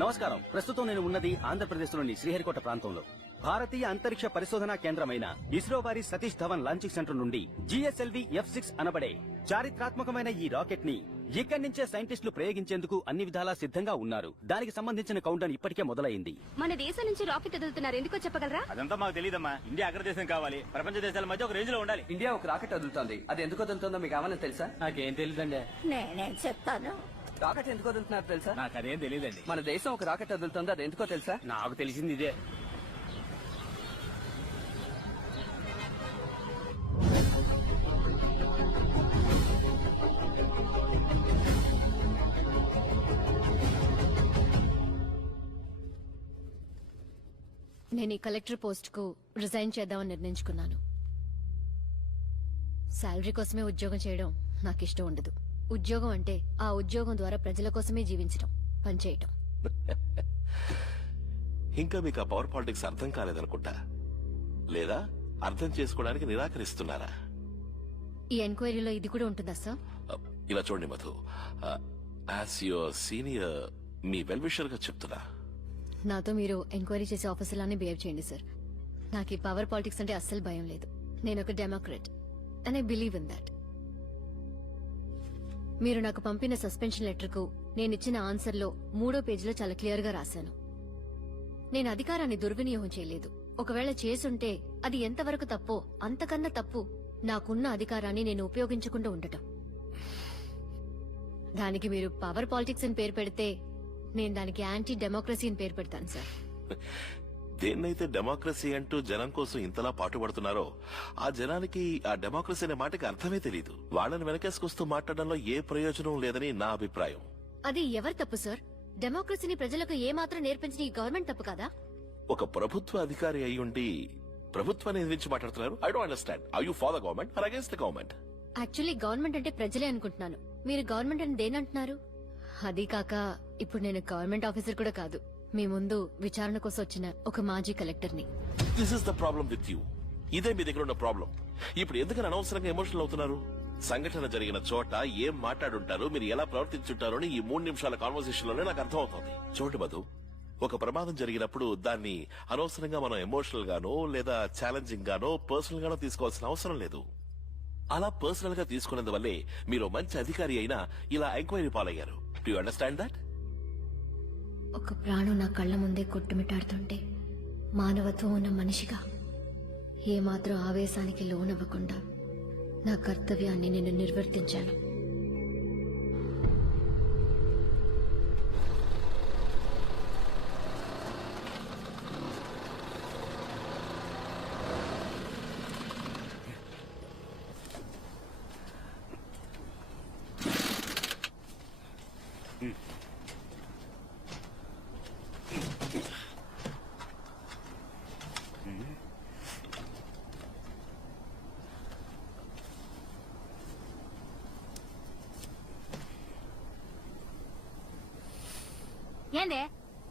నమస్కారం. ప్రస్తుతం నేను ఉన్నది ఆంధ్రప్రదేశ్లోని శ్రీహరికోట ప్రాంతంలో. భారతీయ అంతరిక్ష పరిశోధనా కేంద్రమైన ఇస్రో వారి సతీష్ ధవన్ లాంచింగ్ సెంటర్ నుండి GSLV F6 అనబడే చారిత్రాత్మకమైన ఈ రాకెట్ ని ఇక్కడి నుంచే సైంటిస్టులు ప్రయోగించేందుకు అన్ని విధాలా సిద్ధంగా ఉన్నారు. దానికి సంబంధించిన కౌంటౌన్ ఇప్పటికే మొదలైంది. మన దేశం నుంచి రాకెట్ వదులుతున్నారు, ఎందుకో చెప్పగలరా? అదంతా మాకు తెలియదమ్మా. ఇండియా అగ్రదేశం కావాలి, ప్రపంచ దేశాల మధ్య ఒక రేంజ్ లో ఉండాలి. ఇండియా ఒక రాకెట్ వదులుతోంది, అది ఎందుకు వదులుతుందో మీకు ఏమైనా తెలుసా? నాకేం తెలియదండి. నేనేం చెప్తాను. రాకెట్ ఎందుకు వదులుతున్నారు తెలుసా? నాకు అదేం తెలియదండి. మన దేశం ఒక రాకెట్ వదులుతుంది, అది ఎందుకో తెలుసా? నాకు తెలిసింది ఇదే. నేను ఈ కలెక్టర్ పోస్ట్ కు రిజైన్ చేద్దామని నిర్ణయించుకున్నాను. శాలరీ కోసమే ఉద్యోగం చేయడం నాకు ఇష్టం ఉండదు. ఉద్యోగం అంటే ఆ ఉద్యోగం ద్వారా ప్రజల కోసమే జీవించడం, పనిచేయటం. ఇంకా మీకు ఆ పవర్ పాలిటిక్స్ అర్థం కాలేదనుకుంటా, లేదా అర్థం చేసుకోవడానికి నిరాకరిస్తున్నారా? ఈ ఎంక్వైరీలో ఇది కూడా ఉంటుందా సార్? ఇలా చూడండి Madhu, as your senior me well wisher గా చెప్తున్నా, నాతో మీరు ఎంక్వైరీ చేసే ఆఫీసర్లానే బిహేవ్ చేయండి సార్. నాకు ఈ పవర్ పాలిటిక్స్ అంటే అస్సలు భయం లేదు. నేను ఒక Democrat and I believe in that. మీరు నాకు పంపిన సస్పెన్షన్ లెటర్ కు నేనిచ్చిన ఆన్సర్ లో 3వ పేజీలో చాలా క్లియర్ గా రాశాను. నేను అధికారాన్ని దుర్వినియోగం చేయలేదు. ఒకవేళ చేసుంటే అది ఎంతవరకు తప్పో అంతకన్నా తప్పు నాకున్న అధికారాన్ని నేను ఉపయోగించకుండా ఉండటం. దానికి మీరు పవర్ పాలిటిక్స్ అని పేరు పెడితే నేను దానికి యాంటీ డెమోక్రసీ అని పేరు పెడతాను సార్. దేన్నైతే డెమోక్రసీ అంటూ జనం కోసం ఇంతలా పాటుపడుతున్నారో ఆ జనానికి ఆ డెమోక్రసీ అనే మాటకి అర్థమే తెలీదు. వాళ్ళని వెనకేసుకొస్తూ మాట్లాడడంలో ఏ ప్రయోజనం లేదని నా అభిప్రాయం. అది ఎవరు తప్పు సార్? డెమోక్రసీని ప్రజలకు ఏమాత్రం నేర్పించిన ఈ గవర్నమెంట్ తప్పు కదా? ఒక ప్రభుత్వ అధికారి అయి ఉండి ప్రభుత్వాన్ని ఎదిరించి మాట్లాడుతున్నారు. I don't understand. Are you for the government or against the government? Actually government అంటే ప్రజలే అనుకుంటున్నాను. మీరు గవర్నమెంట్ అని దేనంటున్నారు? అది కాక ఇప్పుడు నేను గవర్నమెంట్ ఆఫీసర్ కూడా కాదు. మీ ముందు విచారణ కోసం వచ్చిన ఒక మాజీ కలెక్టర్ని. This is the problem with you. ఇదే మీ దగ్గర ఉన్న ప్రాబ్లం. ఇప్పుడు ఎందుకని అనవసరంగా ఎమోషనల్ అవుతున్నారు? సంఘటన జరిగిన చోట ఏం మాట్లాడుంటారు, మీరు ఎలా ప్రవర్తించుంటారు అని ఈ 3 నిమిషాల కాన్వర్సేషన్ లోనే నాకు అర్థం అవుతుంది. చూడండి మధు, ఒక ప్రమాదం జరిగినప్పుడు దాన్ని అనవసరంగా మనం ఎమోషనల్ గానో లేదా ఛాలెంజింగ్ గానో పర్సనల్ గానో తీసుకోవాల్సిన అవసరం లేదు. అలా పర్సనల్ గా తీసుకున్నందువల్లే మీరు మంచి అధికారి అయినా ఇలా ఎంక్వైరీ పాలయ్యారు. Do you understand that? ఒక ప్రాణం నా కళ్ళ ముందే కొట్టుమిట్టాడుతుంటే మానవత్వం ఉన్న మనిషిగా ఏమాత్రం ఆవేశానికి లోనవ్వకుండా నా కర్తవ్యాన్ని నేను నిర్వర్తించాను. ఏందే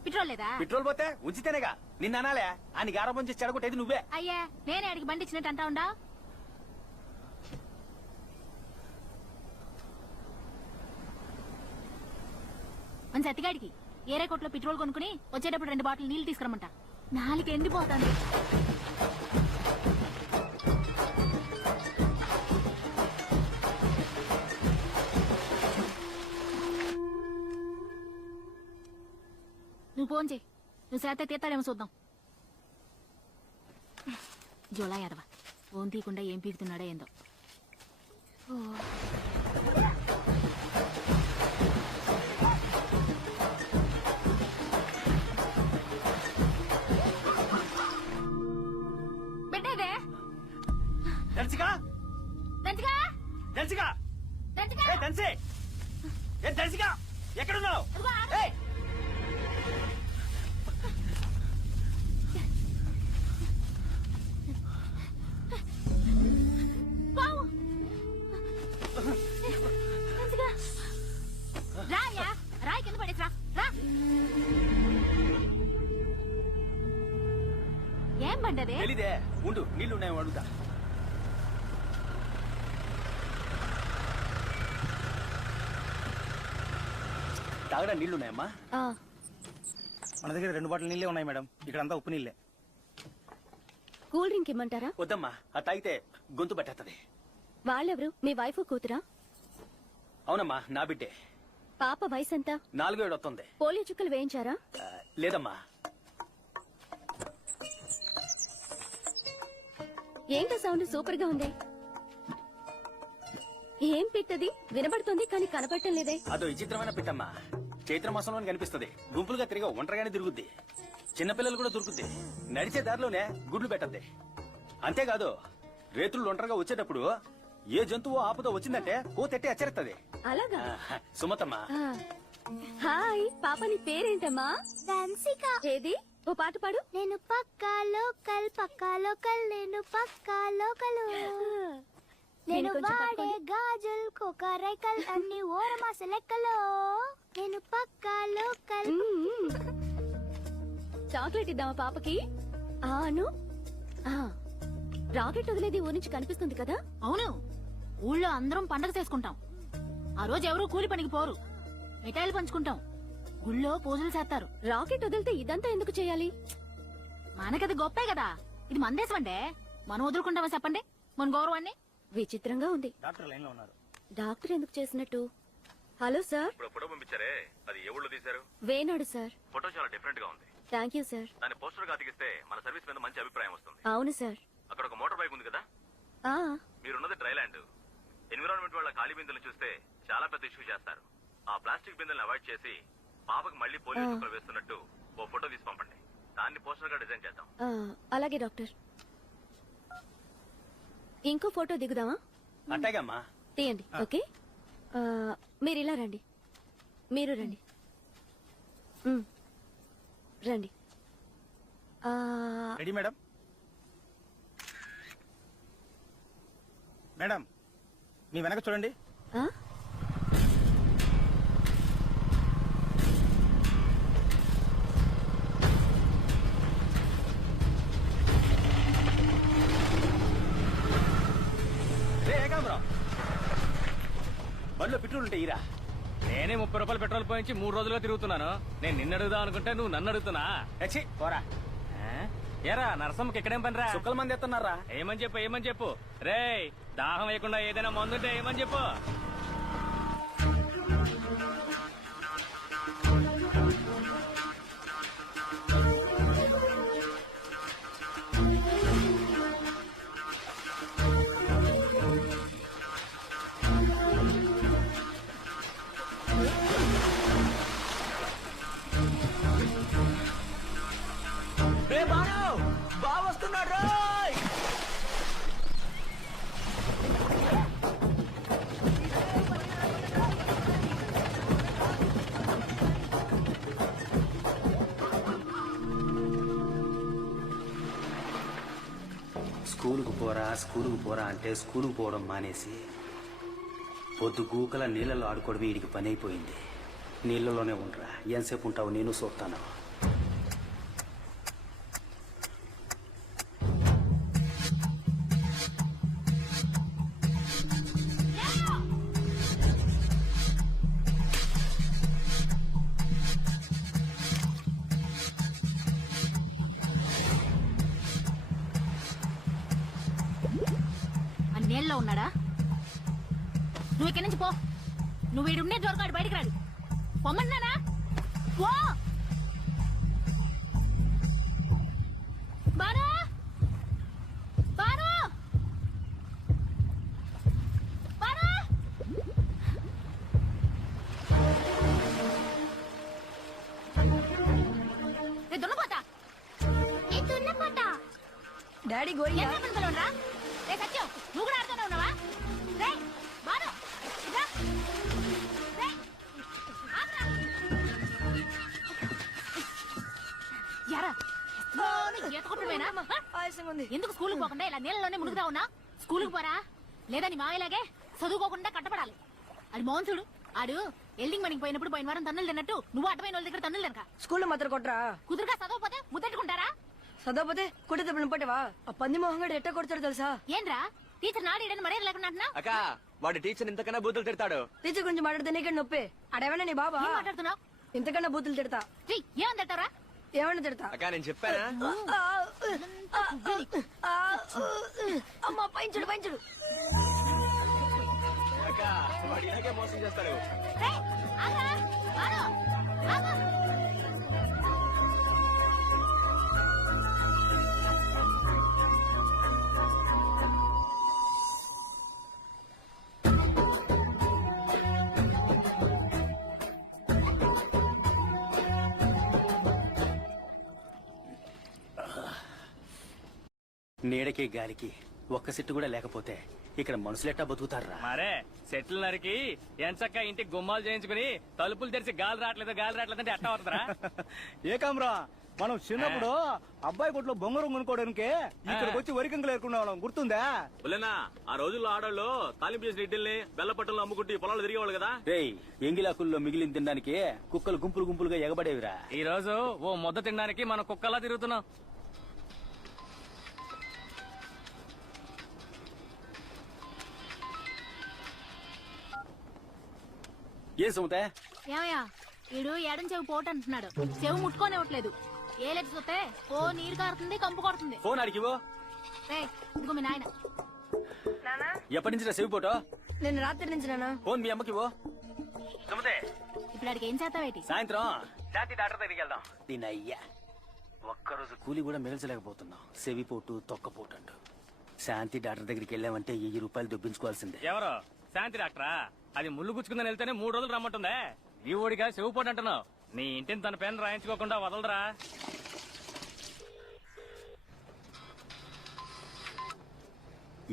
పెట్రోల్ లేదా పెట్రోల్ పోతే ఉంచితేనేగా నిన్న అనాలే అని గారబం చేసి చెడగొట్టేది నువ్వే. అయ్యా నేనే అడిగి బండి ఇచ్చినట్టు అంటా ఉండా. మన సత్తిగాడికి ఏరే కొట్లో పెట్రోల్ కొనుక్కుని వచ్చేటప్పుడు 2 బాటిల్ నీళ్లు తీసుకురమ్మంట. నాలుగు ఎండిపోతాంది. నువ్వు ఫోన్ చేయి. నువ్వు చేత తీస్తాడేమో చూద్దాం. జోలా యాదవ ఫోన్ తీయకుండా ఏం పీకుతున్నాడో ఏందో. పెట్టేదే దర్శిగా దంచిగా దర్శిగా దంచిగా ఏ దర్శి ఏ దర్శిగా ఎక్కడున్నావు? అదిగో ఆగు. ఏయ్! పావు. దంచిగా. రాయా రాయి కింద పడేసిరా రా. ఏం బండదే తెలీదే ఉండు నీళ్లు ఉన్నాయో అడుగుతా. తాగడా నీళ్లున్నాయమ్మా? ఆ, మన దగ్గర 2 బాటిల్ నీళ్ళే ఉన్నాయి మేడం. ఇక్కడంతా ఉప్పు నీళ్ళే. కూల్ డ్రింక్ ఇమ్మంటారా? వద్దమ్మా అది తాగితే గొంతు పట్టేస్తుంది. వాళ్ళెవరు? మీ వైఫ్ కూతురా? అవునమ్మా నా బిడ్డే. పాప వయసు ఎంత? 4 ఏడు వస్తుంది. పోలియో చుక్కలు వేయించారా? లేదమ్మా. ఏంటో సౌండ్ సూపర్ గా ఉంది. ఏం పిట్టది? వినబడుతుంది కానీ కనపడటం లేదే. అదో విచిత్రమైన పిట్టమ్మా. చైత్ర మాసంలో కనిపిస్తుంది. గుంపులుగా తిరిగి ఒంటరిగానే తిరుగుద్ది. చిన్నపిల్లలు కూడా దొరుకుద్ది. నడిచే దారిలోనే గుడ్లు పెట్టద్ది. అంతేకాదు రేతులు ఒంటరిగా వచ్చేటప్పుడు ఏ జంతువు ఆపుతో వచ్చిందంటే ఓ తెట్టి హెచ్చరిస్తుంది. అలాగా? సుమతమ్మా. ఆ. హాయ్ పాప, నీ పేరేంటమ్మా? ఏది ఓ పాట పాడు. నేను పక్కా లోకల్ నేను పక్కా లోకల్ నేను కొంచెం వాడే పట్టుకోండి. గాజుల్ కొకరైకల్ అన్ని ఓరమాస లెక్కలో నేను పక్కా లోకల్. చాక్లెట్ ఇద్దామా పాపకి? ఆను రాకెట్ వదిలేది ఊరి నుంచి కనిపిస్తుంది కదా. అవును, ఊళ్ళో అందరం పండగ చేసుకుంటాం. ఆ రోజు ఎవరు కూలి పనికి పోరు. మిఠాయిలు పంచుకుంటాం. గుళ్ళో పూజలు చేస్తారు. రాకెట్ వదిలితే ఇదంతా ఎందుకు చేయాలి? మనకది గొప్పే కదా. ఇది మన దేశం అంటే మనం వదులుకుంటామా చెప్పండి మన గౌరవాన్ని. విచిత్రంగా ఉంది. డాక్టర్ లైన్ లో ఉన్నారు. డాక్టర్ ఎందుకు చేసినట్టు? Hello sir. ఇప్పుడు ఫోటో పంపించారే అది ఏ ఊళ్ళో తీశారు? వేనాడు సార్. ఫోటో చాలా డిఫరెంట్ గా ఉంది. Thank you sir. దాన్ని పోస్టర్ గా అతికిస్తే మన సర్వీస్ మీద మంచి అభిప్రాయం వస్తుంది. అవును సార్. అక్కడ ఒక మోటార్ బైక్ ఉంది కదా, ఆ మీరున్నది డ్రైలాండ్. ఎన్విరాన్మెంట్ వాళ్ళ ఖాళీ బిందెలు చూస్తే చాలా పెద్ద ఇష్యూ చేస్తారు. ఆ ప్లాస్టిక్ బిందెలను అవాయిడ్ చేసి పాపకు మళ్ళీ పోలియో చుక్కలు వేస్తున్నట్టు ఓ ఫోటో తీసి పంపండి. దాన్ని పోస్టర్ గా డిజైన్ చేద్దాం. అలాగే డాక్టర్. ఇంకో ఫోటో దిగుదామా? అట్టాగమ్మా. తీయండి. ఓకే, మీరు ఇలా రండి. మీరు రండి. రండి. Ready madam? మేడం మీ వెనక చూడండి. ఆ? ఏకాంబరం బండిలో పెట్రోల్ ఉంటే ఇరా. నేనే 30 రూపాయలు పెట్రోల్ పోయించి 3 రోజులుగా తిరుగుతున్నాను. నేను నిన్ను అడుగుదాం అనుకుంటే నువ్వు నన్ను అడుగుతున్నా. వచ్చి పోరా. ఏరా నరసమ్మకి ఎక్కడేం పనిరా? చుక్కల మంది ఎత్తున్నారా? ఏమని చెప్పు రేయ్. దాహం వేయకుండా ఏదైనా మందుంటే ఏమని చెప్పు. స్కూలుకు పోరా అంటే స్కూలుకు పోవడం మానేసి పొద్దు గూకల నీళ్ళలో ఆడుకోవడమే వీడికి పని అయిపోయింది. నీళ్ళలోనే ఉండరా, ఎంతసేపు ఉంటావు నేను చూస్తాను. ఆ నీళ్ళలో ఉన్నాడా? నువ్వు ఇక్కడి నుంచి పో. నువ్వు వీడు ఉండే దొరకాడు, బయటికి రాడు. పొమ్మన్నానా? పో. బాను, బాను, బాను. ఏ దున్నపోతా, ఏ దున్నపోత. డాడీ గోరి ఎంత పిల్లలు ఉండరా? రే సత్యం, నువ్వు కూడా ఆడుతూనే ఉన్నావా? రే బాను, ఇదా. రే, ఆగ్రా. యారా, ఈత కొట్టడమేనా? ఆయాసంగా ఉంది. ఎందుకు స్కూల్కి పోకుండా ఇలా నీళ్ళలోనే మునుగుతా ఉన్నా? స్కూల్కి పోరా, లేదా నీ మామయ్యలాగే చదువుకోకుండా కట్టపడాలి. అది మోహన్ చూడు, ఆడు ఎల్డింగ్ మనకి పోయినప్పుడు పోయిన వారం తన్నులు తిన్నట్టు నువ్వు అడ్డమైన వాళ్ళ దగ్గర తన్నులు తినక. స్కూల్లో మాత్రం కొట్టరా? కుదురుగా చదవకపోతే ముద్దెట్టుకుంటారా? చదవపోతే కొట్టే నింపటవా? ఆ పంది మొహం గడు ఎట్ట కొడతాడు తెలుసా? ఏంద్రా టీచర్ నాడీడని మర్యాద లేకుండా అంటున్నా? అక్క వాడి టీచర్ ఇంతకన్నా బూతులు తిడతాడు. టీచర్ గురించి మాట్లాడితే నీకే నొప్పి. అడేవన్నా నీ బాబా? ఏం మాట్లాడుతున్నావు? ఇంతకన్నా బూతులు తిడతా. ఏమని తింటారా? ఏమన్నా తిడతా? అక్క నేను చెప్పానా? అమ్మా పైంచుడు పైంచుడు. అక్క వాడు ఇలాగే మోసం చేస్తాడు. రేయ్, ఆగ్రా, ఆగు, ఆగు. నీడకి గాలికి ఒక్క సెట్టు కూడా లేకపోతే ఇక్కడ మనుషులెట్టా బతుకుతారా? మరే సెట్లు నరికి ఎంచక్క ఇంటికి గుమ్మాలు చేయించుకుని తలుపులు తెరిచి గాలి రావట్లేదంటే ఎట్టా అవుతుందిరా? ఏ కమరా, మనం చిన్నప్పుడు అబ్బాయి కొట్లో బొంగరం కొనుక్కోవడానికి ఇక్కడికి వచ్చి వరికంకులు ఏరుకునే వాళ్ళం, గుర్తుందా? బుల్లెనా, ఆ రోజుల్లో ఆడవాళ్ళు తాలింపు చేసిన ఇడ్లీని బెల్లపట్టలు అమ్ముకుంటూ పొలాలు తిరిగేవాళ్ళు కదా. రేయ్, ఎంగిలాకుల్లో మిగిలిన తినడానికి కుక్కలు గుంపులు గుంపులుగా ఎగబడేవిరా. ఈ రోజు ఓ ముద్ద తినడానికి మనం కుక్కలా తిరుగుతున్నాం. ఏ సుమతే, ఏమయ్యా, ఈడు ఎడం చెవి పోటు అంటున్నాడు. చెవి ముట్టుకోనివ్వట్లేదు. ఏ లెక్క చూస్తే ఓ నీరు కారుతుంది, కంపు కొడుతుంది. ఫోన్ అడిగివో. రేయ్, ఇదిగో మీ నాయన. నానా ఎప్పటి నుంచి సెవి పోటో? నేను రాత్రి నుంచి నానా. ఫోన్ మీ అమ్మకి ఇవ్వు. సుమతే, ఇప్పుడు ఆడికి ఏం చేస్తావేటి? సాయంత్రం శాంతి డాక్టర్ దగ్గరికి వెళ్దాం. దీని అయ్యా ఒక్కరోజు కూలి కూడా మిగల్చలేకపోతున్నాం. సెవిపోటు తొక్కపోటు అంటూ. శాంతి డాక్టర్ దగ్గరికి వెళ్ళామంటే 1000 రూపాయలు దొబ్బించుకోవాల్సిందే. ఎవరు? శాంతి డాక్టరా? అది ముళ్ళు గుచ్చుకుందని వెళ్తేనే 3 రోజులు రమ్మంటుందే. ఈ ఊడిగా చెవిపోటు అంటున్నావు. నీ ఇంటిని తన పెన్ రాయించుకోకుండా వదలరా?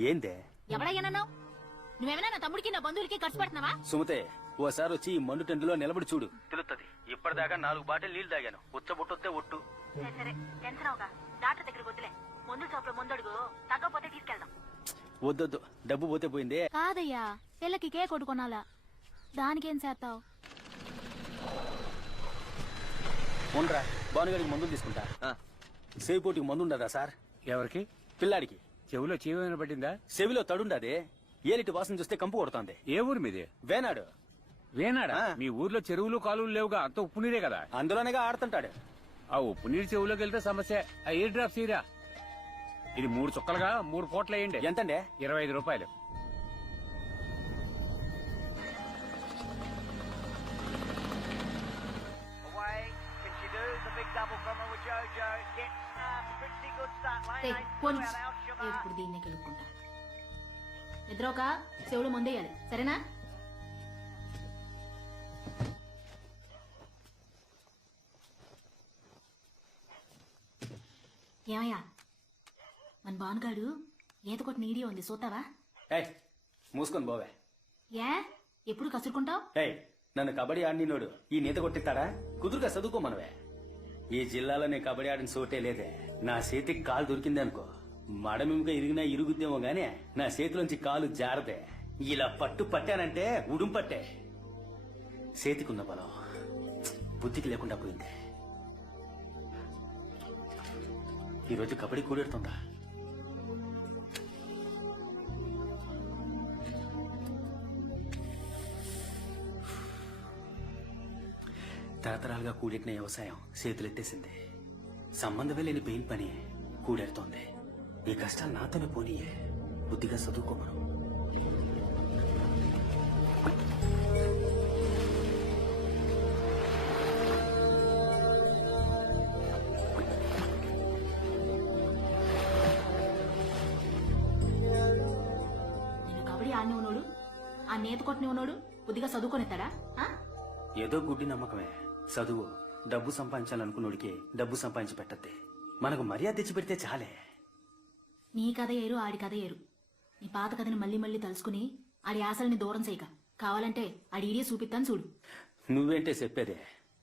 ఏందే ఎవడయ్యానన్నావు? నువ్వేమైనా నా తమ్ముడికి నా బంధువులకి ఖర్చు పెడుతున్నావా? సుమతే, ఓసారి వచ్చి ఈ మండు టెంటులో నిలబడి చూడు, తెలుస్తుంది. ఇప్పటిదాకా 4 బాటిల్ నీళ్లు తాగాను. ఉచ్చబొట్టొస్తే ఒట్టు. సరే, టెన్షన్ అవగా. డాక్టర్ దగ్గరికి వద్దులే. మందుల షాప్ లో ముందడుగు, తగ్గపోతే తీసుకెళ్దాం. వద్దొద్దు, డబ్బు పోతే పోయిందే. కాదయ్యా, పిల్లకి కేక్ కొట్టుకోనాలా, దానికేం చేస్తావు? ఉండరా, భానుగాడికి మందులు తీసుకుంటా. సేవిపోటుకి మందు ఉండదా సార్? ఎవరికి? పిల్లాడికి చెవులో చీమైన పట్టిందా? చెవిలో తడుండదే. ఏలిటి వాసన చూస్తే కంపు కొడుతోంది. ఏ ఊరు మీది? వేనాడు. వేనాడా? ఆ. మీ ఊర్లో చెరువులు కాలువలు లేవుగా, అంత ఉప్పు నీరే కదా. అందులోనేగా ఆడుతుంటాడు. ఆ ఉప్పు నీరు చెవులోకి వెళ్తే సమస్య. ఆ ఎయిర్ డ్రాప్ సీరా ఇది 3 చుక్కలుగా 3 పూటలు వేయండి. ఎంతండే? 25 రూపాయలు. ఇప్పుడు దీన్నే కలుపుకుంటా. నిద్రొక చెవులు ముందేయాలి, సరేనా? ఏమయ్యా, మన బానుగాడు ఈత కొట్టిన వీడియో ఉంది, చూస్తావా? ఏయ్, మూసుకొని పోవే. ఏ ఎప్పుడు కసురుకుంటావు? ఏయ్, నన్ను కబడ్డీ ఆడినోడు ఈ నీత కొట్టిస్తాడా? కుదురుగా చదువుకోమనవే. ఈ జిల్లాలో నేను కబడ్డీ ఆడిన చోటే లేదే. నా చేతికి కాలు దొరికింది అనుకో, మడమిముగా ఇరిగినా ఇరుగుద్దేమో గానీ నా చేతిలోంచి కాలు జారదే. ఇలా పట్టు పట్టానంటే ఉడుం పట్టే. చేతికున్న బలం బుద్ధికి లేకుండా పోయింది. ఈరోజు కబడ్డీ కూడెడుతుందా? తరతరాలుగా కూడెట్టిన వ్యవసాయం చేతులెత్తేసింది. సంబంధమే లేని పెయిన్ పని కూడెడుతోంది. ఈ కష్టాలు నాతోనే పోనీయే. బుద్ధిగా చదువుకోమను. నేను కబడ్డీ ఆడిని ఉన్నాడు, ఆ నేత కొట్టని ఉన్నాడు బుద్ధిగా చదువుకొనిస్తాడా? ఏదో గుడ్డి నమ్మకమే. చదువు డబ్బు సంపాదించాలనుకున్నోడికి డబ్బు సంపాదించి పెట్టద్ది. మనకు మర్యాద తెచ్చి పెడితే చాలే. నీ కథ ఏరు, ఆడి కథ ఏరు. నీ పాత కథని మళ్ళీ మళ్ళీ తలుసుకుని ఆడి ఆశల్ని దూరం చేయక. కావాలంటే ఆడి ఈడియే చూపిస్తాను చూడు. నువ్వేంటే చెప్పేదే?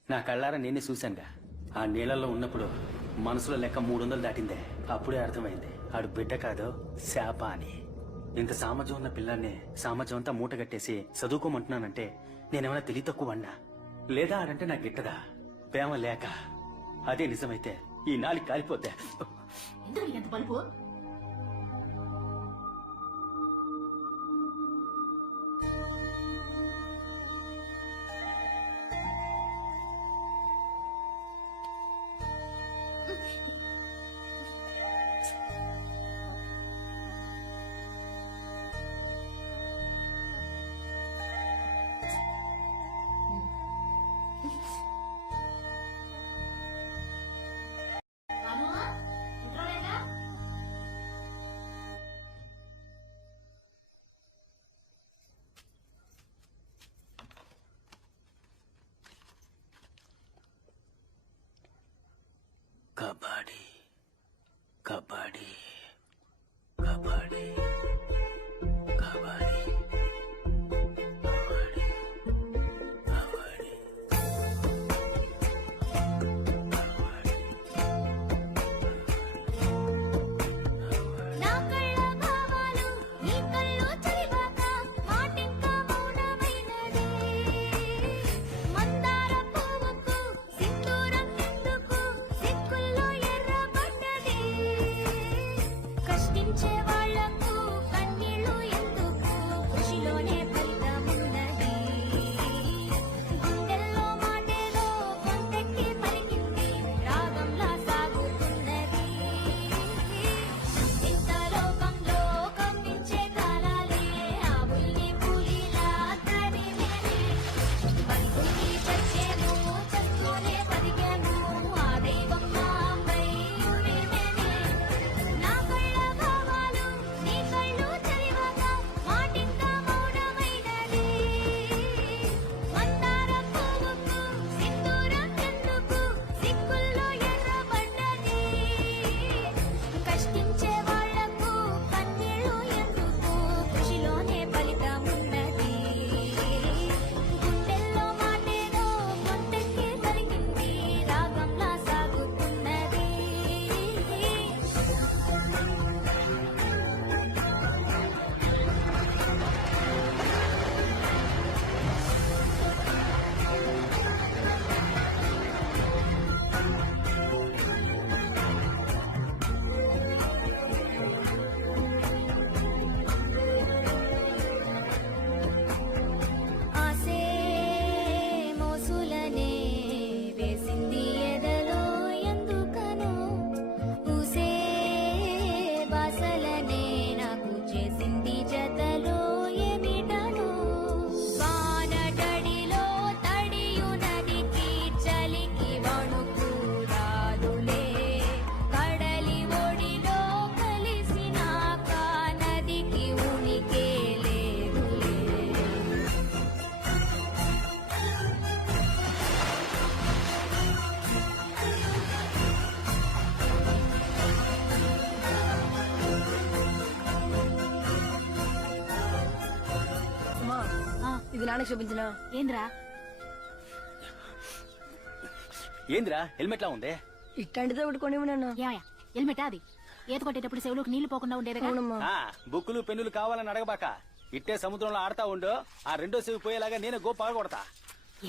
నా కళ్ళారా నేనే చూశానుగా. ఆ నీళ్ళల్లో ఉన్నప్పుడు మనసులో లెక్క 300 దాటిందే. అప్పుడే అర్థమైంది ఆడు బిడ్డ కాదు శాప అని. ఇంత సామర్థ్యం ఉన్న పిల్లాన్ని సామర్థ్యం అంతా మూట కట్టేసి చదువుకోమంటున్నానంటే నేనేమైనా తెలివి తక్కువ అన్నా? లేదా ఆడంటే నాకు గిట్టదా? ప్రేమ లేక? అదే నిజమైతే ఈ నాలుగు కాలిపోతే. ఎందుకు నీకు ఎంత పలుపు? కబడ్డీ కబడ్డీ కబడ్డీ కబడ్డీ కబడ్డీ. నా కళ్ళ భావాలు నీ కళ్ళు చలివాక మాటింకా మౌనమైనది. మందార పువ్వుకు సింధూరం ఎందుకు సిక్కుల్లో ఎర్రబడ్డది. కష్టించే వాళ్లకు కన్నీళ్లు ఎందుకు కృషిలోనే ఫలితమున్నది. గుండెల్లో మాటేదో కొండెక్కి పలికింది రాగంలా సాగుతున్నది. ఇంత లోకంలో కవ్వించే కాలాలే ఆవుల్ని పూలిలా తరిమేనే. బతుకుని చచ్చేను చస్తూనే బతికేను ఆ దైవం మాపై ఉరిమేనే. నా కళ్ళ భావాలు నీ కళ్ళు చలివాక మాటింకా మౌనమైనది. మందార పువ్వుకు సింధూరం ఎందుకు సిక్కుల్లో ఎర్రబడ్డది. కష్టించే వాళ్లకు కన్నీళ్లు ఎందుకు కృషిలోనే ఫలితమున్నది. గుండెల్లో మాటేదో కొండెక్కి తరిగింది రాగంలా సాగుతున్నది. ఆసే మోసులనే వేసింది ఎదలో ఎందుకనో. ఊసే బాసలనే నాకు చేసింది జతలో ఏమిటనో. వానటడిలో తడియునదికి చలికి వణుకు రాదులే. కడలి ఒడిలో కలిసినాక నదికి ఉనికే లేదులే. అమ్మా ఆ, ఇది నాన్నకి చూపించిన ఏంద్రా? ఏందిరా హెల్మెట్ లా ఉంది? ఇట్లాంటిదే ఒకటి కొనివ్వనన్నా. ఏమయ్యా హెల్మెటా అది? ఈత కొట్టేటప్పుడు చెవులోకి నీళ్లు పోకుండా ఉండేదిగా. అవునమ్మా. ఆ బుక్కులు పెన్నులు కావాలని అడగబాక. ఇట్టే సముద్రంలో ఆడతా ఉండు. ఆ రెండో చెవి పోయేలాగా నేను గో పగలగొడతా.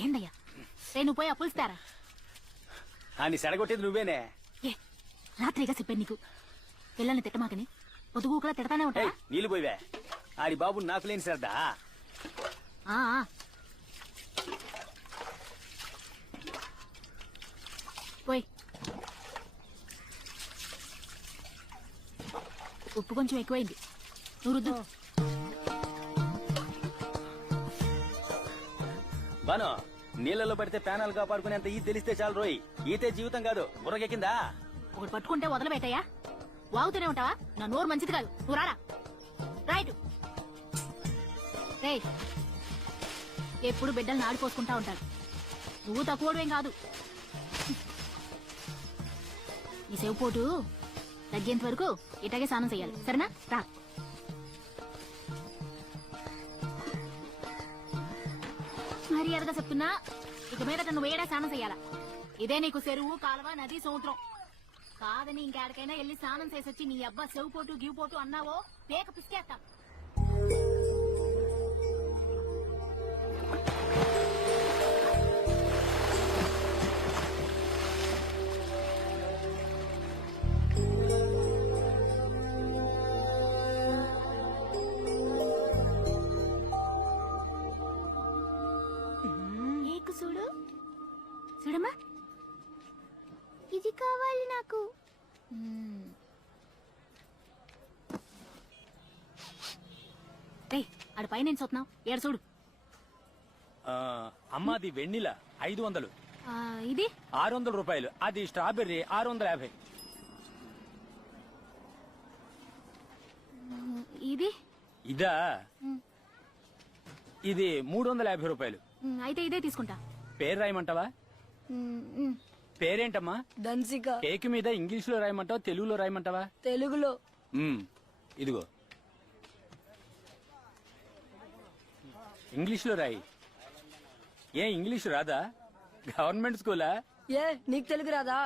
ఏందయ్యా నువ్వు పోయి అప్పులుస్తారా అని సెడగొట్టేది నువ్వేనే. ఏ రాత్రిగా చెప్పాను నీకు పిల్లల్ని తిట్టమాకని పొదుగు కూడా తిడతానే ఉంటా ఏయ్, నీళ్ళు పోయివే. ఆడి బాబు నాకు లేని సరదా. పోయి ఉప్పు కొంచెం ఎక్కువైంది నువ్వు రుద్దు బాను, నీళ్ళలో పడితే ప్యానాలు కాపాడుకునేంత ఈ తెలిస్తే చాలు రోయ్. ఈతే జీవితం కాదు, బుర్రకెక్కిందా? ఒకటి పట్టుకుంటే వదలబెట్టయ్యా వాగుతూనే ఉంటావా? నా నోరు మంచిది కాదు, నువ్వు రారా రైట్. రేయ్ ఎప్పుడు బిడ్డల్ని ఆడిపోసుకుంటా ఉంటాడు. నువ్వు తక్కువడమేం కాదు. ఈ సేవపోటు తగ్గేంత వరకు ఇటాగే స్నానం చెయ్యాలి, సరేనా? రా. మర్యాదగా చెప్తున్నా, ఇక మీద నువ్వు వేయడా స్నానం చెయ్యాలా. ఇదే నీకు చెరువు, కాలువ, నది, సముద్రం కాదని ఇంకెక్కడికైనా వెళ్ళి స్నానం చేసొచ్చి నీ అబ్బా చెవుపోటు గివ్వుపోటు అన్నావో పేక పిసికేస్తా. ఏకు చూడు చూడమ్మా, ఇది కావాలి నాకు. ఆడ పైన ఏం చూస్తున్నావు? ఏడు చూడు. అమ్మాది వెన్నెల 500, ఇది 600 రూపాయలు. అది స్ట్రాబెర్రీ 650. ఇది ఇదా? ఇది 350 రూపాయలు. అయితే ఇదే తీసుకుంటా. పేరు రాయమంటావా? పేరేంటమ్మా? దంసిక. కేక్ మీద ఇంగ్లీష్ లో రాయమంటావా, తెలుగులో రాయమంటావా? తెలుగులో. ఇదిగో ఇంగ్లీష్ లో రాయి. ఏ ఇంగ్లీష్ రాదా? గవర్నమెంట్ స్కూలా? ఏ నీకు తెలుగు రాదా?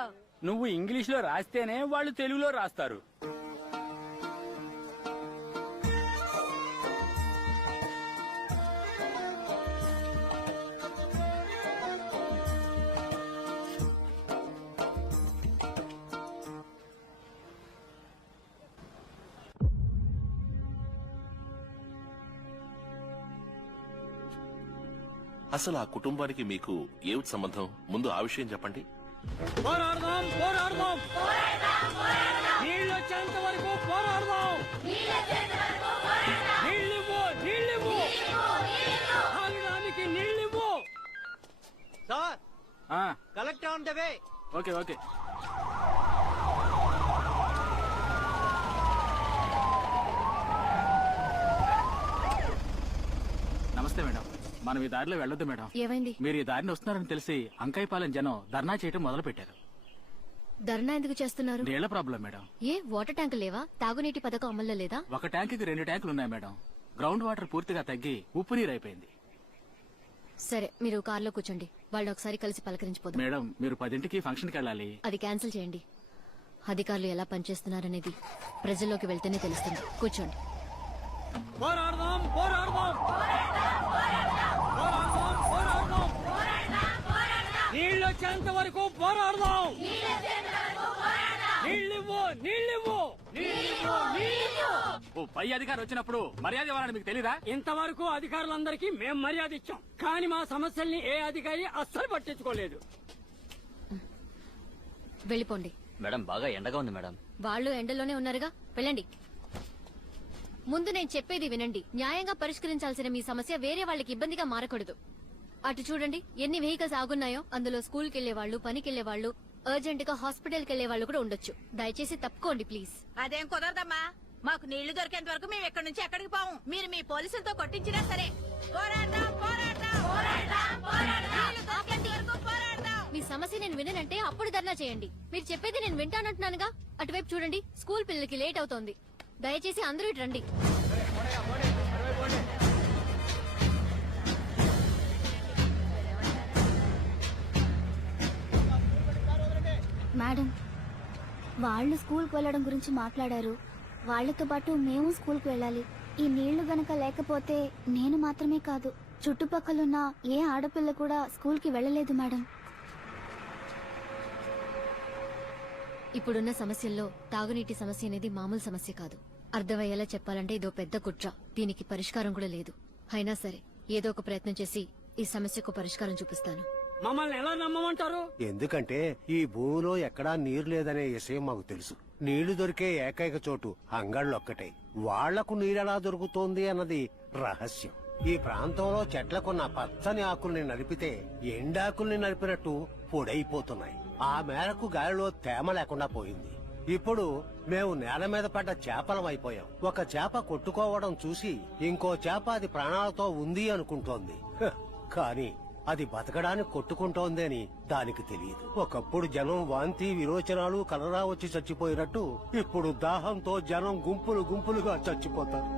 నువ్వు ఇంగ్లీష్ లో రాస్తేనే వాళ్ళు తెలుగులో రాస్తారు. అసలు ఆ కుటుంబానికి మీకు ఏమిటి సంబంధం? ముందు ఆ విషయం చెప్పండి. పోరాడదాం, పోరాడదాం, నీళ్ళు వచ్చేంత వరకు పోరాడదాం. నీళ్ళివ్వు, నీళ్ళివ్వు, తాగడానికి నీళ్ళివ్వు. Sir, collector on the way. Okay okay. నమస్తే మేడం. మనం ఈ దారిలో వెళ్ళొద్దు మేడం. ఏమైంది? మీరు ఈ దారిని వస్తున్నారని తెలిసి అంకాయపాలెం జనం ధర్నా చేయడం మొదలు పెట్టారు. ధర్నా ఎందుకు చేస్తున్నారు? నీళ్ల ప్రాబ్లం మేడం. ఏ వాటర్ ట్యాంక్ లేవా? తాగునీటి పథకం అమల్లో లేదా? ఒక ట్యాంకుకి 2 ట్యాంకులు ఉన్నాయి మేడం. గ్రౌండ్ వాటర్ పూర్తిగా తగ్గి ఉప్పు నీరు అయిపోయింది. సరే, మీరు కారులో కూర్చోండి. వాళ్ళు ఒకసారి కలిసి పలకరించిపోదాం. మేడం, మీరు 10ంటికి ఫంక్షన్కి వెళ్ళాలి. అది క్యాన్సిల్ చేయండి. అధికారులు ఎలా పనిచేస్తున్నారనేది ప్రజల్లోకి వెళ్తేనే తెలుస్తుంది. కూర్చోండి. పోరాడదాం, పోరాడదాం, పోరాడదాం, పోరాడదాం, నీళ్ళు వచ్చేంత వరకు పోరాడదాం. నీళ్ళివ్వు, నీళ్ళివ్వు, నీళ్ళివ్వు, నీళ్ళివ్వు. ఓ పై అధికారి వచ్చినప్పుడు మర్యాద ఇవ్వాలని మీకు తెలీదా? ఇంతవరకు అధికారులందరికీ మేం మర్యాద ఇచ్చాం, కానీ మా సమస్యల్ని ఏ అధికారి అస్సలు పట్టించుకోలేదు. వెళ్ళిపోండి. మేడం బాగా ఎండగా ఉంది మేడం. వాళ్ళు ఎండలోనే ఉన్నారుగా, వెళ్ళండి. ముందు నేను చెప్పేది వినండి. న్యాయంగా పరిష్కరించాల్సిన మీ సమస్య వేరే వాళ్ళకి ఇబ్బందిగా మారకూడదు. అటు చూడండి, ఎన్ని వెహికల్స్ ఆగున్నాయో. అందులో స్కూల్కి వెళ్లే వాళ్ళు, పనికి వెళ్లే వాళ్ళు, అర్జెంట్ గా హాస్పిటల్కి వెళ్లే వాళ్ళు కూడా ఉండొచ్చు. దయచేసి తప్పుకోండి ప్లీజ్. అదేం కుదరదమ్మా. మాకు నీళ్లు దొరికేంత వరకు మేము ఎక్కడి నుంచి ఎక్కడికి పోము. మీరు మీ పోలీసులతో కొట్టించినా సరే పోరాడదాం, పోరాడదాం, పోరాడదాం, పోరాడదాం. నీళ్లు దొరికేంత వరకు పోరాడదాం. మీ సమస్య నేను విననంటే అప్పుడు ధర్నా చేయండి. మీరు చెప్పేది నేను వింటానంటున్నానుగా. అటువైపు చూడండి, స్కూల్ పిల్లలకి లేట్ అవుతోంది. దయచేసి అందరూ ఇటు రండి. మేడం, వాళ్ళు స్కూల్కి వెళ్ళడం గురించి మాట్లాడారు. వాళ్లతో పాటు మేము స్కూల్కి వెళ్ళాలి. ఈ నీళ్లు గనక లేకపోతే నేను మాత్రమే కాదు, చుట్టుపక్కలున్న ఏ ఆడపిల్ల కూడా స్కూల్కి వెళ్ళలేదు మేడం. ఇప్పుడున్న సమస్యల్లో తాగునీటి సమస్య అనేది మామూలు సమస్య కాదు. అర్థమయ్యేలా చెప్పాలంటే ఇదో పెద్ద కుట్ర. దీనికి పరిష్కారం కూడా లేదు. అయినా సరే ఏదో ఒక ప్రయత్నం చేసి ఈ సమస్యకు పరిష్కారం చూపిస్తాను. మమ్మల్ని ఎలా నమ్మమంటారు? ఎందుకంటే ఈ భూమిలో ఎక్కడా నీరు లేదనే విషయం మాకు తెలుసు. నీళ్లు దొరికే ఏకైక చోటు అంగళ్ళొక్కటే. వాళ్లకు నీరెలా దొరుకుతోంది అన్నది రహస్యం. ఈ ప్రాంతంలో చెట్లకున్న పచ్చని ఆకుల్ని నలిపితే ఎండాకుల్ని నలిపినట్టు పొడైపోతున్నాయి. ఆ మేరకు గాలిలో తేమ లేకుండా పోయింది. ఇప్పుడు మేము నేల మీద పడ్డ చేపలం అయిపోయాం. ఒక చేప కొట్టుకోవడం చూసి ఇంకో చేప అది ప్రాణాలతో ఉంది అనుకుంటోంది. హ, కానీ అది బతకడానికి కొట్టుకుంటోంది అని దానికి తెలియదు. ఒకప్పుడు జనం వాంతి విరోచనాలు కలరా వచ్చి చచ్చిపోయినట్టు ఇప్పుడు దాహంతో జనం గుంపులు గుంపులుగా చచ్చిపోతారు.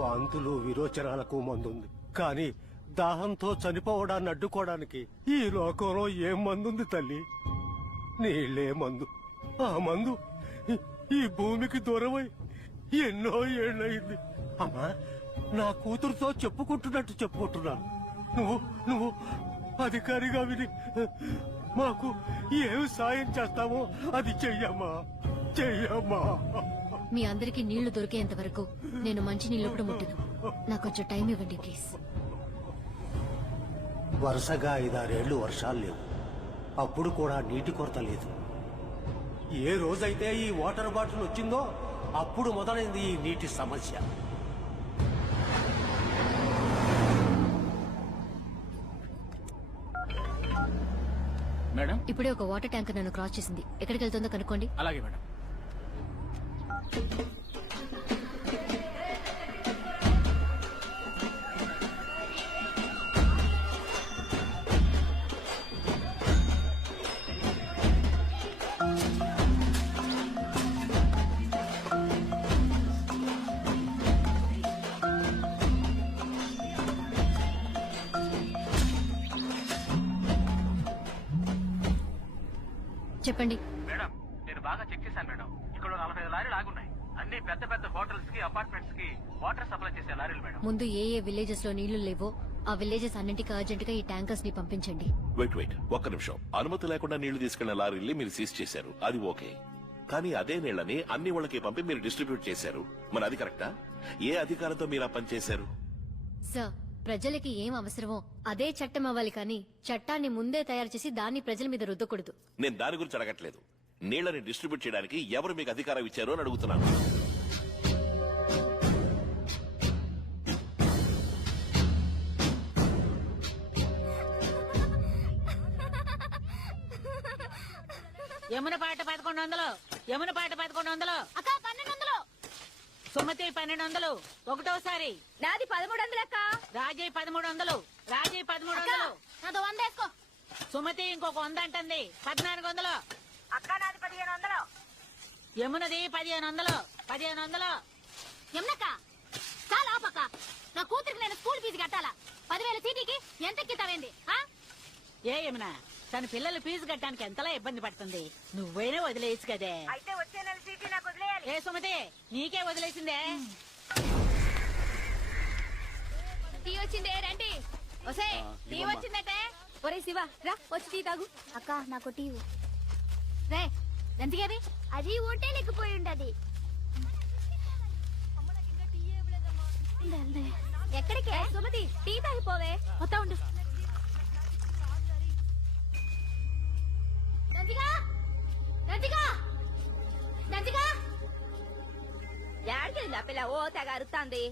వాంతులు విరోచనాలకు మందుంది, కానీ దాహంతో చనిపోవడాన్ని అడ్డుకోవడానికి ఈ లోకంలో ఏం మందుంది తల్లి? నీళ్లే మందు. ఆ మందు ఈ భూమికి దూరమై ఎన్నో ఏళ్ళయింది. అమ్మా, నా కూతురుతో చెప్పుకుంటున్నట్టు చెప్పుకుంటున్నాను. నువ్వు అధికారిగా విని మాకు ఏమి సాయం చేస్తావో అది చెయ్యమ్మా, చెయ్యమ్మా. మీ అందరికీ నీళ్లు దొరికేంత వరకు నేను మంచి నీళ్లు కూడా ముట్టను. నాకు కొంచెం టైం ఇవ్వండి ప్లీజ్. వరుసగా 5-6 వర్షాలు లేవు. అప్పుడు కూడా నీటి కొరత లేదు. ఏ రోజైతే ఈ వాటర్ బాటిల్ వచ్చిందో అప్పుడు మొదలైంది ఈ నీటి సమస్య. మేడం ఇప్పుడే ఒక వాటర్ ట్యాంకర్ నన్ను క్రాస్ చేసింది. ఎక్కడికి వెళ్తుందో కనుక్కోండి. అలాగే మేడం. చెప్పండి. మేడం నేను బాగా చెక్ చేశాను మేడం. ఇక్కడ 45 లారీలు ఆగున్నాయి. అన్ని పెద్ద పెద్ద హోటల్స్ కి అపార్ట్మెంట్స్ కి వాటర్ సప్లై చేసే లారీలు మేడం. ముందు ఏ విలేజెస్ లో నీళ్లు లేవో ఆ విలేజెస్ అన్నింటికి అర్జెంట్ గా ఈ ట్యాంకర్స్ ని పంపించండి. వెయిట్ ఒక్క నిమిషం. అనుమతి లేకుండా నీళ్లు తీసుకెళ్లిన లారీల్ని మీరు సీజ్ చేశారు, అది ఓకే. కానీ అదే నీళ్లని అన్ని వాళ్ళకి పంపి మీరు డిస్ట్రిబ్యూట్ చేశారు. మరి అది కరెక్టా? ఏ అధికారంతో మీరు ఆ పని చేశారు? సార్, ప్రజలకి ఏం అవసరమో అదే చట్టం అవ్వాలి, కానీ చట్టాన్ని ముందే తయారు చేసి దాన్ని ప్రజల మీద రుద్దకూడదు. నేను దాని గురించి అడగట్లేదు. నీళ్లని డిస్ట్రిబ్యూట్ చేయడానికి ఎవరు మీకు అధికారం ఇచ్చారు అని అడుగుతున్నాను. యమున పాట 1100, యమున పాట 1100, అక్క 1200, సుమతి 1200, ఒకటోసారి నాది 1300 అక్క. రాజయ్ 1300, రాజయ్ 1300, నాది 100 వేసుకో. సుమతి ఇంకొక 100 అంటుంది, 1400. అక్క నాది 1500. యమునది 1500, 1500. యమునక్క చాలా ఆపక్క. నా కూతురికి నేను స్కూల్ ఫీజు కట్టాలా? 10,000 సీటీకి ఎంత ఎక్కితావేంది? ఏ యమున, తన పిల్లల ఫీజు కట్టడానికి ఎంతలా ఇబ్బంది పడుతుంది. నువ్వైనా వదిలేయచ్చు కదే. అయితే వచ్చే నెల సీటీ నాకు వదిలేయాలి. ఏ సుమతి, నీకే వదిలేసిందే. టీ వచ్చిందే, రండి. ఒసే టీ వచ్చిందటే. ఒరే శివ, రా వచ్చి టీ తాగు. అక్క నాకు టీ ఇవ్వు. రే ఎంతకేది? అది ఉంటే లేకపోయి ఉండదు. ఎక్కడికే? సుమతి టీ తాగిపోవే. వస్తా ఉండు. యాడికెళ్ళి ఆ పిల్ల ఓ తెగ అరుస్తాంది.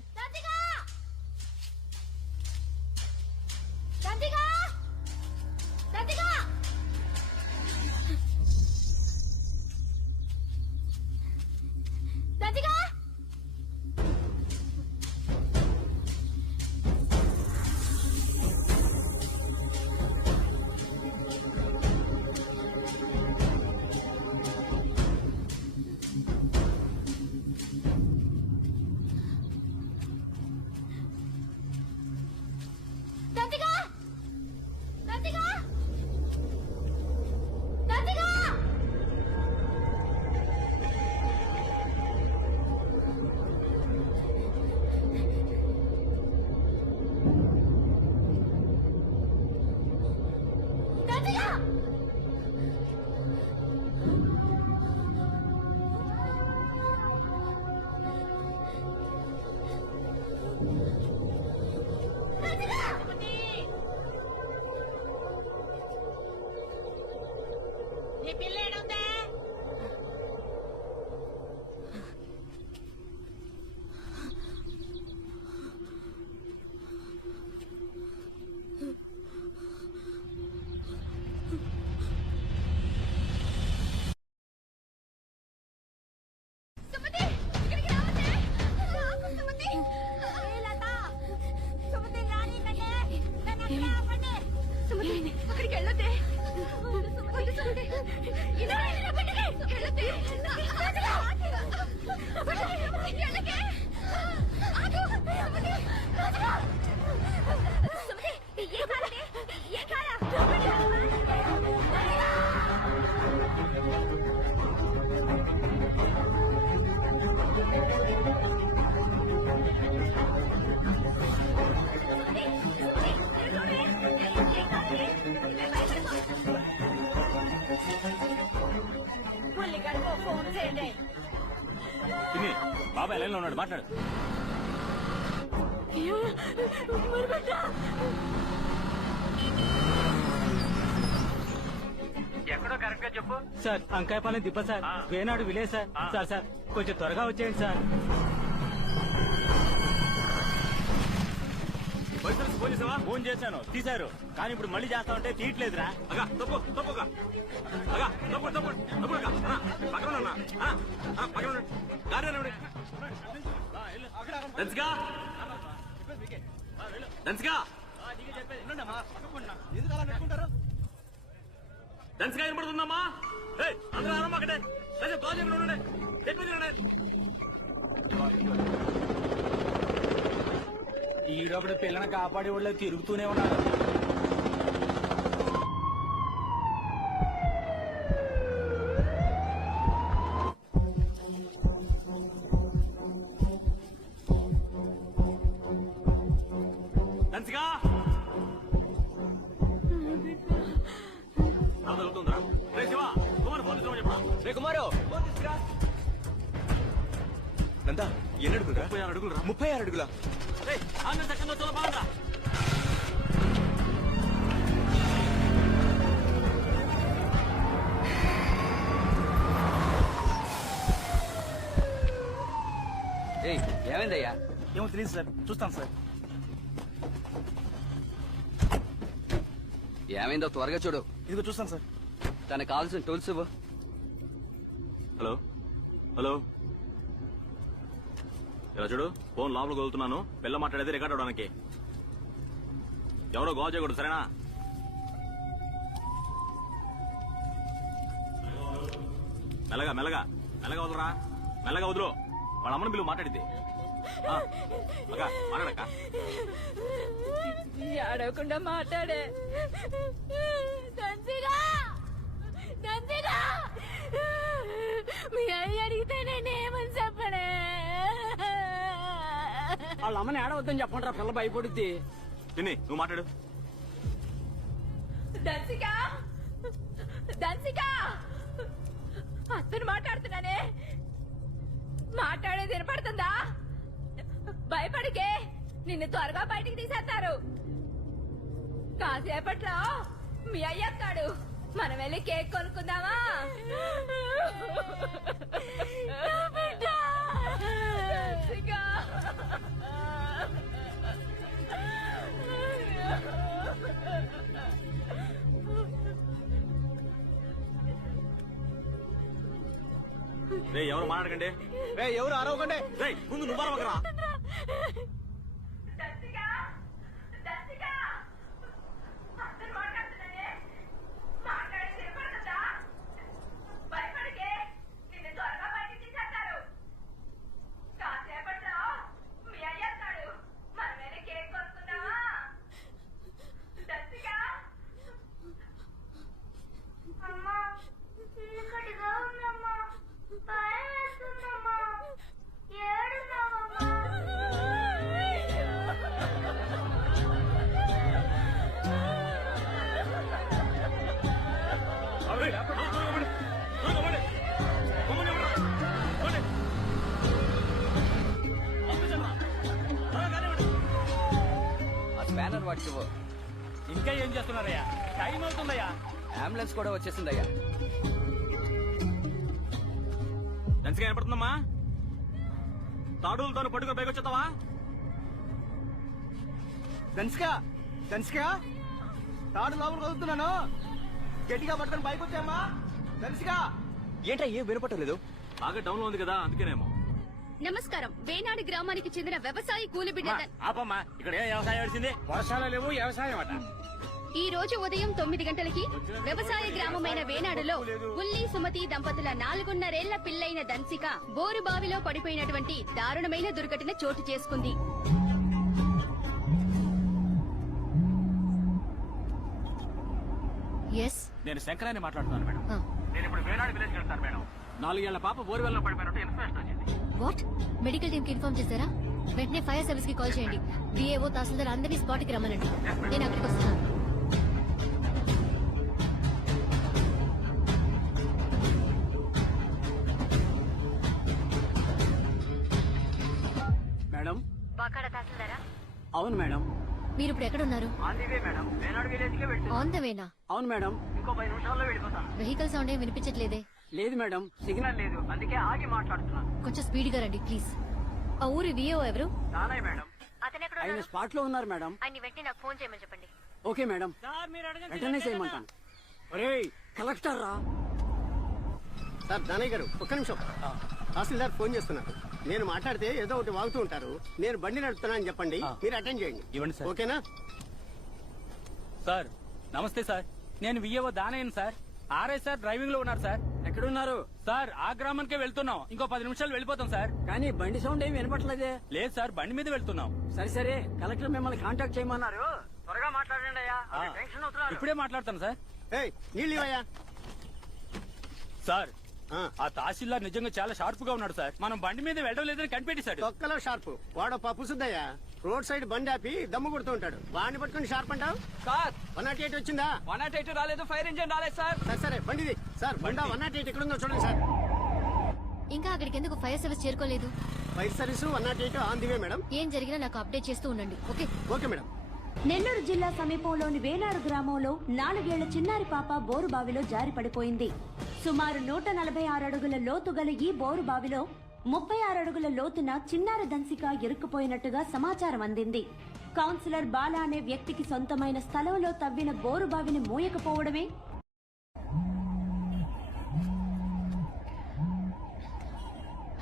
నీ పిల్ల ఏడుందే? సుమతి, ఇక్కడికి రావద్దే. ఆపు సుమతి. ఏ లత, సుమతి రాని కన్నే. నన్ను అక్కడ ఆపండి. సుమతి, అక్కడికి వెళ్ళొద్దే. వద్దు సుమతి. ఇలా బయటికి వెళ్ళొద్దే. వెళ్ళకే. ఆగు. సుమతి, సుమతి, ఏ కాలది? ఏ కాల? ముల్లిగడ్డకు ఫోన్ చేయండి. తిని బాబాయ్ లైన్ లో ఉన్నాడు, మాట్లాడు. ఎక్కడో కరెక్ట్ గా చెప్పు. సార్ అంకాయపాలెం దిబ్బ sir, Venadu village sir. Sir sir కొంచెం త్వరగా వచ్చేయండి సార్. ఫోన్ చేసావా? ఫోన్ చేశాను, తీశారు. కానీ ఇప్పుడు మళ్ళీ చేస్తామంటే తీయట్లేదురా. అగా తప్పు తప్పుగా అగా తప్పు తప్పు తప్పుగా పక్కన ఉన్నా పక్కన గాడి దంచిగా దంచిగా దంచిగా వినపడుతుందమ్మా. అందరూ ఆరమ్మ అక్కడే కాల్ చేయకుండా ఉండండి. చెప్పేది ఈడప్పుడు పిల్లని కాపాడే వాళ్ళు తిరుగుతూనే ఉన్నారు. దంచిగా అవుతుందిరా. రే శివ కుమార్ ఫోన్ తీసుకోమని చెప్పరా. రే కుమారు, నందా ఎన్ని అడుగులు 36 అడుగులు రా. 36 అడుగులా? సెకండ్ వచ్చా బాగుందా? ఏమైందయ్యా? ఏమో తెలియదు సార్, చూస్తాను సార్. ఏమైందో త్వరగా చూడు. ఇదిగో చూస్తాను సార్. తనకు కావాల్సిన టూల్స్ ఇవ్వు. హలో హలో ఇలా చూడు, ఫోన్ లోపలికి వదులుతున్నాను. పిల్ల మాట్లాడేది రికార్డ్ అవడానికి. ఎవరో గోల్ చేయకూడదు, సరేనా? మెల్లగా మెల్లగా మెల్లగా వదలరా, మెల్లగా వదులు. వాళ్ళ అమ్మని పిలువు, మాట్లాడితే మాట్లాడక ఏడవకుండా మాట్లాడే. దంచిగా దంచిగా మీ అయ్య అడిగితే నేనేమని చెప్పనే. వాళ్ళ అమ్మని ఏడవద్దని చెప్పండి, పిల్ల భయపడుద్ది. తిని నువ్వు మాట్లాడు. దంచిగా దంచిగా అతను మాట్లాడుతున్నానే. మాట్లాడేది వినపడుతుందా? భయపడికే, నిన్ను త్వరగా బయటికి తీసేస్తారు. కాసేపట్లో మీ అయ్య వస్తాడు. మనం వెళ్ళి కేక్ కొనుక్కుందామా? దంచిగా రే ఎవరు మాట్లాడకండి. ఎవరు అరవకండి. రే ముందు నువ్వు అరవకరా. స్పానర్ వాటికి ఇంకా ఏం చేస్తున్నారయ్యా? టైం అవుతుందయ్యా. అంబులెన్స్ కూడా వచ్చేసిందయ్యా. దంచిగా ఏర్పడుతుందమ్మా తాడులతో పట్టుకుని పైకి వచ్చేస్తావా ధన్సిక ధన్సిక తాడు లోపలికి వదులుతున్నాను గట్టిగా పట్టుకొని పైకి వచ్చామ్మా ధన్సిక. ఏంటా ఏం వినపట్టలేదు బాగా డౌన్ లో ఉంది కదా అందుకేనేమో. నమస్కారం. వేనాడు గ్రామానికి చెందిన వ్యవసాయ కూలి బిడ్డ ఆపమ్మా ఇక్కడ ఏం వ్యవసాయం వచ్చింది వర్షాలు లేవు వ్యవసాయం అట. ఈ రోజు ఉదయం 9 గంటలకి వ్యవసాయ గ్రామమైన వేనాడులో బుల్లి సుమతి దంపతుల 4.5 పిల్లైన ధన్సిక బోరు బావిలో పడిపోయినటువంటి దారుణమైన దుర్ఘటన చోటు చేసుకుంది. ఎస్ నేను శంకరాన్ని మాట్లాడుతున్నాను మేడం. నేను ఇప్పుడు వేనాడు విలేజ్ వెళ్తాను మేడం. 4 ఏళ్ల పాప బోరువెల్లో పడిపోయినట్టు ఇన్ఫర్మేషన్ వచ్చింది. వాట్? మెడికల్ టీమ్ కి ఇన్ఫార్మ్ చేశారా? వెంటనే ఫైర్ సర్వీస్ కి కాల్ చేయండి. డిఏఓ తహసీల్దార్ అందరినీ స్పాట్ కి రమ్మనండి. నేను అక్కడికి వస్తున్నాను. మేడం వాకాడ తహసీల్దారా? అవును మేడం. మీరు ఇప్పుడు ఎక్కడ ఉన్నారు? మేడం వేనాడు విలేజ్ కే వెళ్తాను. ఆన్ ద వేనా? అవును మేడం, ఇంకో 10 నిమిషాల్లో వెళ్ళిపోతాను. వెహికల్ సౌండ్ ఏం వినిపించట్లేదే. లేదు మేడం, సిగ్నల్ లేదు, అందుకే ఆగి మాట్లాడుతున్నాను. కొంచెం స్పీడ్ గా రండి ప్లీజ్. ఆ ఊరి విఏఓ ఎవరు? నానయ్య మేడం. అతను ఎక్కడ ఆయన స్పాట్ లో ఉన్నారు మేడం. ఆయన వెంటనే నాకు ఫోన్ చేయమని చెప్పండి. ఓకే మేడం, వెంటనే చేయమంటాను. ఒరేయ్ కలెక్టర్ రా. సార్ దానయ్య గారు ఒక్క నిమిషం. తహసీల్దార్ ఫోన్ చేస్తున్నారు. నేను మాట్లాడితే ఏదో ఒకటి వాగుతూ ఉంటారు. నేను బండి నడుపుతున్నా అని చెప్పండి, మీరు అటెండ్ చేయండి. ఇవ్వండి సార్. ఓకేనా? సార్ నమస్తే సార్. నేను విఏఓ దానయ్యను సార్. ఆర్ఐ సార్ డ్రైవింగ్ లో ఉన్నారు సార్. ఎక్కడున్నారు సార్ ఆ గ్రామానికే వెళ్తున్నాం. ఇంకో 10 నిమిషాలు వెళ్ళిపోతాం సార్. కానీ బండి సౌండ్ ఏమి వినపట్లేదే. లేదు సార్ బండి మీద వెళ్తున్నాం. సరే సరే, కలెక్టర్ మిమ్మల్ని కాంటాక్ట్ చేయమన్నారు. త్వరగా మాట్లాడండి అయ్యా, టెన్షన్ అవుతున్నారు. ఇప్పుడే మాట్లాడతాను సార్. ఏయ్ నీళ్ళు ఇవ్వయ్యా. సార్ ఆ తహసీల్దార్ నిజంగా చాలా షార్ప్ గా ఉన్నాడు సార్. మనం బండి మీద వెళ్ళడం లేదని కనిపెట్టేశాడు. తొక్కలో షార్ప్ వాడో పప్పు సుద్దయ్యా. రోడ్ సైడ్ బండి ఆపి దమ్ము కొడుతూ ఉంటాడు. వాడిని పట్టుకుని షార్ప్ అంటావు. సార్ 108 వచ్చిందా? 108 రాలేదు, ఫైర్ ఇంజిన్ రాలేదు సార్. సరే సరే బండిది. సార్ బండి 108 ఎక్కడుందో చూడండి సార్. ఇంకా అక్కడికి ఎందుకు ఫైర్ సర్వీస్ చేరుకోలేదు? Fire service 108 on the way madam. ఏం జరిగినా నాకు అప్డేట్ చేస్తూ ఉండండి. Okay okay madam. నెల్లూరు జిల్లా సమీపంలోని వేనాడు గ్రామంలో 4 ఏళ్ల చిన్నారి పాప బోరు బావిలో జారి పడిపోయింది. సుమారు 146 అడుగుల లోతు గల ఈ బోరు బావిలో 36 అడుగుల లోతున చిన్నారి ధన్సిక ఇరుక్కుపోయినట్టుగా సమాచారం అందింది. కౌన్సిలర్ బాలా అనే వ్యక్తికి సొంతమైన స్థలంలో తవ్విన బోరు బావిని మూయకపోవడమే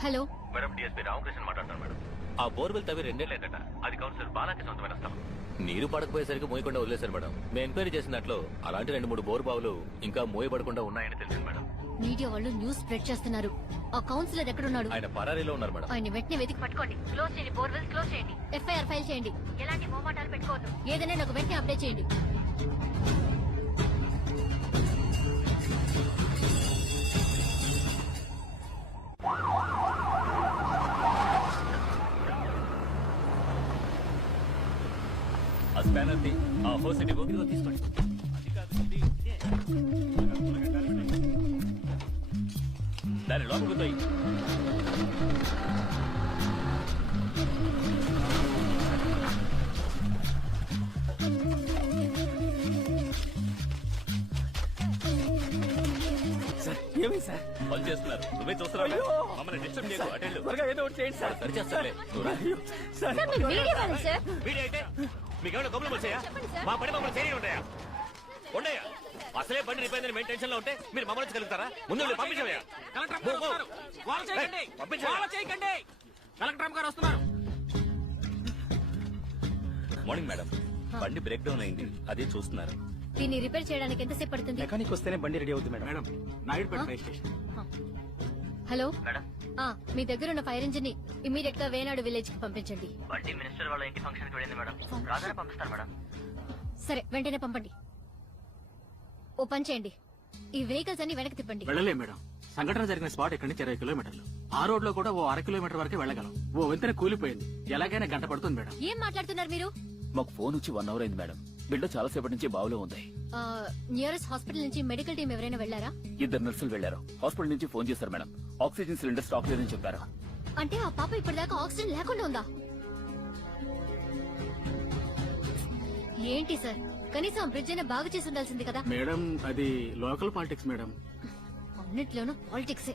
హలో మేడం డిఎస్పీ రామకృష్ణ మాట్లాడుతున్నాను మేడం. ఆ బోర్వెల్ తవ్వి 2 ఏళ్లేదట. అది కౌన్సిలర్ బాలాకి సొంతమైన స్థలం. నీరు పడకపోయేసరికి మోయకుండా వదిలేశారు మేడం. మేము ఎంక్వైరీ చేసినట్లు అలాంటి 2-3 బోరు బావులు ఇంకా మోయబడకుండా ఉన్నాయని తెలిసింది మేడం. మీడియా వాళ్ళు న్యూస్ స్ప్రెడ్ చేస్తున్నారు. ఆ కౌన్సిలర్ ఎక్కడున్నాడు? ఆయన పరారీలో ఉన్నారు మేడం. ఆయన వెంటనే వెతికి పట్టుకోండి. క్లోజ్ చేయండి, బోర్వెల్ క్లోజ్ చేయండి, ఎఫ్ఐఆర్ ఫైల్ చేయండి. ఎలాంటి మోమాటాలు పెట్టుకోవద్దు. ఏదైనా నాకు వెంటనే అప్డేట్ చేయండి. ఆ స్పానర్ ది ఆ హోస్ ని తీసుకోండి. అది కాదు ఇది. దాని లోపలికి పోయి ఏమి సార్ పని చేస్తున్నారు. నువ్వే చూస్తున్నావు. మమ్మల్ని డిస్టర్బ్ చేయకు. అటెండ్ త్వరగా ఏదో ఒకటి చేయండి సార్. సరి చేస్తాలే. సార్ వీడియో అయితే మీకేమైనా గొప్పలు వచ్చాయా? మా పని మమ్మల్ని చేయ ఉంటాయా? ఉండయా? అసలే బండి రిపేర్ మేము టెన్షన్ లో ఉంటే మీరు మమ్మల్ని కలుగుతారా? ముందు పంపించవయ్యా. కలెక్టర్ గారు వస్తున్నారు. మార్నింగ్ మేడం, బండి బ్రేక్ డౌన్ అయింది. అదే చూస్తున్నారు. దీన్ని రిపేర్ చేయడానికి ఎంతసేపు పడుతుంది? మెకానిక్ వస్తేనే బండి రెడీ అవుతుంది madam. Naidupeta fire station. Hello మీ దగ్గర ఉన్న ఫైర్ ఇంజిన్ ని ఇమీడియట్ గా వేనాడు విలేజ్ కి పంపించండి. బండి మినిస్టర్ వాళ్ళ ఇంటి ఫంక్షన్ కి వెళ్ళింది మేడం. రాగానే పంపిస్తారు మేడం. సరే వెంటనే పంపండి. ఓ పని చేయండి, ఈ వెహికల్స్ అన్ని వెనక్కి తిప్పండి. వెళ్ళలే మేడం. సంఘటన జరిగిన స్పాట్ ఇక్కడి నుంచి 20 కిలోమీటర్లు. ఆ రోడ్ లో కూడా ఓ 1/2 కిలోమీటర్ వరకే వెళ్ళగలం. ఓ వంతెన కూలిపోయింది. ఎలాగైనా గంట పడుతుంది మేడం. ఏం మాట్లాడుతున్నారు మీరు? మాకు ఫోన్ వచ్చి 1 అవర్ అయింది మేడం. బిడ్డ చాలా సేపటి నుంచి బావులో ఉంది. నియరెస్ట్ హాస్పిటల్ నుంచి మెడికల్ టీం ఎవరైనా వెళ్లారా? 2 నర్సులు వెళ్లారు. హాస్పిటల్ నుంచి ఫోన్ చేశారు మేడం. ఆక్సిజన్ సిలిండర్ స్టాక్ లేదని చెప్పారు. అంటే ఆ పాప ఇప్పటిదాకా ఆక్సిజన్ లేకుండా ఉందా? ఏంటి సార్, కనీసం బ్రిడ్జ్ అయినా బాగు చేసి ఉండాల్సింది కదా. మేడం అది లోకల్ పాలిటిక్స్ మేడం. అన్నిట్లోనూ పాలిటిక్సే.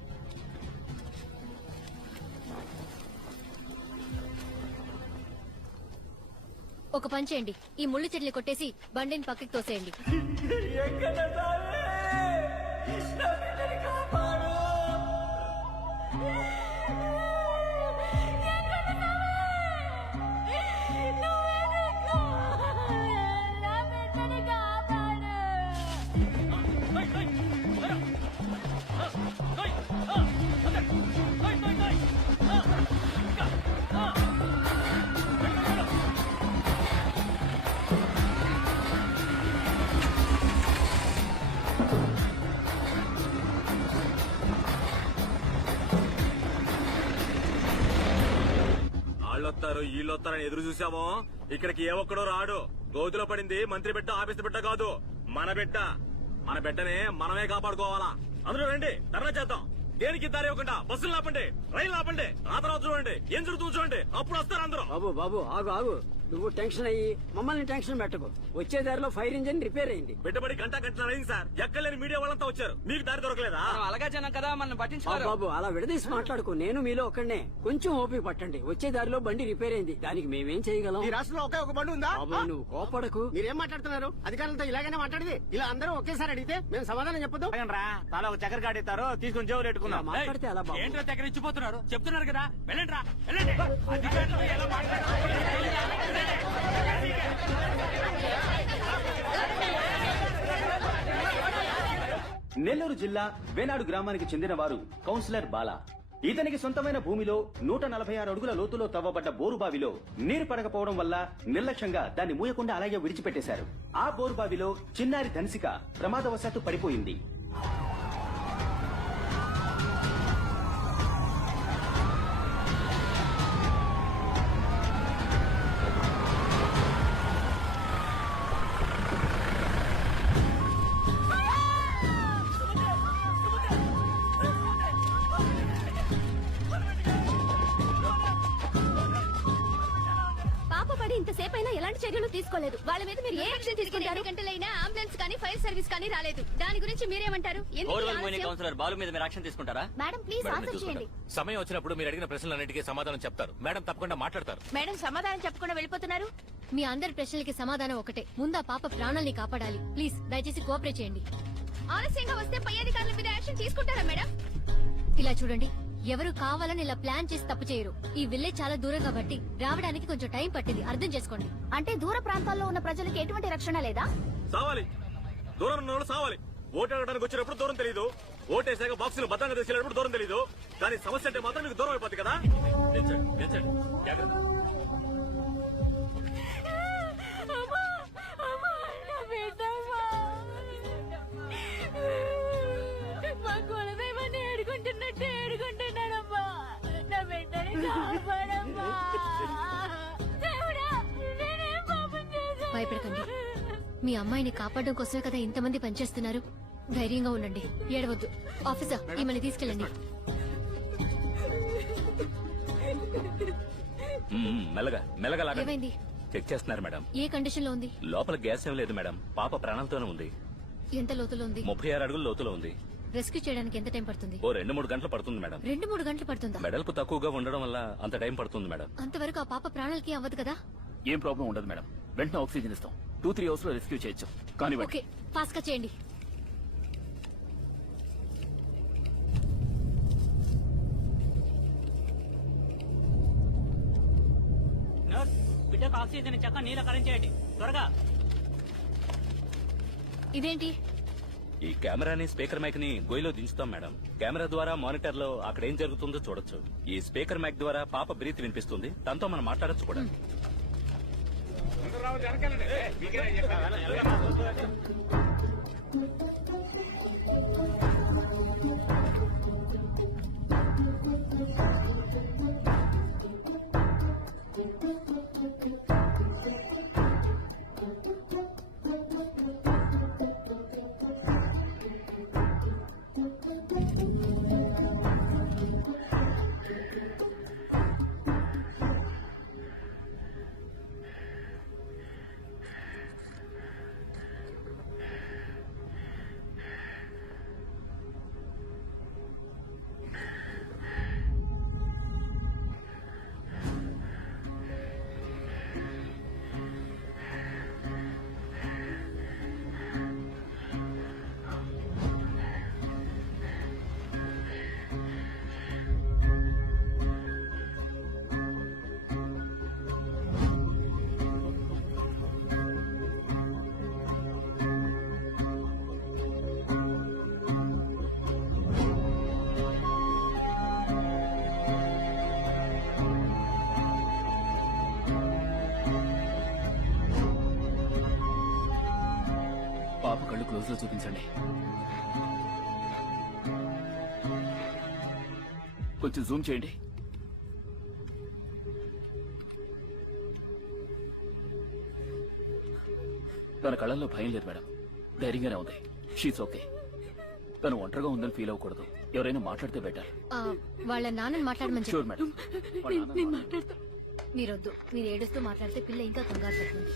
ఒక పని చేయండి, ఈ ముళ్ళు చెట్లు కొట్టేసి బండిని పక్కకి తోసేయండి. వాళ్ళొత్తారు వీళ్ళొత్తారని ఎదురు చూసామో ఇక్కడికి ఏ ఒక్కడో రాడు. గోతులో పడింది మంత్రి బిడ్డ, ఆఫీసు బిడ్డ కాదు, మన బిడ్డ. మన బిడ్డనే మనమే కాపాడుకోవాలా. అందరూ రండి, ధర్నా చేద్దాం. దేనికి దారి ఇవ్వకుండా బస్సులు ఆపండి, రైలు ఆపండి. ఆ తర్వాత చూడండి ఏం జరుగుతుంది చూడండి, అప్పుడు వస్తారు అందరూ. బాబు బాబు ఆగు ఆగు, నువ్వు టెన్షన్ అయ్యి మమ్మల్ని టెన్షన్ పెట్టకు. వచ్చే దారిలో ఫైర్ ఇంజిన్ రిపేర్ అయింది. బిడ్డబడి గంట అయింది సార్. ఎక్కలేని మీడియా వాళ్ళంతా వచ్చారు, మీకు దారి దొరకలేదా? అలాగే జనం కదా మనల్ని పట్టించుకోరు. బాబు అలా విడదీసి మాట్లాడుకో, నేను మీలో ఒక్కడనే. కొంచెం ఓపిక పట్టండి. వచ్చే దారిలో బండి రిపేర్ అయింది, దానికి మేమేం చేయగలం? ఈ రాష్ట్రంలో ఒకే ఒక బండి ఉందా? బాబు నువ్వు కోపడకు. మీరేం మాట్లాడుతున్నారు? అధికారులతో ఇలాగనే మాట్లాడింది. ఇలా అందరూ ఒకేసారి అడిగితే మేము సమాధానం చెప్పదు. తల ఒక చక్కెర కాడిస్తారు, తీసుకుని జోలు పెట్టుకున్నాం. మాట్లాడితే అలా బాబు. ఏంట్రా దగ్గర ఇచ్చిపోతున్నారు? చెప్తున్నారు కదా, వెళ్ళండి రా, వెళ్ళండి. అధికారులు ఎలా మాట్లాడారు? నెల్లూరు జిల్లా వేనాడు గ్రామానికి చెందిన వారు కౌన్సిలర్ బాలా. ఇతనికి సొంతమైన భూమిలో 146 అడుగుల లోతులో తవ్వబడ్డ బోరుబావిలో నీరు పడకపోవడం వల్ల నిర్లక్ష్యంగా దాన్ని మూయకుండా అలాగే విడిచిపెట్టేశారు. ఆ బోరుబావిలో చిన్నారి ధన్సిక ప్రమాదవశాత్తు పడిపోయింది. ఇంతసేపు అయినా ఎలాంటి చర్యలు తీసుకోలేదు. వాళ్ళ మీద మీరు ఏ యాక్షన్ తీసుకుంటారు? గంటలైనా అంబులెన్స్ కానీ ఫైర్ సర్వీస్ కానీ రాలేదు. దాని గురించి మీరేమంటారు? కౌన్సిలర్ బాలు మీద మీరు యాక్షన్ తీసుకుంటారా? మేడం ప్లీజ్ ఆన్సర్ చేయండి. సమయం వచ్చినప్పుడు మీరు అడిగిన ప్రశ్నలన్నిటికీ సమాధానం చెప్తారు. మేడం తప్పకుండా మాట్లాడతారు. మేడం సమాధానం చెప్పకుండా వెళ్ళిపోతున్నారు. మీ అందరి ప్రశ్నలకి సమాధానం ఒకటే, ముందు ఆ పాప ప్రాణాల్ని కాపాడాలి. ప్లీజ్ దయచేసి కోఆపరేట్ చేయండి. ఆలస్యంగా వస్తే పై అధికారుల మీద యాక్షన్ తీసుకుంటారా మేడం? ఇలా చూడండి, ఎవరు కావాలని ఇలా ప్లాన్ చేసి తప్పు చేయరు. ఈ విలేజ్ చాలా దూరం కాబట్టి రావడానికి కొంచెం టైం పట్టింది, అర్థం చేసుకోండి. అంటే దూర ప్రాంతాల్లో ఉన్న ప్రజలకు ఎటువంటి రక్షణ లేదా? సావాలి, దూరం ఉన్న వాళ్ళు సావాలి. ఓటు అడగడానికి వచ్చినప్పుడు దూరం తెలీదు, ఓటేసాక బాక్సులు భద్రంగా తీసుకెళ్ళినప్పుడు దూరం తెలీదు. కానీ సమస్య అంటే మాత్రం మీకు దూరం అయిపోతుంది కదా. జాగ్రత్త. భయపడకండి, మీ అమ్మాయిని కాపాడడం కోసమే కదా ఇంతమంది పనిచేస్తున్నారు. ధైర్యంగా ఉండండి, ఏడవద్దు. ఆఫీసర్ ఈమెను తీసుకెళ్ళండి. మెల్లగా మెల్లగా లాగండి. ఏమైంది? చెక్ చేస్తున్నారు మేడం. ఏ కండిషన్ లో ఉంది? లోపల గ్యాస్ ఏం లేదు మేడం. పాప ప్రాణాలతోనే ఉంది. ఎంత లోతులో ఉంది? 36 అడుగుల లోతులో ఉంది. రెస్క్యూ చేయడానికి ఎంత టైం పడుతుంది? ఓ 2-3 గంటలు పడుతుంది మేడం. 2-3 గంటలు పడుతుందా? మెడల్పు తక్కువగా ఉండడం వల్ల అంత టైం పడుతుంది మేడం. అంతవరకు ఆ పాప ప్రాణాలకి అవ్వదు కదా? ఏం ప్రాబ్లం ఉండదు మేడం. వెంటనే ఆక్సిజన్ ఇస్తాం. 2-3 అవర్స్ లో రెస్క్యూ చేయొచ్చు. కానీ ఓకే, ఫాస్ట్ గా చేయండి. బిడ్డకు ఆక్సిజన్ ఇచ్చాక నీళ్ళ కరెంట్ చేయండి త్వరగా. ఇదేంటి? ఈ కెమెరాని స్పీకర్ మైక్ ని గొయ్యిలో దించుతాం మేడం. కెమెరా ద్వారా మానిటర్ లో అక్కడ ఏం జరుగుతుందో చూడొచ్చు. ఈ స్పీకర్ మైక్ ద్వారా పాప బ్రీత్ వినిపిస్తుంది, తనతో మనం మాట్లాడొచ్చు కూడా. లో చూపించండి. కొంచెం జూమ్ చేయండి. తన కళ్ళల్లో భయం లేదు మేడం, ధైర్యంగానే ఉంది. She's okay. తను ఒంటరిగా ఉందని ఫీల్ అవ్వకూడదు. ఎవరైనా మాట్లాడితే బెటర్. వాళ్ళ నాన్నని మాట్లాడమని షూర్ మేడం. మీరొద్దు. మీరు ఏడుస్తూ మాట్లాడితే పిల్ల ఇంకా కంగారు పడుతుంది.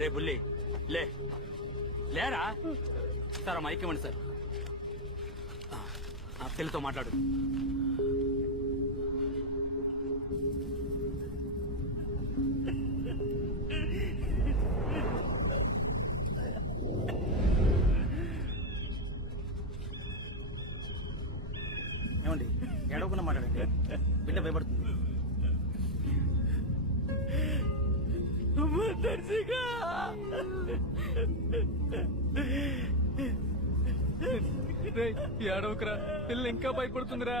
రే బుల్లి లే లేరా సార్, మైక్ ఇవ్వండి సార్. పిల్లతో మాట్లాడు. ఏమండి ఏడవకుండా మాట్లాడండి, బిడ్డ భయపడుతుంది. ఏడవకురా, పిల్ల ఇంకా భయపడుతుందిరా.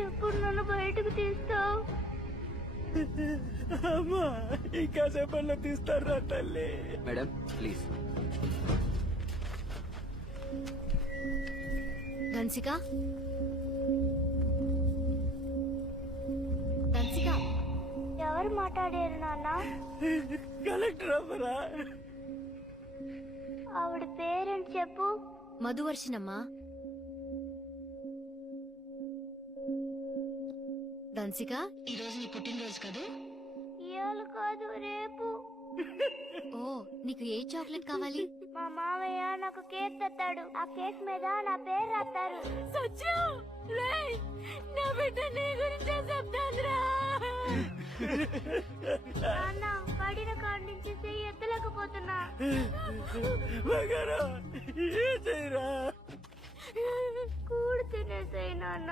ఎప్పుడు నన్ను బయటకు తీస్తావు? అమ్మా ఇంకా సేపట్లో తీస్తారా తల్లి? Madam please. ధన్సిక, ధన్సిక, ఎవరు మాట్లాడారు నాన్న? కలెక్టర్ అమ్మరా. ఆవిడ పేరెంట్ చెప్పు. మధువర్షినమ్మా. ధన్సిక, ఈ రోజు నీ పుట్టినరోజు కదూ? ఇవాళ కాదు, రేపు. ఓ, నీకు ఏ చాక్లెట్ కావాలి? మా మామయ్య నాకు కేక్ తెస్తాడు. ఆ కేక్ మీద నా పేరు రాస్తారు. సత్యం, నా బిడ్డ నీ గురించే చెప్తాందిరా. నాన్న, పడిన కాడి నుంచి చెయ్యి ఎత్తలేకపోతున్నా. కూడు తినేసాయి నాన్న.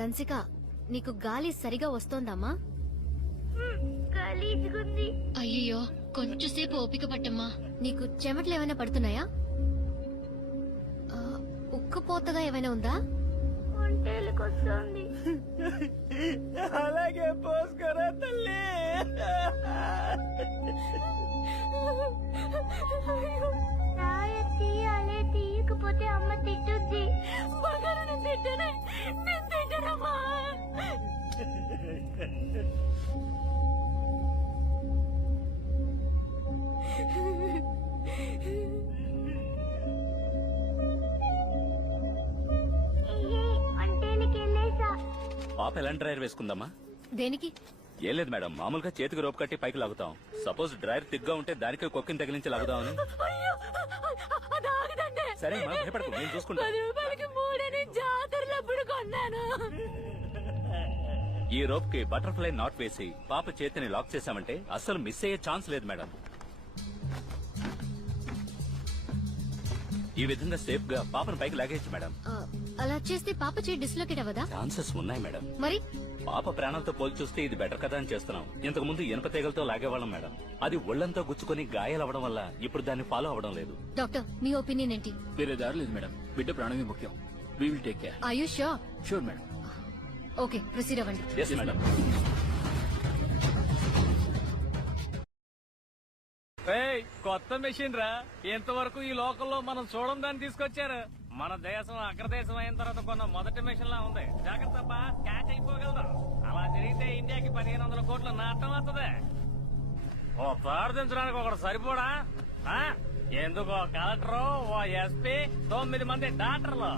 ధన్సిక, నీకు గాలి సరిగా వస్తోందమ్మా? గలీజ్గుంది. అయ్యో, కొంచెంసేపు ఓపిక పట్టమ్మా. నీకు చెమటలు ఏమైనా పడుతున్నాయా? ఉక్కపోతగా ఏమైనా ఉందా? ఒంటేలుకొస్తుంది. అలాగే పోసుకోరా తల్లి. రాయ తీయాలే, తీయకపోతే అమ్మ తిట్టుద్ది. మగను తిట్టనే, నేను తిట్టనమ్మా. అంటే నీకెళ్ళేసా? పాప ఎలాంటి డ్రైవర్ వేసుకుందామా? దేనికి? ఏం లేదు మేడం, మామూలుగా చేతికి రోప్ కట్టి పైకి లాగుతాం. సపోజ్ డ్రైవర్ తిగ్గా ఉంటే దానికి కొక్కిని తగిలించి లాగుదామని. సరే అమ్మా, భయపడకు, నేను చూసుకుంటా. 10 రూపాయలకి 3 జాతరలప్పుడు కొన్నాను. ఈ రోప్ కి బటర్ఫ్లై నాట్ వేసి పాప చేతిని లాక్ చేశామంటే అస్సలు మిస్ అయ్యే ఛాన్స్ లేదు మేడం. ఈ విధంగా సేఫ్ గా పాపను పైకి లాగేయచ్చు మేడం. అలా చేస్తే పాప చేయి డిస్లోకేట్ అవ్వదా? ఛాన్సెస్ ఉన్నాయి మేడం. మరి పాప ప్రాణాలతో పోల్చి చూస్తే ఇది బెటర్ కదా అని చేస్తున్నాం. ఇంతకు ముందు ఇనుప తీగలతో లాగేవాళ్ళం మేడం. అది ఒళ్లంతా గుచ్చుకొని గాయాలవ్వడం వల్ల ఇప్పుడు దాన్ని ఫాలో అవడం లేదు. డాక్టర్, మీ ఒపీనియన్ ఏంటి? వేరే దారి లేదు మేడం, బిడ్డ ప్రాణమే ముఖ్యం. We will take care. Are you sure? Sure madam. Okay, proceed అవ్వండి. Yes madam. కొత్త మెషిన్ రా, ఇంతవరకు ఈ లోకల్లో మనం చూడం దాన్ని తీసుకొచ్చారు. మన దేశం అగ్రదేశం అయిన తర్వాత కొన్న మొదటి మెషిన్ లా ఉంది. జాగ్రత్త బా, క్యాచ్ అయిపోగలదు. అలా జరిగితే ఇండియాకి 1500 కోట్ల నష్టం వస్తుంది. ఓ ప్రార్థించడానికి ఒకడు సరిపోడా? ఎందుకో కలెక్టర్, ఓ ఎస్పీ, 9 మంది డాక్టర్లు.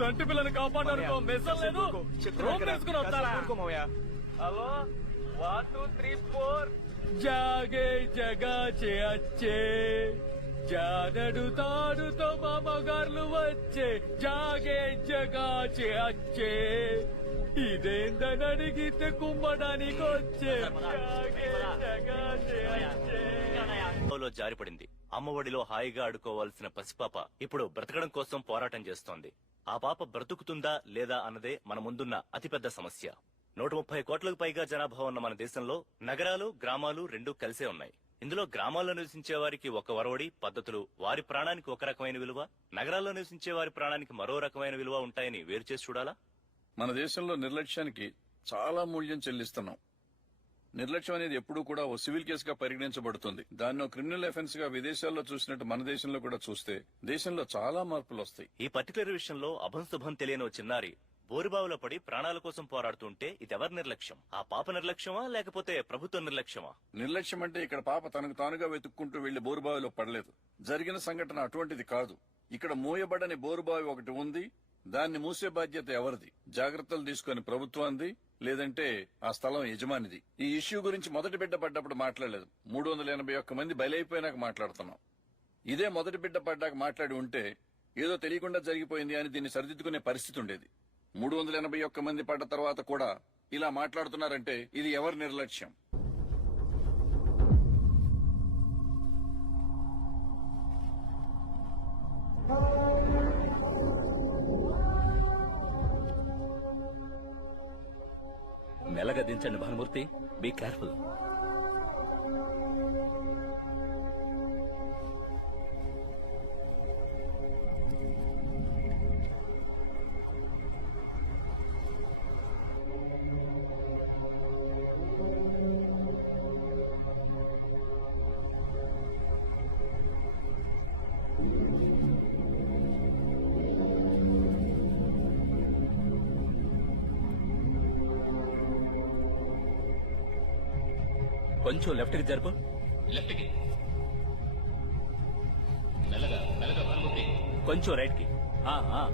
సంటి పిల్లని కాపాడడానికి మెషిన్ లేదు. రూమ్ తీసుకుని వస్తారా? హలో, 1 2 3 4. జాగే జగాచే అచ్చే, జానడు తాడుతో మామగారులు వచ్చే, జాగే జగాచే అచ్చే, ఇదేందని అడిగితే కుమ్మడానికి వచ్చే, జాగే జగాచే అచ్చే. జారిపడింది. అమ్మఒడిలో హాయిగా ఆడుకోవాల్సిన పసిపాప ఇప్పుడు బ్రతకడం కోసం పోరాటం చేస్తోంది. ఆ పాప బ్రతుకుతుందా లేదా అన్నదే మన ముందున్న అతిపెద్ద సమస్య. 130 కోట్లకు పైగా జనాభా ఉన్న మన దేశంలో నగరాలు, గ్రామాలు రెండూ కలిసే ఉన్నాయి. ఇందులో గ్రామాల్లో నివసించే వారికి ఒక వరవడి పద్ధతులు, వారి ప్రాణానికి ఒక రకమైన విలువ, నగరాల్లో నివసించే వారి ప్రాణానికి మరో రకమైన విలువ ఉంటాయని వేరు చేసి చూడాలా? మన దేశంలో నిర్లక్ష్యానికి చాలా మూల్యం చెల్లిస్తున్నాం. నిర్లక్ష్యం అనేది ఎప్పుడూ కూడా ఓ సివిల్ కేసుగా పరిగణించబడుతుంది. దాన్ని క్రిమినల్ అఫెన్స్ గా విదేశాల్లో చూసినట్టు మన దేశంలో కూడా చూస్తే దేశంలో చాలా మార్పులు వస్తాయి. ఈ పర్టికులర్ విషయంలో అభంశుభం తెలియని ఓ చిన్నారి బోరుబావిలో పడి ప్రాణాల కోసం పోరాడుతుంటే ఇదెవరి నిర్లక్ష్యం? ఆ పాప నిర్లక్ష్యమా లేకపోతే ప్రభుత్వ నిర్లక్ష్యమా? నిర్లక్ష్యం అంటే ఇక్కడ పాప తనకు తానుగా వెతుక్కుంటూ వెళ్లి బోరుబావిలో పడలేదు. జరిగిన సంఘటన అటువంటిది కాదు. ఇక్కడ మూయబడని బోరుబావి ఒకటి ఉంది. దాన్ని మూసే బాధ్యత ఎవరిది? జాగ్రత్తలు తీసుకుని ప్రభుత్వానికి, లేదంటే ఆ స్థలం యజమానిది. ఈ ఇష్యూ గురించి మొదటి బిడ్డ పడ్డప్పుడు మాట్లాడలేదు. 381 మంది బలైపోయినాక మాట్లాడుతున్నాం. ఇదే మొదటి బిడ్డ పడ్డాక మాట్లాడి ఉంటే ఏదో తెలియకుండా జరిగిపోయింది అని దీన్ని సరిదిద్దుకునే పరిస్థితి ఉండేది. 381 మంది పడ్డ తర్వాత కూడా ఇలా మాట్లాడుతున్నారంటే ఇది ఎవరి నిర్లక్ష్యం? మెల్లగా దించండి భానుమూర్తి, బీ కేర్ఫుల్. కొంచెం లెఫ్ట్ కి జరుపు. లెఫ్ట్ కి మెల్లగా మెల్లగా భానుమూర్తి. కొంచెం రైట్ కి.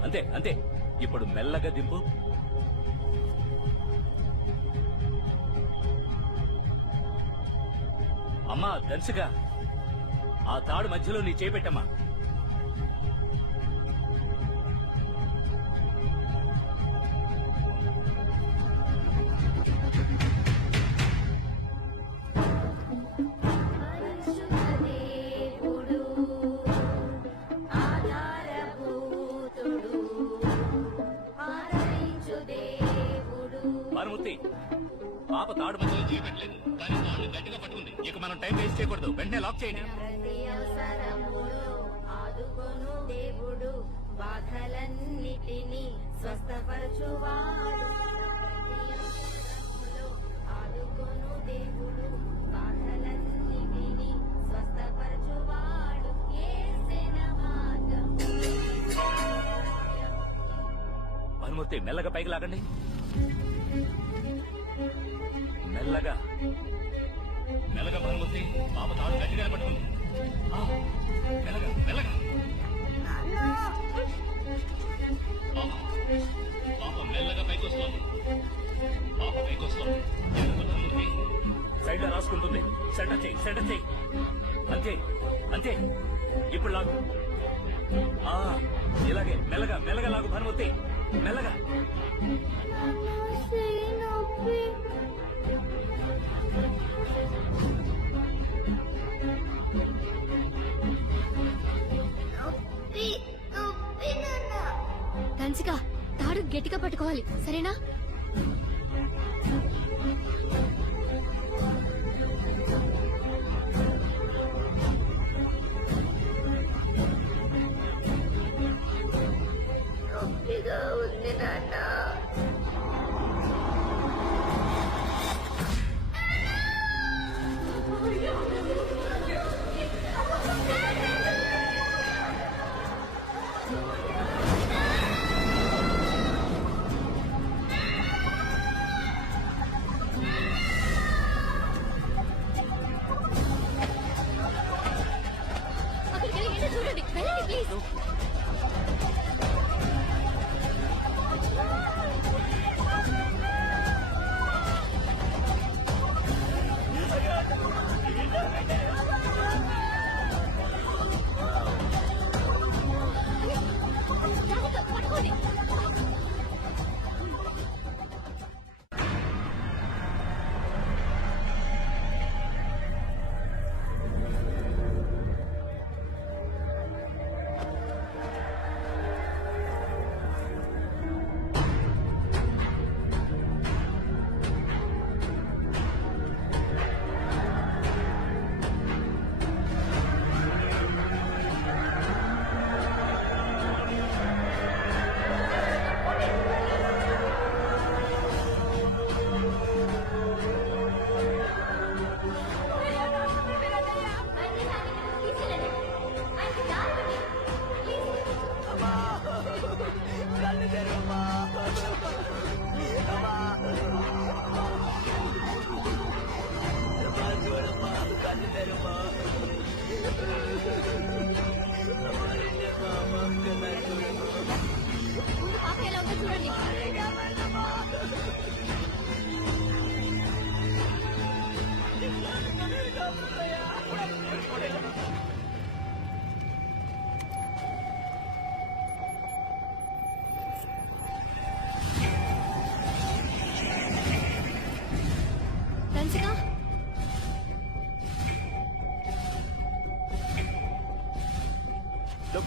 అంతే అంతే. ఇప్పుడు మెల్లగా దింపు. అమ్మా దర్శగా, ఆ తాడు మధ్యలో నీ చేపెట్టమ్మా. భానుమూర్తి, పాప తాడు మధ్యలో చేపెట్టలేదు, కానీ తాడు గట్టిగా పట్టుకుంది. ఇక మనం టైం వేస్ట్ చేయకూడదు, వెంటనే లాక్ చేయండి. ఆదుకొను దేవుడు, బాధలన్నిటినీ స్వస్థపరచువాడు. ఆదుకొను దేవుడు, బాధలన్నిటినీ స్వస్థపరచువాడు. యేసయ్య మార్గం. భానుమూర్తి మెల్లగా పైకి లాగండి. మెల్లగా మెల్లగా భానుమూర్తి, పాప తాడు గట్టిగా పట్టుకుంది. మెల్లగా మెల్లగా. పాప మెల్లగా పైకి వస్తుంది. పాప పైకి వస్తుంది. సైడ్ లో రాసుకుంటుంది. సెంటర్ చేయి, సెంటర్ చేయి. అంతే అంతే. ఇప్పుడు లాగు. ఇలాగే మెల్లగా మెల్లగా లాగు భానుమూర్తి, మెల్లగా. ధన్సిక, తాడు గట్టిగా పట్టుకోవాలి, సరేనా? ఉంది నాన్న.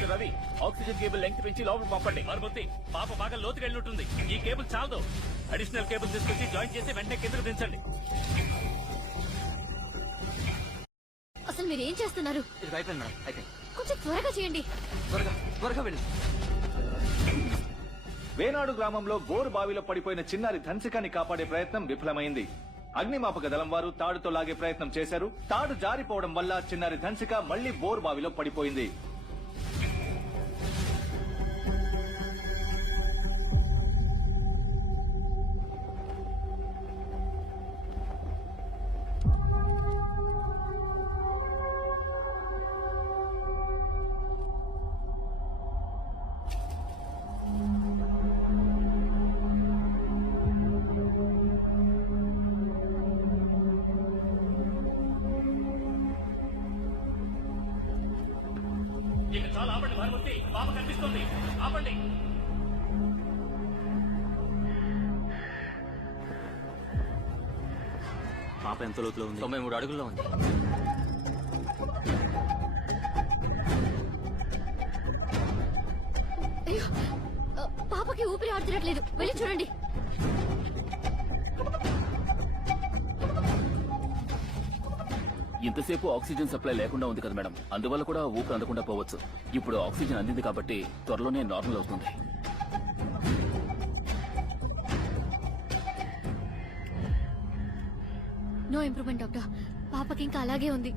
Doctor Ravi oxygen cable length పెంచి లోపల పంపండి. మరుమూర్తి పాప బాగా లోతుగా వెళ్ళినట్టుంది. ఈ కేబుల్ చాలదు. అడిషనల్ కేబుల్ తీసుకొచ్చి జాయిన్ చేసి వెంటనే కిందకు దించండి. అసలు మీరు ఏం చేస్తున్నారు? ఇది అయిపోయింది మేడం. అయితే కొంచెం త్వరగా చేయండి. త్వరగా వెళ్ళి. వేనాడు గ్రామంలో బోరు బావిలో పడిపోయిన చిన్నారి ధన్సికాని కాపాడే ప్రయత్నం విఫలమైంది. అగ్నిమాపక దళం వారు తాడుతో లాగే ప్రయత్నం చేశారు. తాడు జారిపోవడం వల్ల చిన్నారి ధన్సిక మళ్లీ బోరు బావిలో పడిపోయింది. ఇక చాలా ఆపండి మరుమూర్తి. పాప కనిపిస్తుంది. ఆపండి. పాప ఎంత లోతులో ఉంది? 93 అడుగుల్లో ఉంది. అయ్యో, పాపకి ఊపిరి ఆడుతున్నట్లేదు. వెళ్ళి చూడండి. ఇంతసేపు ఆక్సిజన్ సప్లై లేకుండా ఉంది కదా మేడం, అందువల్ల కూడా ఊపిరి అందకుండా పోవచ్చు. ఇప్పుడు ఆక్సిజన్ అందింది కాబట్టి త్వరలోనే నార్మల్ అవుతుంది. No improvement doctor. పాపకి ఇంకా అలాగే ఉంది.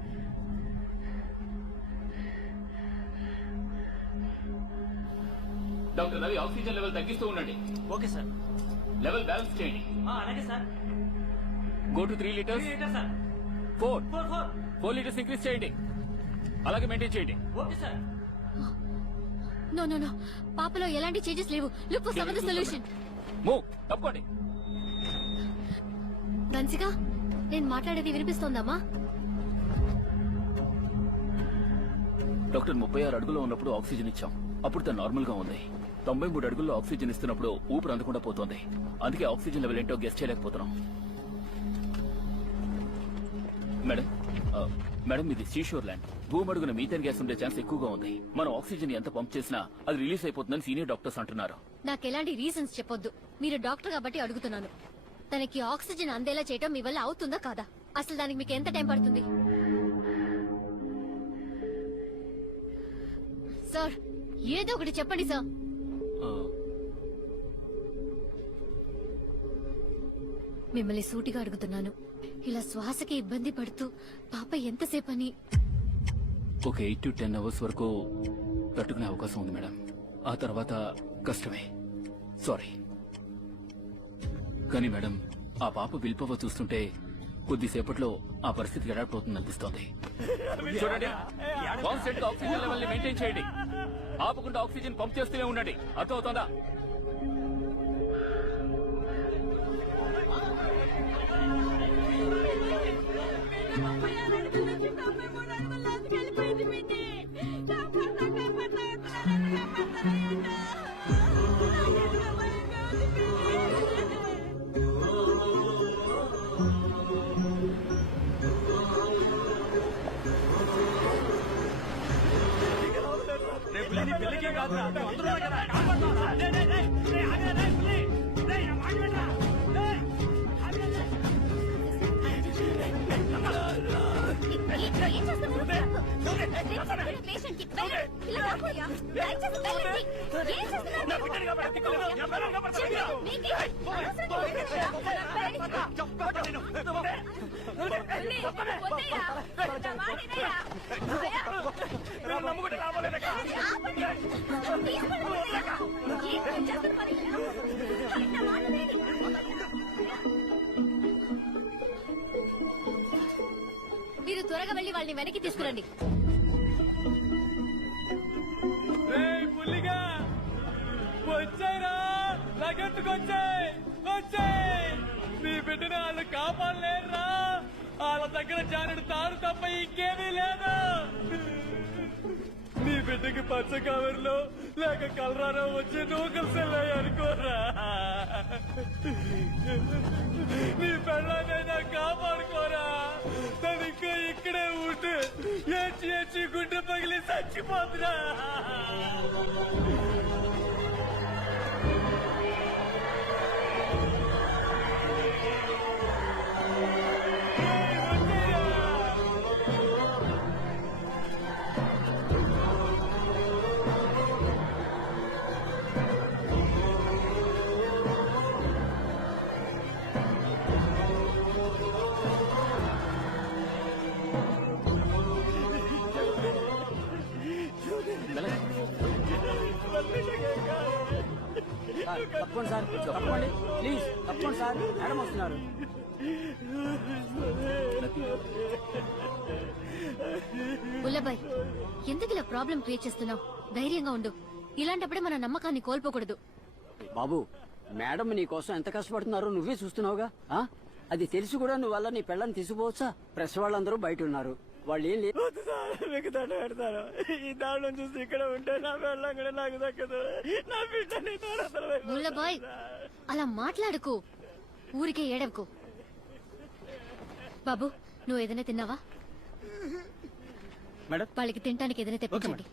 డాక్టర్ రవి ఆక్సిజన్ లెవెల్ తగ్గిస్తూ ఉండండి. Okay sir. లెవెల్ బ్యాలెన్స్ చేయండి. అలాగే sir. Go to 3 litres. Sir. 4 litres increase చేయండి. అలాగే మెయింటైన్ చేయండి. Okay sir. No no no, పాపలో ఎలాంటి చేంజెస్ లేవు. Look for some other solution. Move. తప్పండి. ధన్సిక, నేను మాట్లాడేది వినిపిస్తోందమ్మా? డాక్టర్ 36 అడుగులో ఉన్నప్పుడు ఆక్సిజన్ ఇచ్చాం. అప్పుడు తను నార్మల్ గా ఉంది. 93 అడుగుల్లో ఆక్సిజన్ ఇస్తున్నప్పుడు ఊపిరి అందకుండా పోతోంది. అందుకే ఆక్సిజన్ లెవెల్ ఏంటో గెస్ చేయలేకపోతున్నాం. మేడం మేడం ఇది సీషోర్ ల్యాండ్. భూమడుగున మీథేన్ గ్యాస్ ఉండే ఛాన్స్ ఎక్కువగా ఉంది. మనం ఆక్సిజన్ ఎంత పంప్ చేసినా అది రిలీజ్ అయిపోతుందని సీనియర్ డాక్టర్స్ అంటున్నారు. నాకు ఎలాంటి రీజన్స్ చెప్పొద్దు. మీరు డాక్టర్ కాబట్టి అడుగుతున్నాను. తనకి ఆక్సిజన్ అందేలా చేయటం మీ వల్ల అవుతుందా కాదా? అసలు దానికి మీకు ఎంత టైం పడుతుంది? సార్, ఏదో ఒకటి చెప్పండి సార్. మిమ్మల్ని సూటిగా అడుగుతున్నాను. ఇలా శ్వాసకి ఇబ్బంది పడుతూ పాప ఎంతసేపని? ఒక 8 to 10 అవర్స్ వరకు తట్టుకునే అవకాశం ఉంది మేడం. ఆ తర్వాత కష్టమే. సారీ. కానీ మేడం, ఆ పాప విల్పవ చూస్తుంటే కొద్దిసేపట్లో ఆ పరిస్థితి అడాప్ట్ అవుతుంది అనిపిస్తోంది. చూడండి, కాన్స్టెంట్ గా ఆక్సిజన్ లెవెల్ ని మెయింటైన్ చేయండి. ఆపకుండా ఆక్సిజన్ పంప్ చేస్తూనే ఉండండి. అర్థమవుతోందా? పెళ్లికి కాదు. మీరు త్వరగా వెళ్లి వాళ్ళని వెనక్కి తీసుకురండి. వచ్చారా? లగెత్తుకొచ్చాయి. వచ్చాయి. నీ బిడ్డను వాళ్ళు కాపాడలేరురా. వాళ్ళ దగ్గర జానుడు తాను తప్ప ఇంకేమీ లేదు. నీ బిడ్డకి పచ్చ కవర్లో లేక కలరాలో వచ్చి నూకలు సెల్లయ్యనుకోరా. నీ పెళ్ళానైనా కాపాడుకోరా. తను ఇంకా ఇక్కడే ఉంటే ఏడ్చి గుండె పగిలి చచ్చిపోతున్నా. తప్పండి సార్, తప్పండి ప్లీజ్, తప్పండి సార్, మేడం వస్తున్నారు. బుల్లబాయ్, ఎందుకు ఇలా ప్రాబ్లం క్రియేట్ చేస్తున్నావు? ధైర్యంగా ఉండు. ఇలాంటప్పుడే మన నమ్మకాన్ని కోల్పోకూడదు. బాబు, మేడం నీ కోసం ఎంత కష్టపడుతున్నారో నువ్వే చూస్తున్నావుగా. ఆ? అది తెలిసి కూడా నువ్వు వల్ల నీ పెళ్ళని తీసుకోవచ్చా? ప్రెస్ వాళ్ళందరూ బయట ఉన్నారు, వాళ్ళు ఏం లేదు. మీకు దండ పెడతారు. ఈ దారుణం చూసి ఇక్కడ ఉంటే నా పెళ్ళం కూడా నాకు దక్కదు. నా బిడ్డని బుల్లబాయ్, అలా మాట్లాడుకు, ఊరికే ఏడవకు. బాబు, నువ్వు ఏదైనా తిన్నావా? మేడం, వాళ్ళకి తినడానికి ఏదైనా తెప్పించండి.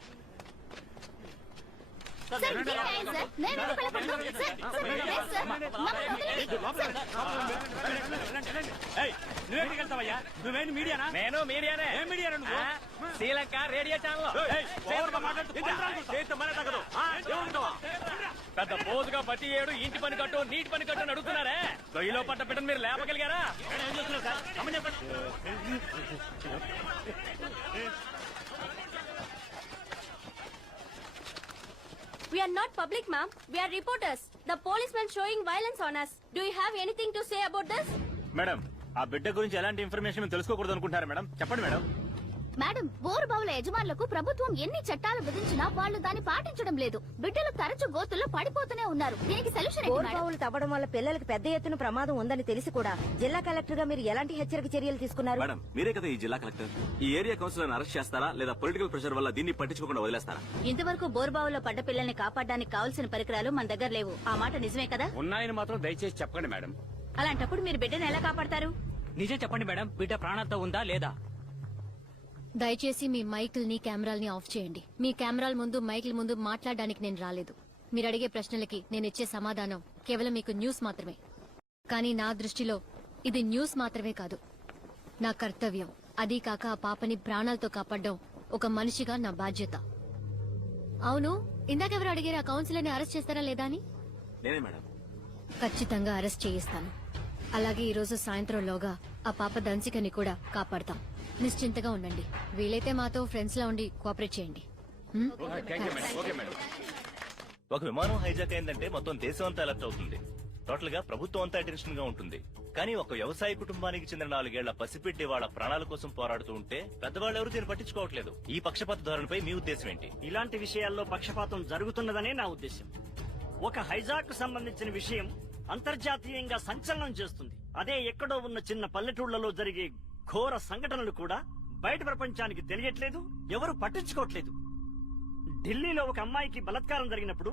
నువ్వేంటికెళ్తావయ్యా? నువ్వేంటి మీడియానా? నేను మీడియానే. ఏం మీడియా నువ్వు? Sri Lanka radio channel. పెద్ద పోజుగా ప్రతి ఏడు ఇంటి పని కట్టు, నీటి పని కట్టు అని అడుగుతున్నారే. గొయ్యిలో పట్ట బిడ్డను మీరు లేపగలిగారా? ఏం చేస్తున్నారు సార్? చెప్పండి. We are not public, ma'am. We are reporters. The policeman showing violence on us. Do you have anything to say about this? Madam, ఆ బిడ్డ గురించి ఎలాంటి ఇన్ఫర్మేషన్ తెలుసుకోకూడదు అనుకుంటారా మేడం? చెప్పండి మేడం. మేడం, బోరు బావుల యజమానులకు ప్రభుత్వం ఎన్ని చట్టాలు విధించినా వాళ్ళు దాన్ని పాటించడం లేదు. బిడ్డలు తరచు గోతుల్లో పడిపోతూనే ఉన్నారు. దీనికి సొల్యూషన్ ఏంటి మేడం? బావులు తవ్వడం వల్ల పిల్లలకు పెద్ద ఎత్తున ప్రమాదం ఉందని తెలిసి కూడా జిల్లా కలెక్టర్ గా మీరు ఎలాంటి హెచ్చరిక చర్యలు తీసుకున్నారు? మేడం, మీరే కదా ఈ జిల్లా కలెక్టర్. ఈ ఏరియా కౌన్సిలర్ అరెస్ట్ చేస్తారా లేదా పొలిటికల్ ప్రెషర్ వల్ల దీన్ని పట్టించుకోకుండా వదిలేస్తారా? ఇంతవరకు బోరు బావుల్లో పడ్డ పిల్లల్ని కాపాడడానికి కావాల్సిన పరికరాలు మన దగ్గర లేవు. ఆ మాట నిజమే కదా? ఉన్నాయని మాత్రం దయచేసి చెప్పండి మేడం. అలాంటప్పుడు మీరు బిడ్డను ఎలా కాపాడతారు? నిజం చెప్పండి మేడం, బిడ్డ ప్రాణంతో ఉందా లేదా? దయచేసి మీ మైకుల్ని కెమెరాల్ని ఆఫ్ చేయండి. మీ కెమెరాల ముందు మైకుల ముందు మాట్లాడడానికి నేను రాలేదు. మీరు అడిగే ప్రశ్నలకి నేను ఇచ్చే సమాధానం కేవలం మీకు న్యూస్ మాత్రమే. కానీ నా దృష్టిలో ఇది న్యూస్ మాత్రమే కాదు, నా కర్తవ్యం. అదీ కాక ఆ పాపని ప్రాణాలతో కాపాడడం ఒక మనిషిగా నా బాధ్యత. అవును, ఇందాకెవరు అడిగారు ఆ కౌన్సిలర్ని అరెస్ట్ చేస్తారా లేదా అని? నేనే మేడం. ఖచ్చితంగా అరెస్ట్ చేయిస్తాను. అలాగే ఈ రోజు సాయంత్రంలోగా ఆ పాప దంసికని కూడా కాపాడతాం. నిశ్చింతగా ఉండండి. వీలైతే మాతో ఫ్రెండ్స్ లా ఉండి కోఆపరేట్ చేయండి. ఒక విమానం హైజాక్ అయిందంటే మొత్తం దేశం అంతా అలర్ట్ అవుతుంది. టోటల్ గా ప్రభుత్వం అంతా అటెన్షన్ గా ఉంటుంది. కానీ ఒక వ్యవసాయ కుటుంబానికి చెందిన 4 ఏళ్ల పసిబిడ్డ వాళ్ళ ప్రాణాల కోసం పోరాడుతూ ఉంటే పెద్దవాళ్ళు ఎవరు దీన్ని పట్టించుకోవట్లేదు. ఈ పక్షపాత ధోరణిపై మీ ఉద్దేశం ఏంటి? ఇలాంటి విషయాల్లో పక్షపాతం జరుగుతున్నదనే నా ఉద్దేశం. ఒక హైజాక్ కు సంబంధించిన విషయం అంతర్జాతీయంగా సంచలనం చేస్తుంది. అదే ఎక్కడో ఉన్న చిన్న పల్లెటూళ్లలో జరిగే ఘోర సంఘటనలు కూడా బయట ప్రపంచానికి తెలియట్లేదు, ఎవరు పట్టించుకోవట్లేదు. ఢిల్లీలో ఒక అమ్మాయికి బలాత్కారం జరిగినప్పుడు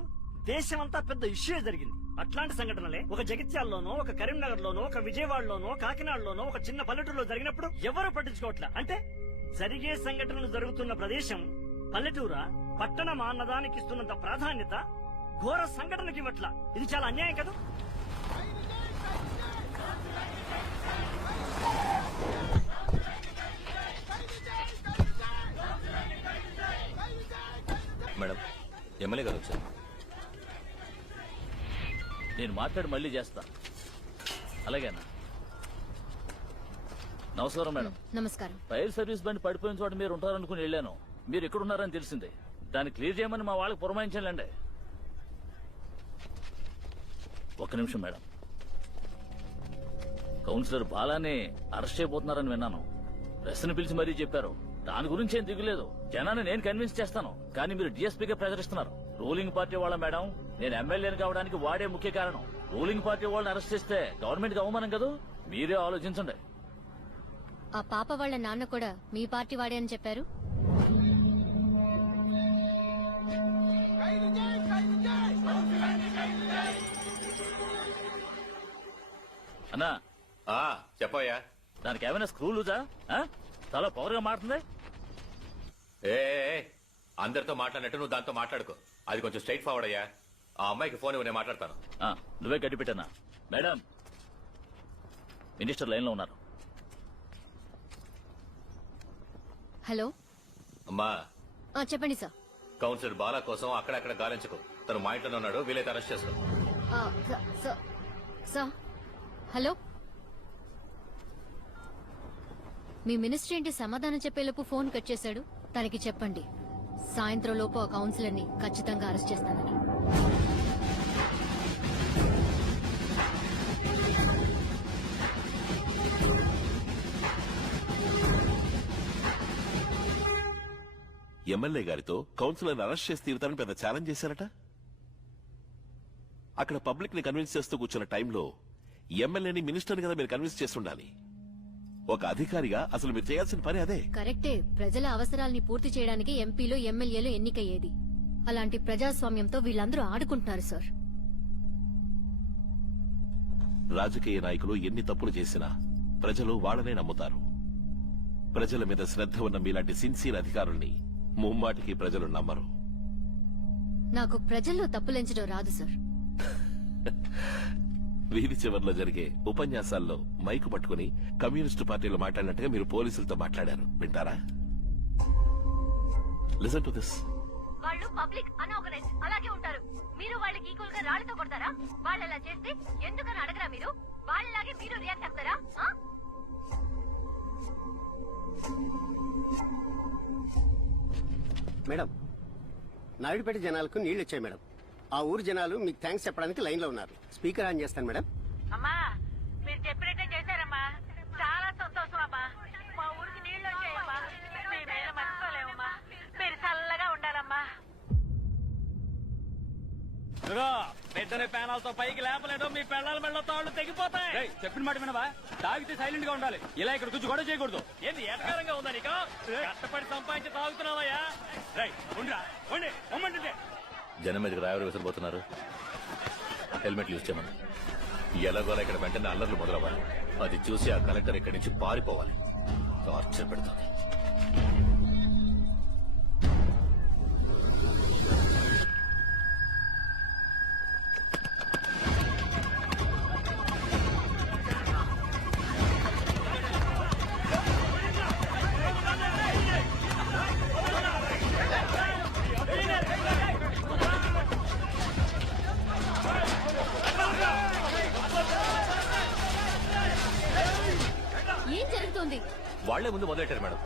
దేశమంతా పెద్ద ఇష్యూ జరిగింది. అట్లాంటి సంఘటనలే ఒక జగిత్యాల్లోనో, ఒక కరీంనగర్ లోనో, ఒక విజయవాడలోనో, కాకినాడలోనో, ఒక చిన్న పల్లెటూరులో జరిగినప్పుడు ఎవరు పట్టించుకోవట్లే. అంటే జరిగే సంఘటనలు జరుగుతున్న ప్రదేశం పల్లెటూరా, పట్టణమా అన్నదానికి ఇస్తున్నంత ప్రాధాన్యత ఘోర సంఘటనకి ఇవ్వట్ల. ఇది చాలా అన్యాయం కదా. మేడం, ఎమ్మెల్యే గారు వచ్చారు. నేను మాట్లాడి మళ్ళీ చేస్తా. అలాగేనా? నమస్కారం మేడం. నమస్కారం. ఫైర్ సర్వీస్ బండి పడిపోయిన చోట మీరు ఉంటారనుకుని వెళ్ళాను. మీరు ఎక్కడున్నారని తెలిసింది. దాన్ని క్లియర్ చేయమని మా వాళ్ళకి పురమాయించాలండి. ఒక్క నిమిషం మేడం. కౌన్సిలర్ బాలాని అరెస్ట్ చేయబోతున్నారని విన్నాను. ప్రెస్ని పిలిచి మరీ చెప్పారు. దాని గురించి ఏం దిగులేదు. జనాన్ని నేను కన్విన్స్ చేస్తాను. కానీ మీరు డిఎస్పీగా ప్రచురిస్తున్నారు. రూలింగ్ పార్టీ వాళ్ళ మేడం. నేను ఎమ్మెల్యేని కావడానికి వాడే ముఖ్య కారణం. రూలింగ్ పార్టీ వాళ్ళని అరెస్ట్ చేస్తే గవర్నమెంట్ కి అవమానం కదా. మీరే ఆలోచించండి. ఆ పాప వాళ్ళ నాన్న కూడా మీ పార్టీ వాడే అని చెప్పారు. అన్నా చెప్పయ్యా. దానికి ఏమైనా స్క్రూ లూజా? చాలా పవర్గా మారుతుంది. అందరితో మాట్లాడినట్టు నువ్వు దాంతో మాట్లాడుకో. అది కొంచెం స్ట్రైట్ ఫార్వర్డ్ అయ్యా. ఆ అమ్మాయికి ఫోన్ ఇవ్వ, నేను మాట్లాడతాను. నువ్వే గడ్డి పెట్టనా? మేడం, మినిస్టర్ లైన్ లో ఉన్నారు. హలో. అమ్మా, చెప్పండి సార్. కౌన్సిలర్ బాలా కోసం అక్కడక్కడ గాలించకు. తను మా ఇంట్లోనే ఉన్నాడు, వీలైతే అరెస్ట్ చేసుకో. Sir hello. మీ మినిస్టర్ ఏంటి సమాధానం చెప్పేలోపు ఫోన్ కట్ చేశాడు? తనకి చెప్పండి, సాయంత్రం లోపు ఆ కౌన్సిలర్ ని ఖచ్చితంగా అరెస్ట్ చేస్తానని. ఎమ్మెల్యే గారితో కౌన్సిలర్ అరెస్ట్ చేసి తీరుతారని పెద్ద ఛాలెంజ్ చేశారట. అక్కడ పబ్లిక్ ని కన్విన్స్ చేస్తూ కూర్చున్న టైంలో ఎమ్మెల్యేని మినిస్టర్ని కదా మీరు కన్విన్స్ చేస్తుండాలి. ఒక అధికారిగా అసలు మీరు చేయాల్సిన పని అదే. కరెక్టే. ప్రజల అవసరాల్ని పూర్తి చేయడానికి ఎంపీలు ఎమ్మెల్యేలు ఎన్నికయ్యేది. అలాంటి ప్రజాస్వామ్యంతో వీళ్ళందరూ ఆడుకుంటున్నారు సార్. రాజకీయ నాయకులు ఎన్ని తప్పులు చేసినా ప్రజలు వాళ్ళనే నమ్ముతారు. ప్రజల మీద శ్రద్ధ ఉన్న మీలాంటి సిన్సియర్ అధికారుల్ని ముమ్మాటికి ప్రజలు నమ్మరు. నాకు ప్రజల్లో తప్పులెంచడం రాదు సార్. వీధి చివర్లో జరిగే ఉపన్యాసాల్లో మైకు పట్టుకుని కమ్యూనిస్టు పార్టీలో మాట్లాడినట్టుగా మీరు పోలీసులతో మాట్లాడారు, వింటారా? Listen to this. వాళ్ళు పబ్లిక్ అన్ఆర్గనైజ్డ్ అలాగే ఉంటారు. మీరు వాళ్ళకి ఈక్వల్ గా రాళ్లతో కొడతారా? వాళ్ళు అలా చేస్తే ఎందుకని అడగరా మీరు? వాళ్ళలాగే మీరు రియాక్ట్ అవుతారా? మేడం, నాయుడుపేట జనాలకు నీళ్లు వచ్చాయి మేడం. ఆ ఊరు జనాలు మీకు థ్యాంక్స్ చెప్పడానికి లైన్ లో ఉన్నారు. స్పీకర్ ఆన్ చేస్తాను మేడం. అమ్మా, మీరు చెప్పినట్టే చేశారమ్మా. చాలా సంతోషం అమ్మా. మా ఊరికి నీళ్లు వచ్చాయమ్మా. మీ మీద మర్చిపోలేమమ్మా. మీరు చల్లగా ఉండాలమ్మా. పెద్దనే ప్యానాలతో పైకి లేపలేదో మీ పెళ్ళాల మెళ్ళ తాళ్ళు తెగిపోతాయి. చెప్పిన మాట వినవా? తాగితే సైలెంట్ గా ఉండాలి. ఇలా ఇక్కడ కూర్చో గొడవ చేయకూడదు. ఏంది ఎటకారంగా ఉందా నీకు? కష్టపడి సంపాదించి తాగుతున్నావయ్యా. ఉండరా జనం మీదకి రాయవరు విసిరిపోతున్నారు. హెల్మెట్లు యూజ్ చేయమని. ఎలాగోలా ఇక్కడ వెంటనే అల్లర్లు మొదలవ్వాలి. అది చూసి ఆ కలెక్టర్ ఇక్కడి నుంచి పారిపోవాలి. టార్చర్ పెడుతుంది. ఏం జరుగుతోంది? వాళ్లే ముందు మొదలెట్టారు మేడం.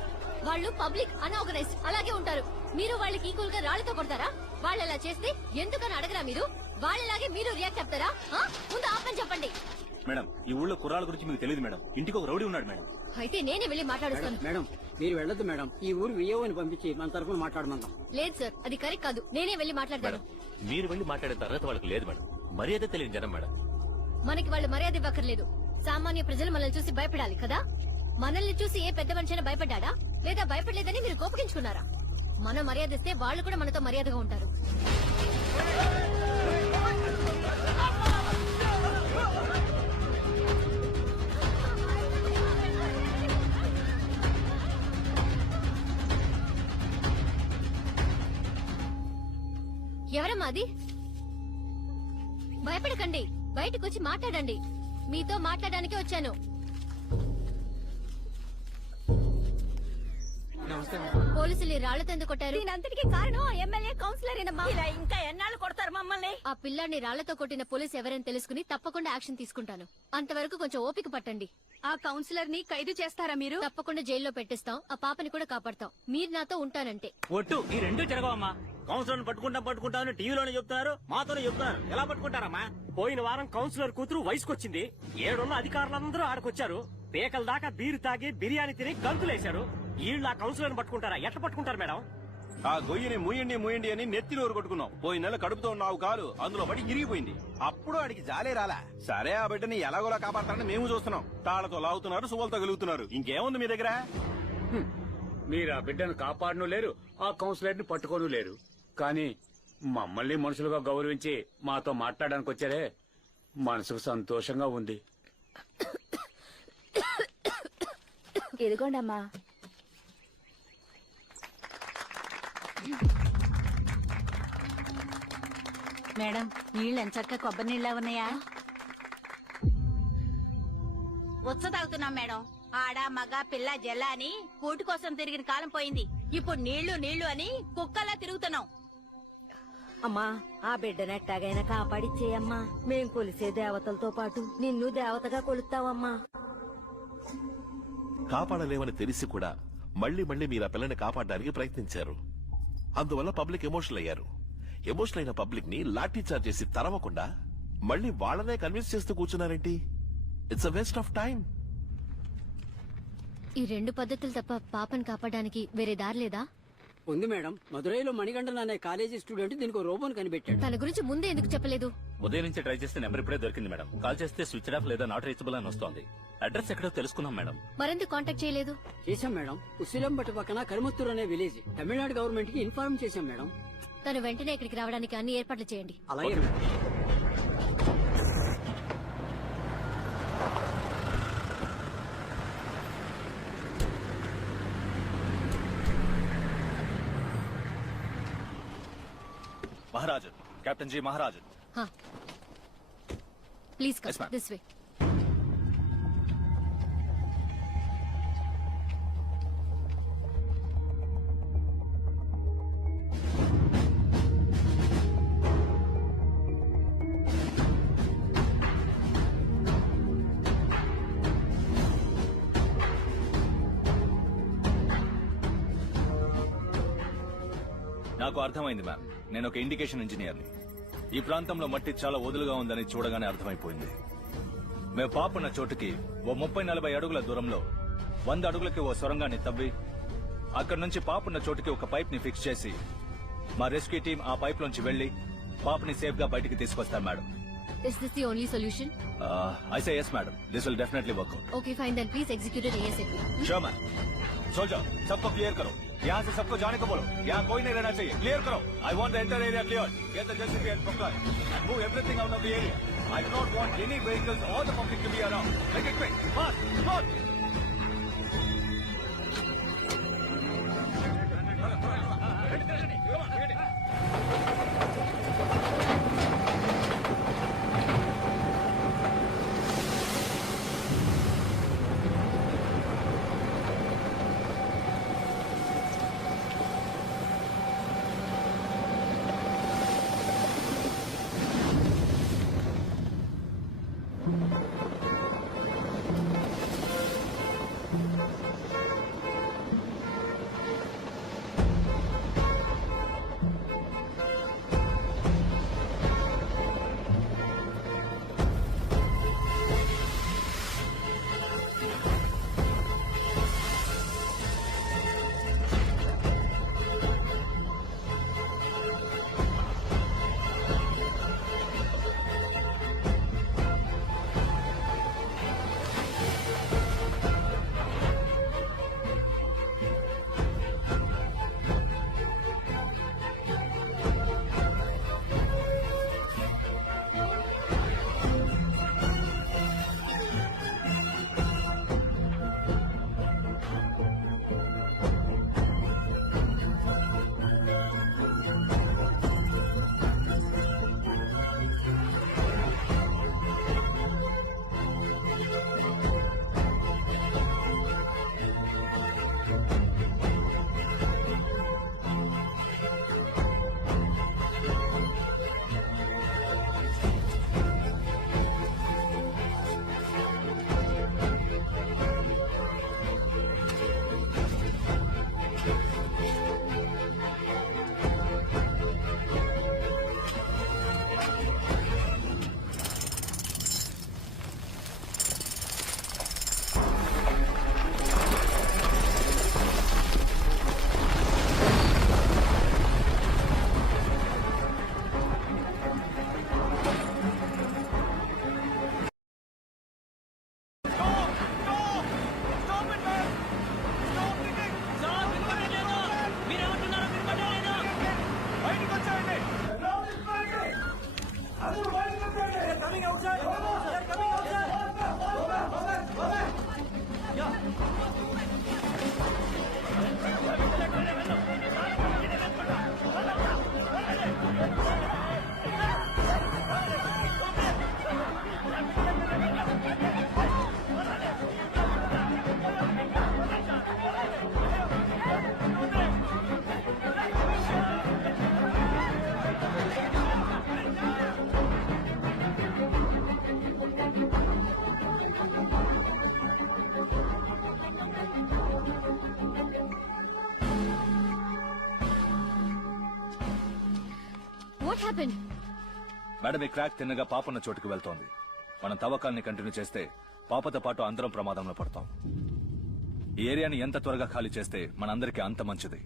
వాళ్ళు పబ్లిక్ అన్ఆర్గనైజ్డ్ అలాగే ఉంటారు. మీరు వాళ్ళకి ఈక్వల్ గా రాళ్లతో కొడతారా? వాళ్ళు అలా చేస్తే ఎందుకని అడగరా మీరు? వాళ్ళలాగే మీరు రియాక్ట్ అవుతారా? ముందు ఆపని చెప్పండి. మేడం, ఈ ఊళ్ళో కుర్రాళ్ళ గురించి మీకు తెలియదు మేడం. ఇంటికి ఒక రౌడీ ఉన్నాడు మేడం. అయితే నేనే వెళ్ళి మాట్లాడుస్తాను. మేడం, మీరు వెళ్ళొద్దు మేడం. ఈ ఊరు వియ్యని పంపించి మన తరఫున మాట్లాడమందాం. లేదు సార్, అది కరెక్ట్ కాదు. నేనే వెళ్ళి మాట్లాడతాను. మీరు వెళ్ళి మాట్లాడే తర్వాత వాళ్ళకి లేదు మేడం. మర్యాద తెలియని జనం మేడం. మనకి వాళ్ళు మర్యాద ఇవ్వక్కర్లేదు. సామాన్య ప్రజలు మనల్ని చూసి భయపడాలి కదా. మనల్ని చూసి ఏ పెద్ద మనిషైనా భయపడ్డా? లేదా భయపడలేదని మీరు కోపగించుకున్నారా? మనం మర్యాద ఇస్తే వాళ్ళు కూడా మనతో మర్యాదగా ఉంటారు. ఎవరమ్మా అది? భయపడకండి, బయటకు వచ్చి మాట్లాడండి. మీతో మాట్లాడడానికి వచ్చాను. పోలీసులు రాళ్లతో ఎందుకు కొట్టారు? దీనంతటికీ కారణం ఎమ్మెల్యే కౌన్సిలర్ ఇలా ఇంకా ఎన్నాళ్ళు కొడతారు మమ్మల్ని? ఆ పిల్లాన్ని రాళ్లతో కొట్టిన పోలీసు ఎవరైనా తెలుసుకుని తప్పకుండా యాక్షన్ తీసుకుంటాను. అంతవరకు కొంచెం ఓపిక పట్టండి. ఆ కౌన్సిలర్ ని ఖైదు చేస్తారా మీరు? తప్పకుండా జైల్లో పెట్టిస్తాం. ఆ పాపని కూడా కాపాడతాం. మీరు నాతో ఉంటానంటే. ఒట్టు ఈ రెండు జరగవమ్మా. కౌన్సిలర్ పట్టుకుంటామని టీవీలోనే చెప్తున్నారు, మాతోనే చెప్తున్నారు. ఎలా పట్టుకుంటారమ్మా? పోయిన వారం కౌన్సిలర్ కూతురు వయసుకొచ్చింది. 7 అధికారులందరూ ఆడకొచ్చారు. పేకల దాకా బీరు తాగి బిర్యానీ తిని గంతులేశారు. వీళ్ళు ఆ కౌన్సిలర్ పట్టుకుంటారా? ఎట్లా పట్టుకుంటారు మేడం? ఆ గొయ్యిని మూయండి అని నెత్తి నోరు కొట్టుకున్నాం. పోయిన నెల కడుపుతో ఉన్నావు కాలు అందులో పడి ఇరిగిపోయింది. అప్పుడు ఆడికి జాలే రాలా. సరే, ఆ బిడ్డని ఎలాగోలా కాపాడతారని మేము చూస్తున్నాం. తాళ్లతో లాగుతున్నారు, సువ్వలతో గలుగుతున్నారు. ఇంకేముంది మీ దగ్గర? మీరు ఆ బిడ్డను కాపాడను లేరు, ఆ కౌన్సిలర్ ని పట్టుకోను లేరు. కానీ మమ్మల్ని మనుషులుగా గౌరవించి మాతో మాట్లాడడానికి వచ్చారే, మనసుకు సంతోషంగా ఉంది. ఎదుగోండమ్మా. మేడం నీళ్ళు ఎంచక్క కొబ్బరి నీళ్ళ ఉన్నాయా? వచ్చ తాగుతున్నాం మేడం. ఆడ మగ పిల్ల జల్ల అని కూటి కోసం తిరిగిన కాలం పోయింది. ఇప్పుడు నీళ్లు నీళ్లు అని కుక్కలా తిరుగుతున్నాం. అమ్మా ఆ బిడ్డనెట్టాగైనా కాపాడిచ్చేయమ్మా. మేం కొలిసే దేవతలతో పాటు నిన్ను దేవతగా కొలుస్తావమ్మా. కాపాడలేమని తెలిసి కూడా మళ్ళీ మళ్ళీ మీరు ఆ పిల్లని కాపాడడానికి ప్రయత్నించారు. అందువల్ల పబ్లిక్ ఎమోషనల్ అయ్యారు. ఎమోషనల్ అయిన పబ్లిక్ ని లాఠీ చార్జ్ చేసి తరవకుండా మళ్ళీ వాళ్ళనే కన్విన్స్ చేస్తూ కూర్చున్నారేంటి? It's a waste of time. ఈ 2 పద్ధతులు తప్ప పాపని కాపాడడానికి వేరే దారి లేదా? ఉంది మేడం. మదురైలో మణిగండన్ అనే కాలేజీ స్టూడెంట్ దీనికి రోబోన్ కనిపెట్టాడు. తన గురించి ముందే ఎందుకు చెప్పలేదు? ఉదయం నుంచి ట్రై చేస్తే నెంబర్ ఇప్పుడే దొరికింది మేడం. కాల్ చేస్తే స్విచ్ ఆఫ్ లేదా నాట్ రీచబుల్ అని వస్తోంది. అడ్రస్ ఎక్కడో తెలుసుకున్నాం మేడం. మరెందుకు కాంటాక్ట్ చేయలేదు? చేశాం మేడం. ఉసిలంబట్టి పక్కన కరుమత్తూరు అనే విలేజ్ తమిళనాడు గవర్నమెంట్ కి ఇన్ఫార్మ్ చేశాం మేడం. తను వెంటనే ఇక్కడికి రావడానికి అన్ని ఏర్పాట్లు చేయండి. అలాగే Maharajan, captain ji Maharajan. Please Yes, ma'am. Come this way. నాకు అర్థమైంది మ్యామ్. నేను ఒక ఇండికేషన్ ఇంజనీర్ని. ఈ ప్రాంతంలో మట్టి చాలా వదులుగా ఉందని చూడగానే అర్థమైపోయింది. మేము పాపున్న చోటుకి ఓ 30-40 అడుగుల దూరంలో 100 అడుగులకి ఓ సొరంగాన్ని తవ్వి అక్కడి నుంచి పాపున్న చోటుకి ఒక పైప్ ని ఫిక్స్ చేసి మా రెస్క్యూ టీం ఆ పైప్ లోంచి వెళ్లి పాపని సేఫ్ గా బయటికి తీసుకొస్తారు madam. Is this the only solution? I say yes madam. This will definitely work out. Okay, fine then. Please execute it ASAP. Sure ma'am. Soldier, सबको क्लियर करो. यहाँ से सबको जाने को बोलो. यहाँ कोई नहीं रहना चाहिए. क्लियर करो. I want the entire area cleared. Get the JCB and Pukka and move everything out of the area. I do not want any vehicles or the public to be around. Make it quick. Fast. Go. What happened? Madam, ఈ crack తిన్నగా పాపన్న చోటుకు వెళ్తోంది. మనం తవ్వకాల్ని continue చేస్తే పాపతో పాటు అందరం ప్రమాదంలో పడతాం. ఈ ఏరియాని ఎంత త్వరగా ఖాళీ చేస్తే మనందరికీ అంత మంచిది.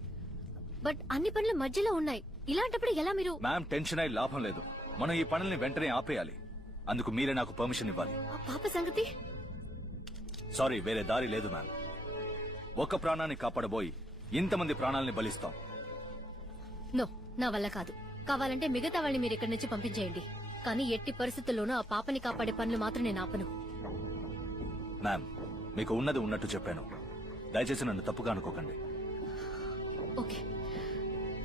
బట్ అన్ని పనులు మధ్యలో ఉన్నాయి. ఇలాంటప్పుడు ఎలా మీరు? మ్యామ్, టెన్షన్ అయి లాభం లేదు. మనం ఈ పనుల్ని వెంటనే ఆపేయాలి. అందుకు మీరే నాకు పర్మిషన్ ఇవ్వాలి. ఆ పాప సంగతి? సారీ, వేరే దారి లేదు మ్యామ్. ఒక ప్రాణాన్ని కాపాడబోయి ఇంతమంది ప్రాణాలని బలిస్తాం. నో, నా వల్ల కాదు. కావాలంటే మిగతా వాళ్ళని మీరు ఇక్కడి నుంచి పంపించేయండి. కానీ ఎట్టి పరిస్థితుల్లోనూ ఆ పాపని కాపాడే పనులు మాత్రం నేను ఆపను. మ్యామ్, మీకు ఉన్నది ఉన్నట్టు చెప్పాను. దయచేసి నన్ను తప్పుగా అనుకోకండి. Okay,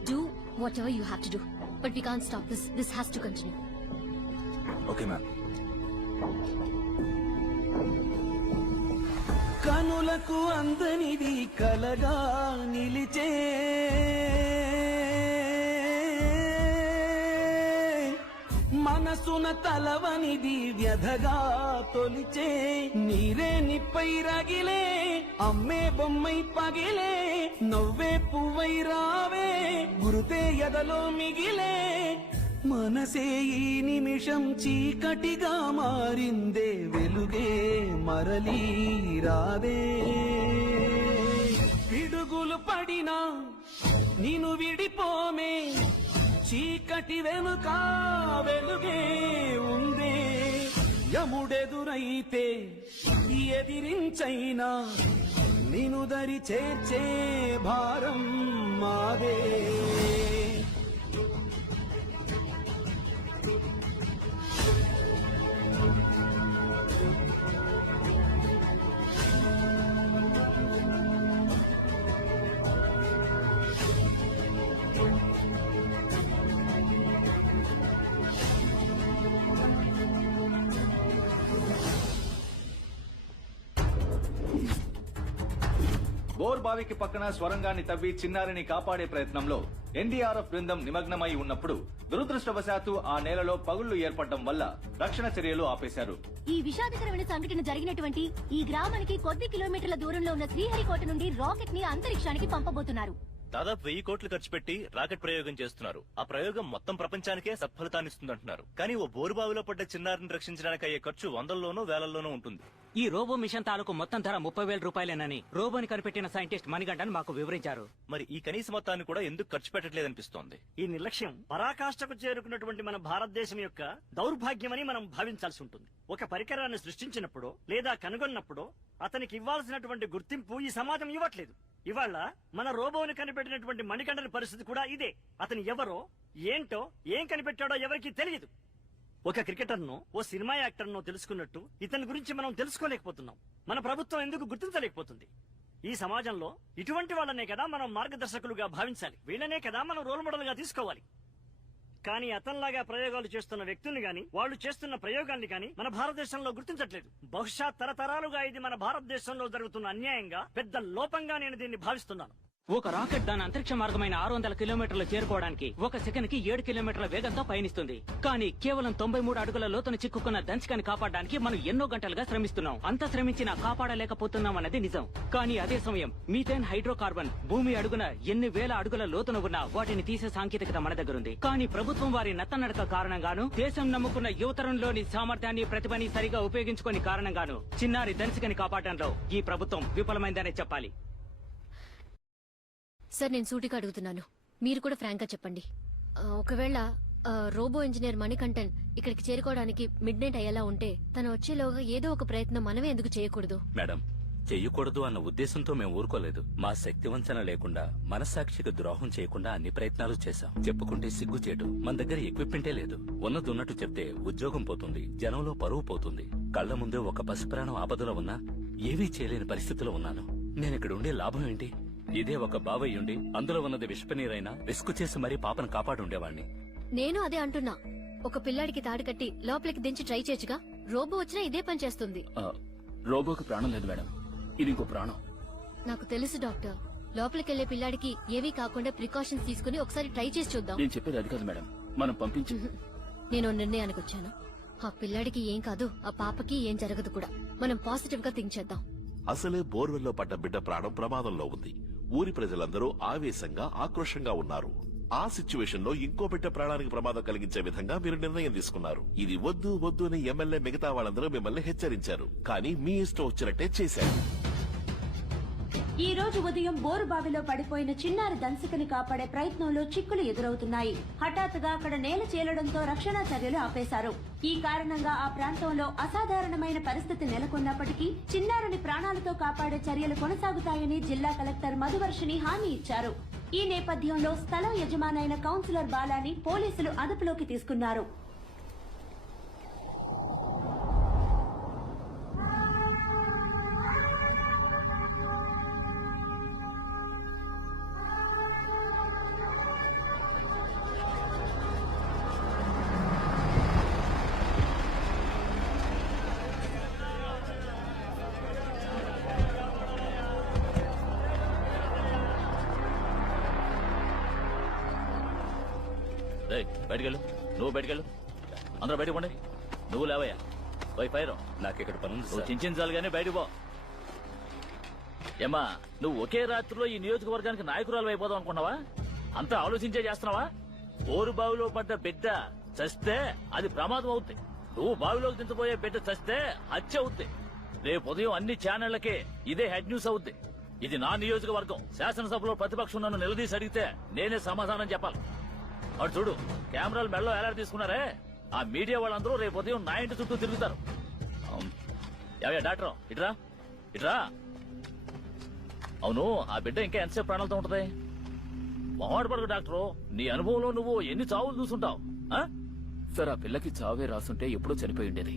do what ever you have to do, but we can't stop this. This has to continue. Okay ma'am. కనులకు అందనిది కలగా నిలిచే మనసున తలవనిది వ్యధగా తొలిచే నీరే నిప్పై రగిలే అమ్మే బొమ్మై పగిలే నవ్వే పువ్వై రావే గురుతే ఎదలో మిగిలే మనసే ఈ నిమిషం చీకటిగా మారిందే వెలుగే మరలి రాదే పిడుగులు పడినా నిన్ను విడిపోమే చీకటి వెనుక వెలుగే ఉందే యముడెదురైతే ఎదిరించైనా నిన్ను దరి చేర్చే భారం మాదే. బోర్ బావికి పక్కన స్వరంగాన్ని తవ్వి చిన్నారిని కాపాడే ప్రయత్నంలో ఎన్డీఆర్ఎఫ్ బృందం నిమగ్నమై ఉన్నప్పుడు దురదృష్టవశాత్తు ఆ నేలలో పగుళ్లు ఏర్పడడం వల్ల రక్షణ చర్యలు ఆపేశారు. ఈ విషాదకరమైన సంఘటన జరిగినటువంటి ఈ గ్రామానికి కొద్ది కిలోమీటర్ల దూరంలో ఉన్న శ్రీహరికోట నుండి రాకెట్ ని అంతరిక్షానికి పంపబోతున్నారు. దాదాపు 1000 కోట్లు ఖర్చు పెట్టి రాకెట్ ప్రయోగం చేస్తున్నారు. ఆ ప్రయోగం మొత్తం ప్రపంచానికే సత్ఫలితాన్నిస్తుందంటున్నారు. కానీ ఓ బోరుబావిలో పడ్డ చిన్నారిని రక్షించడానికి అయ్యే ఖర్చు వందల్లోనూ వేలల్లోనూ ఉంటుంది. ఈ రోబో మిషన్ తాలూకు మొత్తం ధర 30,000 రూపాయలేనని రోబోని కనిపెట్టిన సైంటిస్ట్ మణిగంటన్ మాకు వివరించారు. మరి ఈ కనీస మొత్తాన్ని కూడా ఎందుకు ఖర్చు పెట్టట్లేదనిపిస్తోంది? ఈ నిర్లక్ష్యం పరాకాష్ఠకు చేరుకున్నటువంటి మన భారతదేశం యొక్క దౌర్భాగ్యమని మనం భావించాల్సి ఉంటుంది. ఒక పరికరాన్ని సృష్టించినప్పుడు లేదా కనుగొన్నప్పుడు అతనికి ఇవ్వాల్సినటువంటి గుర్తింపు ఈ సమాజం ఇవ్వట్లేదు. ఇవాళ మన రోబోని కనిపెట్టినటువంటి మణికంఠన్ పరిస్థితి కూడా ఇదే. అతను ఎవరో ఏంటో ఏం కనిపెట్టాడో ఎవరికీ తెలియదు. ఒక క్రికెటర్ను ఓ సినిమా యాక్టర్ను తెలుసుకున్నట్టు ఇతని గురించి మనం తెలుసుకోలేకపోతున్నాం. మన ప్రభుత్వం ఎందుకు గుర్తించలేకపోతుంది? ఈ సమాజంలో ఇటువంటి వాళ్ళనే కదా మనం మార్గదర్శకులుగా భావించాలి. వీళ్ళనే కదా మనం రోల్ మోడల్ గా తీసుకోవాలి. కానీ అతనిలాగా ప్రయోగాలు చేస్తున్న వ్యక్తుల్ని గాని వాళ్ళు చేస్తున్న ప్రయోగాల్ని గాని మన భారతదేశంలో గుర్తించట్లేదు. బహుశా తరతరాలుగా ఇది మన భారతదేశంలో జరుగుతున్న అన్యాయంగా పెద్ద లోపంగా నేను దీన్ని భావిస్తున్నాను. ఒక రాకెట్ దాని అంతరిక్ష మార్గమైన 600 కిలోమీటర్లు చేరుకోవడానికి 1 సెకండ్ కి 7 కిలోమీటర్ల వేగంతో పయనిస్తుంది. కానీ కేవలం 93 అడుగుల లోతును చిక్కుకున్న దంచికని కాపాడడానికి మనం ఎన్నో గంటలుగా శ్రమిస్తున్నాం. అంత శ్రమించినా కాపాడలేకపోతున్నాం అన్నది నిజం. కానీ అదే సమయం మీథేన్ హైడ్రోకార్బన్ భూమి అడుగున ఎన్ని వేల అడుగుల లోతున ఉన్నా వాటిని తీసే సాంకేతికత మన దగ్గరుంది. కానీ ప్రభుత్వం వారి నత్తనడక కారణంగాను దేశం నమ్ముకున్న యువతరంలోని సామర్థ్యాన్ని ప్రతిభని సరిగా ఉపయోగించుకుని కారణంగాను చిన్నారి దంచికని కాపాడడంలో ఈ ప్రభుత్వం విఫలమైందనే చెప్పాలి. సార్, నేను సూటిగా అడుగుతున్నాను, మీరు కూడా ఫ్రాంక్ గా చెప్పండి. ఒకవేళ రోబో ఇంజనీర్ మణికంఠన్ ఇక్కడికి చేరుకోవడానికి మిడ్ నైట్ అయ్యేలా ఉంటే తను వచ్చేలోగా ఏదో ఒక ప్రయత్నం మనమే ఎందుకు చేయకూడదు? మేడం, చెయ్యకూడదు అన్న ఉద్దేశంతో మేము ఊరుకోలేదు. మా శక్తి వంచన లేకుండా మనస్సాక్షికి ద్రోహం చేయకుండా అన్ని ప్రయత్నాలు చేశాం. చెప్పుకుంటే సిగ్గుచేటు. మన దగ్గర ఎక్విప్మెంటే లేదు. ఉన్నట్టు చెప్తే ఉద్యోగం పోతుంది, జనంలో పరువు పోతుంది. కళ్ల ముందే ఒక పసిప్రాణం ఆపదలో ఉన్నా ఏవీ చేయలేని పరిస్థితిలో ఉన్నాను. నేనిక్కడ ఉండే లాభం ఏంటి? ఇదే ఒక బావయ్యుండి అందులో ఉన్నది విషపనీరైనా రిస్క్ చేసి మరీ పాపను కాపాడుండేవాణ్ణి. నేను అదే అంటున్నా. ఒక పిల్లాడికి తాడు కట్టి లోపలికి దించి ట్రై చేయొచ్చుగా. రోబో వచ్చినా ఇదే పని చేస్తుంది. రోబోకి ప్రాణం లేదు మేడం, ఇది ఇంకో ప్రాణం. నాకు తెలుసు డాక్టర్. లోపలికెళ్లే పిల్లాడికి ఏవీ కాకుండా ప్రికాషన్స్ తీసుకుని ఒకసారి ట్రై చేసి చూద్దాం. నేను చెప్పేది అది కాదు మేడం, మనం పంపించి. నేను నిర్ణయానికి వచ్చాను. ఆ పిల్లాడికి ఏం కాదు, ఆ పాపకి ఏం జరగదు కూడా. మనం పాజిటివ్ గా థింక్ చేద్దాం. అసలే బోర్వెల్లో పడ్డ బిడ్డ ప్రాణం ప్రమాదంలో ఉంది. ఊరి ప్రజలందరూ ఆవేశంగా ఆక్రోశంగా ఉన్నారు. ఆ సిచ్యువేషన్ లో ఇంకో బిడ్డ ప్రాణానికి ప్రమాదం కలిగించే విధంగా మీరు నిర్ణయం తీసుకున్నారు. ఇది వద్దు వద్దు అని ఎమ్మెల్యే మిగతా వాళ్ళందరూ మిమ్మల్ని హెచ్చరించారు, కానీ మీ ఇష్టం వచ్చినట్టే చేశారు. ఈ రోజు ఉదయం బోరుబావిలో పడిపోయిన చిన్నారి దంసికని కాపాడే ప్రయత్నంలో చిక్కులు ఎదురవుతున్నాయి. హఠాత్తుగా అక్కడ నేల చేలడంతో రక్షణ చర్యలు ఆపేశారు. ఈ కారణంగా ఆ ప్రాంతంలో అసాధారణమైన పరిస్థితి నెలకొన్నప్పటికీ చిన్నారిని ప్రాణాలతో కాపాడే చర్యలు కొనసాగుతాయని జిల్లా కలెక్టర్ మధువర్షిని హామీ ఇచ్చారు. ఈ నేపథ్యంలో స్థలం యజమానైన కౌన్సిలర్ బాలాని పోలీసులు అదుపులోకి తీసుకున్నారు. బయటకెళ్ళు, నువ్వు బయటకెళ్ళు, అందరూ బయటకు పండి. నువ్వు లేవయ్యా, పోయి ఫైర్. నాకు ఇక్కడ పని ఉంది నువ్వు చించాలి కానీ బయటకు పో. ఏమ్మా, నువ్వు ఒకే రాత్రిలో ఈ నియోజకవర్గానికి నాయకురాలు అయిపోదాం అనుకున్నావా? అంతా ఆలోచించే చేస్తున్నావా? ఓరు బావిలో పడ్డ బిడ్డ చస్తే అది ప్రమాదం అవుద్ది. నువ్వు బావిలోకి దించబోయే బిడ్డ చస్తే హత్య అవుద్ది. రేపు ఉదయం అన్ని ఛానళ్లకే ఇదే హెడ్ న్యూస్ అవుద్ది. ఇది నా నియోజకవర్గం. శాసనసభలో ప్రతిపక్షం నన్ను నిలదీసి అడిగితే నేనే సమాధానం చెప్పాలి. అటు చూడు, కెమెరాలు మెడలో ఎలా తీసుకున్నారే, ఆ మీడియా వాళ్ళందరూ రేపు ఉదయం నా ఇంటి చుట్టూ తిరుగుతారు. డాక్టర్ ఇట్రా ఇట్రా. అవును, ఆ బిడ్డ ఇంకా ఎంతసేపు ప్రాణాలతో ఉంటది? మొహాడు పడకు డాక్టరు, నీ అనుభవంలో నువ్వు ఎన్ని చావులు చూసుంటావు? సార్, ఆ పిల్లకి చావే రాసుంటే ఎప్పుడో చనిపోయి ఉండేది.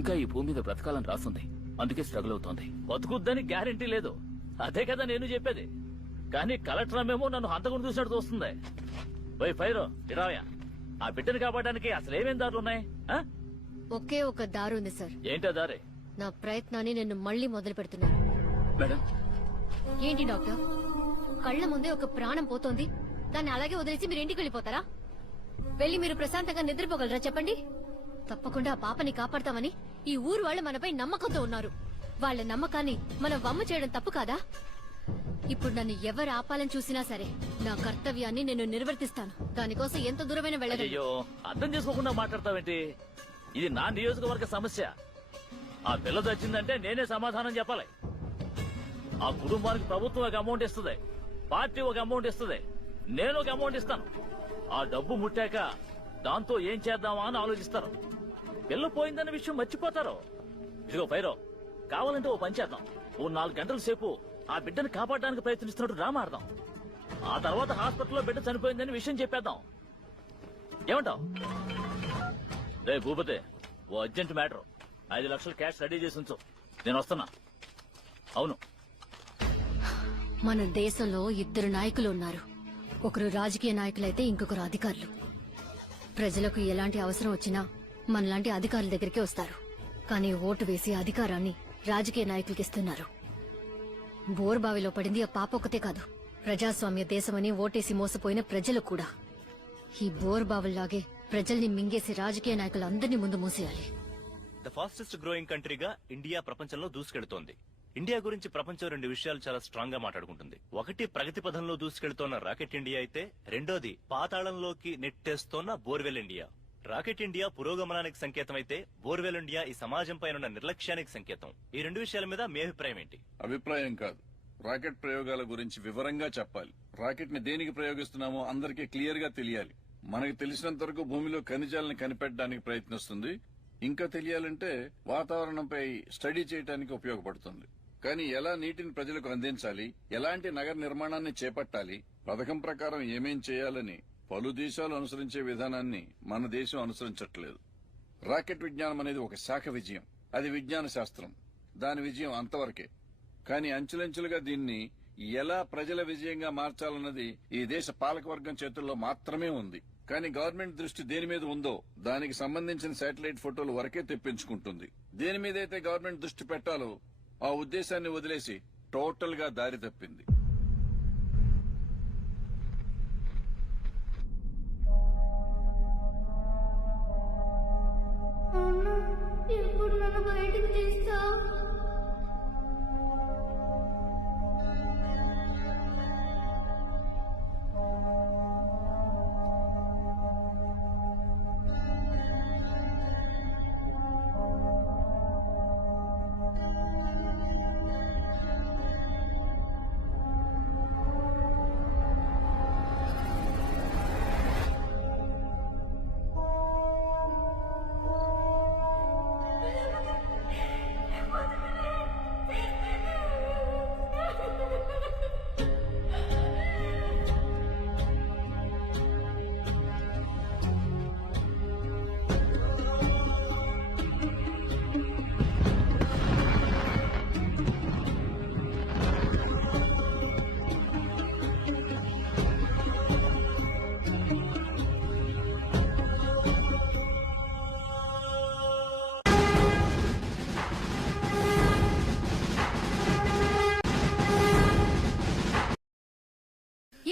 ఇంకా ఈ భూమి మీద బ్రతకాలని రాసుంది, అందుకే స్ట్రగుల్ అవుతోంది. బతుకుద్దని గ్యారెంటీ లేదు, అదే కదా నేను చెప్పేది. కానీ కలెక్టర్ అమ్మేమో నన్ను హంతకుండా చూసినట్టు చూస్తుంది. పోయి ఫైర్ ఇరావయ్యా, ఆ బిడ్డను కాపాడడానికి అసలు ఏమేం దారులున్నాయి? ఒకే ఒక దారి ఉంది సార్. ఏంటో దారి? నా ప్రయత్నాన్ని నేను మళ్ళీ మొదలు పెడుతున్నాను. మేడం, ఏంటి డాక్టర్, కళ్ల ముందే ఒక ప్రాణం పోతోంది, దాన్ని అలాగే వదిలేసి మీరు ఇంటికి వెళ్ళిపోతారా? వెళ్ళి మీరు ప్రశాంతంగా నిద్రపోగలరా చెప్పండి? తప్పకుండా ఆ పాపని కాపాడతామని ఈ ఊరు వాళ్ళు మనపై నమ్మకంతో ఉన్నారు. వాళ్ళ నమ్మకాన్ని మనం వమ్ము చేయడం తప్పు కాదా? ఇప్పుడు నన్ను ఎవరు ఆపాలని చూసినా సరే నా కర్తవ్యాన్ని నేను నిర్వర్తిస్తాను. దానికోసం ఎంత దూరమైన వెళ్ళగలను. అయ్యో, అర్థం చేసుకోకుండా మాట్లాడతావేంటి? ఇది నా నియోజకవర్గ సమస్య. ఆ పిల్ల చచ్చిందంటే నేనే సమాధానం చెప్పాలి. ఆ కుటుంబానికి ప్రభుత్వం ఒక అమౌంట్ ఇస్తుంది, పార్టీ ఒక అమౌంట్ ఇస్తుంది, నేను ఒక అమౌంట్ ఇస్తాను. ఆ డబ్బు ముట్టాక దాంతో ఏం చేద్దామా అని ఆలోచిస్తారు. పిల్ల పోయిందన్న విషయం మర్చిపోతారు. ఇదిగో ఫైరో, కావాలంటే ఓ పని చేద్దాం. ఓ 4 గంటల సేపు ఆ బిడ్డను కాపాడడానికి ప్రయత్నిస్తున్నట్టు డ్రామా ఆడదాం. ఆ తర్వాత హాస్పిటల్లో బిడ్డ చనిపోయిందని విషయం చెప్పేద్దాం. ఏమంటావు? రే భూపతి, ఓ అర్జెంట్ మ్యాటర్, 5 లక్షలు క్యాష్ రెడీ చేసి ఉంచు, నేను వస్తున్నా. అవును, మన దేశంలో 2 నాయకులు ఉన్నారు. ఒకరు రాజకీయ నాయకులైతే ఇంకొకరు అధికారులు. ప్రజలకు ఎలాంటి అవసరం వచ్చినా మనలాంటి అధికారుల దగ్గరికి వస్తారు. కానీ ఓటు వేసి అధికారాన్ని రాజకీయ నాయకులకి ఇస్తున్నారు. బోర్బావిలో పడింది ఆ పాప ఒకతే కాదు, ప్రజాస్వామ్య దేశమని ఓటేసి మోసపోయిన ప్రజలు కూడా. ఈ బోర్బావుల్లాగే ప్రజల్ని మింగేసి రాజకీయ నాయకులందరినీ ముందు మూసేయాలి. ద ఫాస్టెస్ట్ గ్రోయింగ్ కంట్రీగా ఇండియా ప్రపంచంలో దూసుకెడుతోంది. ఇండియా గురించి ప్రపంచం 2 విషయాలు చాలా స్ట్రాంగ్ గా మాట్లాడుకుంటుంది. ఒకటి ప్రగతి పథంలో దూసుకెళ్తోన్న రాకెట్ ఇండియా అయితే, రెండోది పాతాళంలోకి నెట్టేస్తోన్న బోర్వెల్ ఇండియా. రాకెట్ ఇండియా పురోగమనానికి సంకేతం అయితే, బోర్వెల్ ఇండియా ఈ సమాజం పైన నిర్లక్ష్యానికి సంకేతం. ఈ 2 విషయాల మీద మీ అభిప్రాయం ఏంటి? అభిప్రాయం కాదు, రాకెట్ ప్రయోగాల గురించి వివరంగా చెప్పాలి. రాకెట్ ని దేనికి ప్రయోగిస్తున్నామో అందరికీ క్లియర్ గా తెలియాలి. మనకు తెలిసినంత వరకు భూమిలో ఖనిజాలను కనిపెట్టడానికి ప్రయత్నిస్తుంది. ఇంకా తెలియాలంటే వాతావరణంపై స్టడీ చేయడానికి ఉపయోగపడుతుంది. కానీ ఎలా నీటిని ప్రజలకు అందించాలి, ఎలాంటి నగర నిర్మాణాన్ని చేపట్టాలి, పథకం ప్రకారం ఏమేం చేయాలని పలు దేశాలు అనుసరించే విధానాన్ని మన దేశం అనుసరించట్లేదు. రాకెట్ విజ్ఞానం అనేది ఒక శాఖ విజయం, అది విజ్ఞాన శాస్త్రం. దాని విజయం అంతవరకే. కానీ అంచెలంచెలుగా దీన్ని ఎలా ప్రజల విజయంగా మార్చాలన్నది ఈ దేశ పాలకవర్గం చేతుల్లో మాత్రమే ఉంది. కానీ గవర్నమెంట్ దృష్టి దేని మీద ఉందో దానికి సంబంధించిన శాటిలైట్ ఫోటోలు వరకే తెప్పించుకుంటుంది. దేని మీదైతే గవర్నమెంట్ దృష్టి పెట్టాలో ఆ ఉద్దేశాన్ని వదిలేసి టోటల్ గా దారి తప్పింది. ఎప్పుడు నన్ను బయటికి తీస్తావు?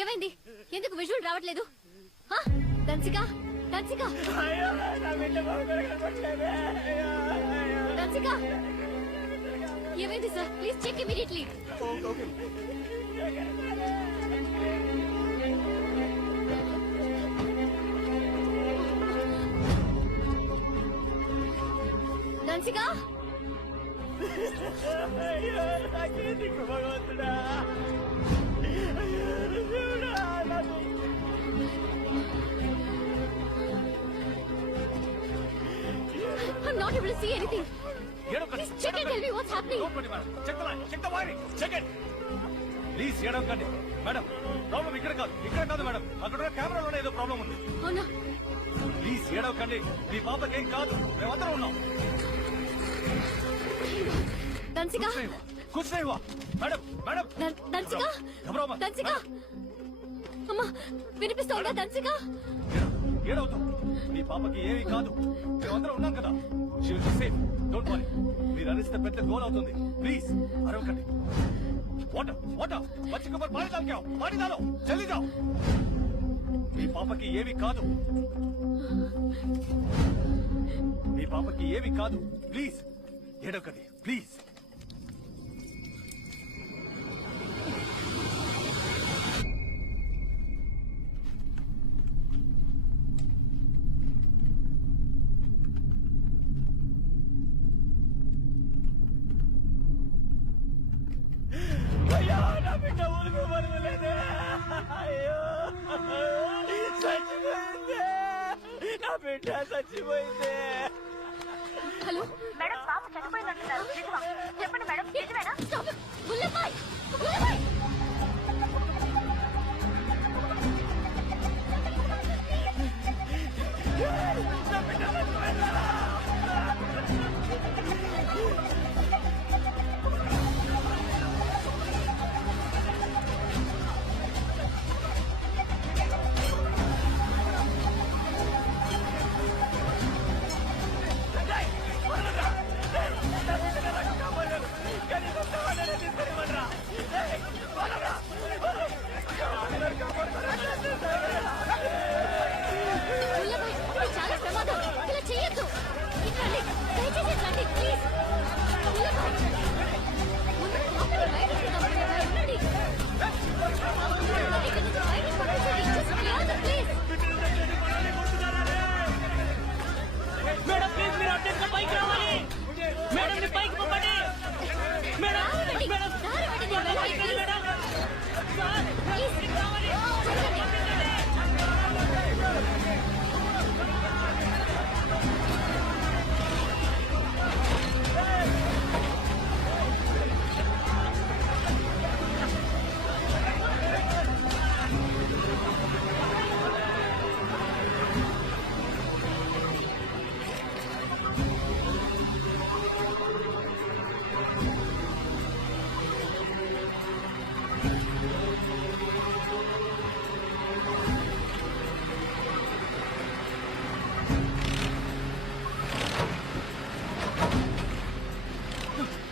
ఏమైంది? ఎందుకు విజువల్ రావట్లేదు? హ? దన్సిక దన్సిక దన్సిక ఏమైంది sir? Please check immediately. Dhansika I'm not able to see anything. Please check and tell me what's happening. Please ఏడవకండి మేడం. ప్రాబ్లం ఇక్కడ కాదు మేడం. అక్కడ కెమెరాలో ఏదో ప్రాబ్లం ఉంది. అవునా? ప్లీజ్ ఏడవకండి. మీ పాపకి ఏం కాదు. మేమందరం ఉన్నాం. దన్సిక కూర్చునేవా మేడం? మేడం దన్సిక ఘబరామా. దన్సిక అమ్మా వినిపిస్తోందా? దన్సిక ఏడవుతాం. మీ పాపకి ఏమీ కాదు. మేమందరం ఉన్నాం కదా. She will be safe. Don't worry. మీరు అరిస్తే పెద్ద గోల్ అవుతుంది. ప్లీజ్ అరవకండి. వాటర్ బच्चे के ऊपर पानी डाल के आओ. पानी डालो. जल्दी जाओ. మీ పాపకి ఏమీ కాదు. మీ పాపకి ఏమీ కాదు. ప్లీజ్ ఏడవకండి. ప్లీజ్. అయ్యో నా బిడ్డ ఊరుకు పడలేదే. అయ్యో చచ్చిపోయింది. నా బిడ్డ చచ్చిపోయింది. హలో మేడం పాప చనిపోయినట్టున్నారు. నిజమా? చెప్పండి మేడం, నిజమేనా? ముల్లబాయ్ నా బిడ్డ చచ్చిపోయిందా? ముల్లబాయ్ చాలా ప్రమాదం. ఇలా చేయొద్దు. ఇట్రండి, దయచేసి ఇట్రండి ప్లీజ్. ముల్లబాయ్ ముందు పాపని బయటకు తీద్దాం. ముల్లబాయ్ ఇట్రండి. ఇక్కడ నుంచి బయటకు పంపించండి. Just clear the place. Madam please మీరు అర్జెంట్ గా పైకి రావాలి. మేడం ని పైకి పంపండి. మేడం దారి మేడం పట్టండి. నేను వెళ్ళాలి. మేడం ప్లీజ్ రావాలి.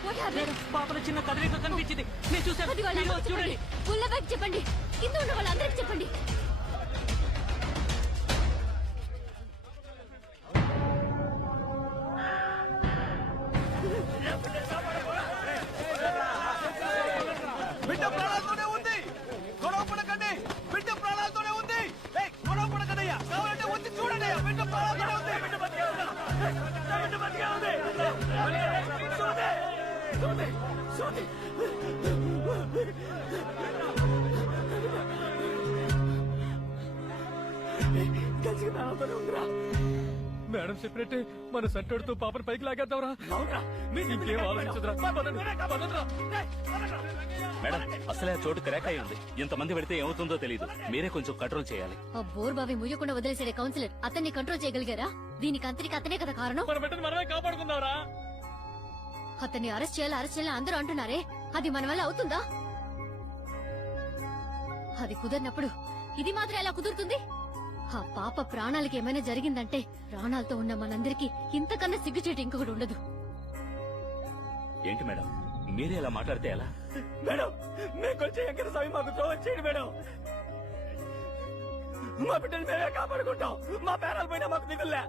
What happened? పాపలో చిన్న కదలిక కనిపించింది. నేను చూసాను. అది వాళ్ళ మీరు అమ్మకి చూడండి. చెప్పండి. ముల్లబాయ్కి చెప్పండి. కింద ఉన్న వాళ్ళందరికీ చెప్పండి. బిడ్డ ప్రాణాలతోనే ఉంది. గొడవ పడకండి. బిడ్డ ప్రాణాలతోనే ఉంది. గొడవ పడకండి అయ్యా. కావాలంటే వచ్చి చూడండి అయ్యా. బిడ్డ ప్రాణాలతోనే ఉంది. బిడ్డ బతికే ఉంది. బిడ్డ బతికే ఉంది. సోది. కలిసి ప్రాణాలతోనే ఉందిరా. మేడం చెప్పినట్టే మన సట్టడితో పాపను పైకి లాగేద్దాంరా. ఇంకేం ఆలోచించదురా. మేడం అసలే ఆ చోటు క్రాక్ అయి ఉంది. ఇంతమంది పెడితే ఏమవుతుందో తెలియదు. మీరే కొంచెం కంట్రోల్ చేయాలి. ఆ బోర్ బావి ముయ్యకుండా వదిలేసాడే కౌన్సిలర్ అతన్ని కంట్రోల్ చేయగలిగారా? దీనికి అంతరికి అతనే కదా కారణం. మన బిడ్డను మనమే కాపాడుకుందాంరా. అతన్ని అరెస్ట్ చేయాలి అందరూ అంటున్నారే, అది మన వల్ల అవుతుందా? అది కుదరినప్పుడు ఇది మాత్రం ఎలా కుదురుతుంది? ఆ పాప ప్రాణాలకి ఏమైనా జరిగిందంటే ప్రాణాలతో ఉన్న మనందరికీ ఇంతకన్నా సిగ్గుచేటు ఇంకొకటి ఉండదు. ఏంటి మేడం మీరే ఇలా మాట్లాడితే ఎలా? మేడం మేము కొంచెం ఎక్కడ సమయం మాకు ద్రోహం చేయండి మేడం. మా బిడ్డని మేమే కాపాడుకుంటాం. మా పేరాలు పోయినా మాకు దిగులే.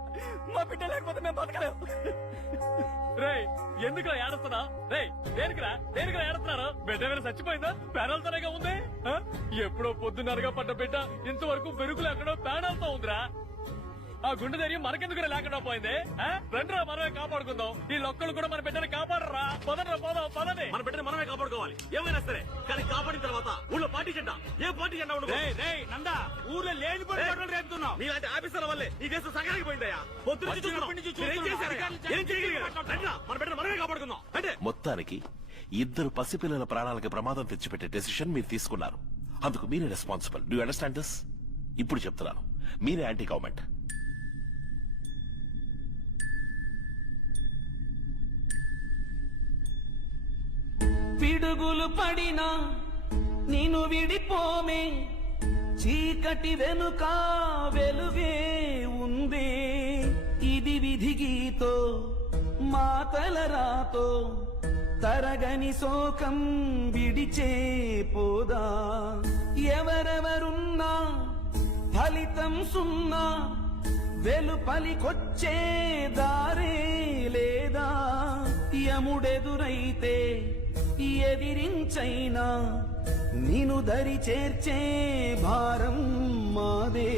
మా బిడ్డ లేకపోతే మేము బతకలేం. రేయ్ ఎందుకురా ఏడుస్తున్నా? రేయ్ దేనికిరా ఏడుస్తున్నారు? బిడ్డ ఏమైనా చచ్చిపోయిందా? పేరాలతోనేగా ఉంది. ఎప్పుడో పొద్దున్నరగా పడ్డ బిడ్డ ఇంతవరకు బెరుకులు ఎక్కడో పేడాలతో ఉందిరా. ఆ గుండె ధైర్యం మనకెందుకు లేకుండా పోయింది? రండిరా మనమే కాపాడుకుందాం. ఈ లొక్కలు కూడా మన బిడ్డని కాపాడరా. పదండి పోదాం పదండి. మన బిడ్డని మనమే కాపాడుకోవాలి ఏమైనా సరే. కానీ కాపాడిన తర్వాత ఊళ్ళో పార్టీ జెండా ఏ పార్టీ జెండా ఉండదు. నందా ఊర్లో లేని పని రేపుతున్నావు. మీలాంటి ఆఫీసర్ల వల్లే ఈ దేశం సగానికి పోయిందయ్యా. మన బిడ్డని మనమే కాపాడుకుందాం అంటే. మొత్తానికి ఇద్దరు పసిపిల్లల ప్రాణాలకి ప్రమాదం తెచ్చిపెట్టే డెసిషన్ మీరు తీసుకున్నారు. అందుకు మీరే రెస్పాన్సిబుల్. Do understand this? ఇప్పుడు చెప్తున్నాను, మీరే యాంటీ గవర్నమెంట్. పిడుగులు పడినా నిన్ను విడిపోమే, చీకటి వెనుక వెలుగే ఉంది. ఇది విధి గీతో మాటల రాతో తరగని శోకం విడిచే పోదా. ఎవరెవరున్నా ఫలితం సున్నా, వెలుపలికొచ్చే దారే లేదా. యముడెదురైతే ఎదిరించైనా నిన్ను దరి చేర్చే భారం మాదే.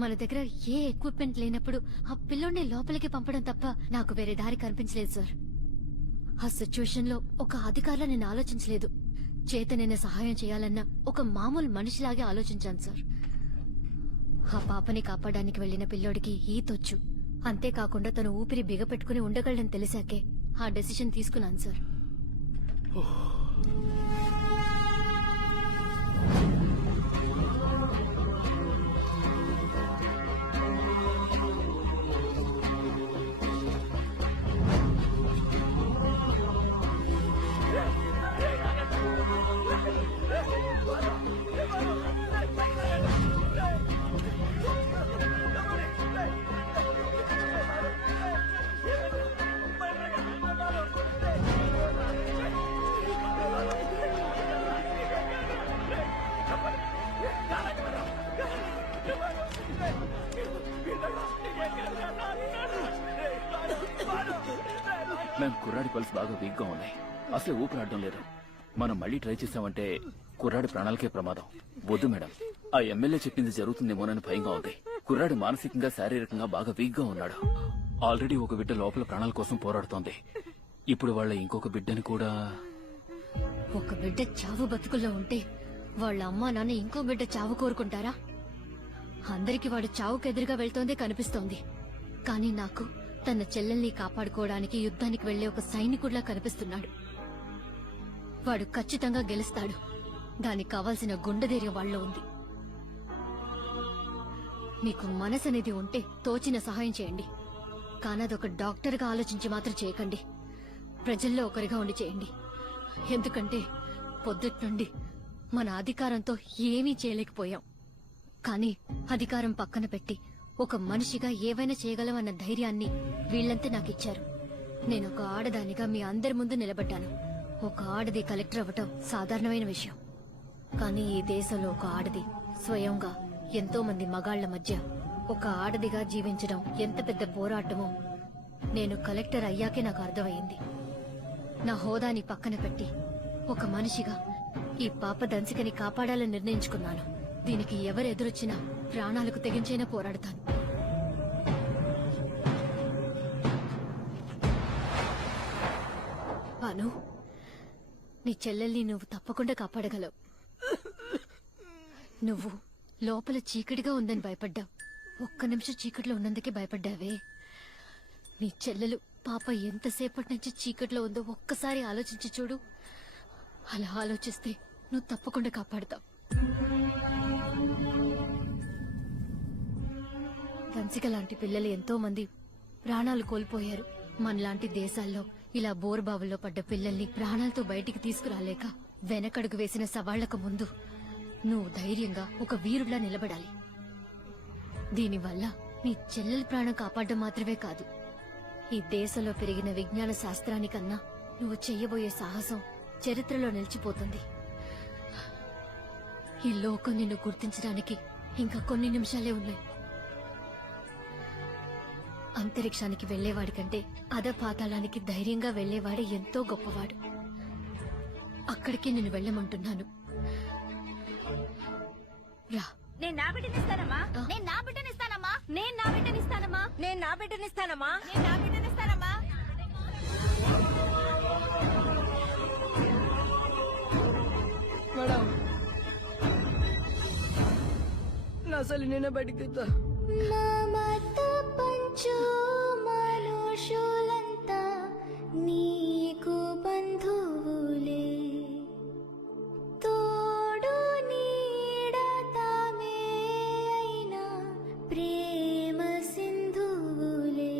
మన దగ్గర ఏ ఎక్విప్మెంట్ లేనప్పుడు ఆ పిల్లోడిని లోపలికి పంపడం తప్ప నాకు వేరే దారి కనిపించలేదు సార్. ఆ సిచ్యువేషన్ లో ఒక అధికారిలా నేను ఆలోచించలేదు. చేతనైన సహాయం చేయాలన్నా ఒక మామూలు మనిషిలాగే ఆలోచించాను సార్. ఆ పాపని కాపాడడానికి వెళ్లిన పిల్లోడికి ఈతొచ్చు. అంతేకాకుండా తను ఊపిరి బిగపెట్టుకుని ఉండగలని తెలిసాకే ఆ డెసిషన్ తీసుకున్నాను సార్. మేము కుర్రాడి పల్స్ బాగా వీక్ గా ఉన్నాయి, అసలు ఊపిరాడడం లేదు. మనం మళ్ళీ ట్రై చేసామంటే కుర్రాడి ప్రాణాలకే ప్రమాదం. వద్దు మేడం, ఆ ఎమ్మెల్యే చెప్పింది జరుగుతుందేమోనని భయంగా ఉంది. కుర్రాడి మానసికంగా శారీరకంగా బాగా వీక్ గా ఉన్నాడు. ఆల్రెడీ ఒక బిడ్డ లోపల ప్రాణాల కోసం పోరాడుతోంది. ఇప్పుడు వాళ్ళ ఇంకొక బిడ్డని కూడా. ఒక బిడ్డ చావు బతుకుల్లో ఉంటే వాళ్ళ అమ్మా నాన్న ఇంకో బిడ్డ చావు కోరుకుంటారా? అందరికి వాడు చావుకు ఎదురుగా వెళ్తోందే కనిపిస్తోంది. కానీ నాకు తన చెల్లెల్ని కాపాడుకోవడానికి యుద్ధానికి వెళ్లే ఒక సైనికుడిలా కనిపిస్తున్నాడు. వాడు ఖచ్చితంగా గెలుస్తాడు. దానికి కావాల్సిన గుండెధైర్యం వాళ్ళలో ఉంది. మీకు మనసనేది ఉంటే తోచిన సహాయం చేయండి, కానదొక డాక్టర్గా ఆలోచించి మాత్రం చేయకండి. ప్రజల్లో ఒకరిగా ఉండి చేయండి. ఎందుకంటే పొద్దుటి నుండి మన అధికారంతో ఏమీ చేయలేకపోయాం. కానీ అధికారం పక్కన పెట్టి ఒక మనిషిగా ఏవైనా చేయగలమన్న ధైర్యాన్ని వీళ్లంతా నాకిచ్చారు. నేనొక ఆడదానిగా మీ అందరి ముందు నిలబడ్డాను. ఒక ఆడది కలెక్టర్ అవ్వటం సాధారణమైన విషయం. కానీ ఈ దేశంలో ఒక ఆడది స్వయంగా ఎంతో మంది మగాళ్ల మధ్య ఒక ఆడదిగా జీవించడం ఎంత పెద్ద పోరాటమో నేను కలెక్టర్ అయ్యాకే నాకు అర్థమైంది. నా హోదాని పక్కన పెట్టి ఒక మనిషిగా ఈ పాప దంసికని కాపాడాలని నిర్ణయించుకున్నాను. దీనికి ఎవరు ఎదురొచ్చినా ప్రాణాలకు తెగించైనా పోరాడతాను. భాను, నీ చెల్లెల్ని నువ్వు తప్పకుండా కాపాడగలవు. నువ్వు లోపల చీకటిగా ఉందని భయపడ్డావు. ఒక్క నిమిషం చీకట్లో ఉన్నందుకే భయపడ్డావే. నీ చెల్లెలు పాప ఎంతసేపటి నుంచి చీకట్లో ఉందో ఒక్కసారి ఆలోచించి చూడు. అలా ఆలోచిస్తే నువ్వు తప్పకుండా కాపాడతావు. దంసిక లాంటి పిల్లలు ఎంతో మంది ప్రాణాలు కోల్పోయారు. మనలాంటి దేశాల్లో ఇలా బోరుబావుల్లో పడ్డ పిల్లల్ని ప్రాణాలతో బయటికి తీసుకురాలేక వెనకడుగు వేసిన సవాళ్లకు ముందు నువ్వు ధైర్యంగా ఒక వీరుడిలా నిలబడాలి. దీనివల్ల నీ చెల్లెల ప్రాణం కాపాడడం మాత్రమే కాదు, ఈ దేశంలో పెరిగిన విజ్ఞాన శాస్త్రానికన్నా నువ్వు చెయ్యబోయే సాహసం చరిత్రలో నిలిచిపోతుంది. ఈ లోకం నిన్ను గుర్తించడానికి ఇంకా కొన్ని నిమిషాలే ఉన్నాయి. అంతరిక్షానికి వెళ్లేవాడి కంటే అధపాతాళానికి ధైర్యంగా వెళ్లేవాడే ఎంతో గొప్పవాడు. అక్కడికి నేను వెళ్ళమంటున్నాను. రా. నేను నా బిడ్డనిస్తానమ్మా. నేను నా బిడ్డనిస్తానమ్మా. నేను నా బిడ్డనిస్తానమ్మా. నేను నా బిడ్డనిస్తానమ్మా. నేను నా బిడ్డనిస్తానమ్మా. మేడం, అసలు నేను బయటికి మమత పంచు మనుషులంతా నీకు బంధువులే, తోడు నీడతామే అయినా ప్రేమ సింధువులే.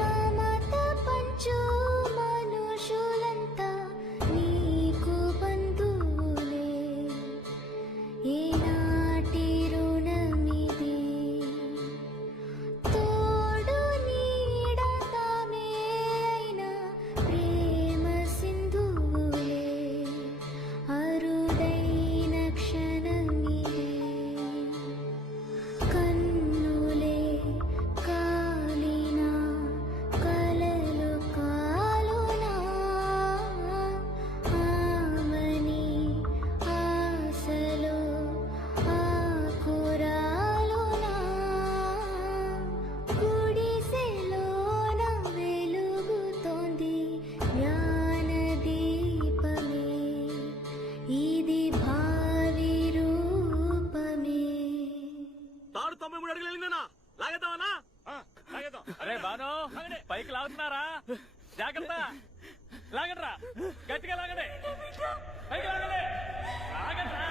మమత పంచు మనుషులంతా నీకు బంధువులే, ఏనాటి రుణమిది, తోడు నీడతామే అయినా ప్రేమ సింధువులే, అరుదైన క్షణమిదే, కన్నులే కాలినా కలలు కాలునా, ఆమని ఆశలో ఆకురాలునా, గుడిసెలోన వెలుగుతోంది జ్ఞానదీపమే, ఇది భావి రూపమే. తాడు 93 అడుగులు వెళ్ళిందనా? లాగేద్దామనా? అరే బాను, పైకి లాగుతున్నారా? జాగ్రత్త, లాగండ్రా, గట్టిగా లాగండి, పైకి లాగండి, లాగండ్రా.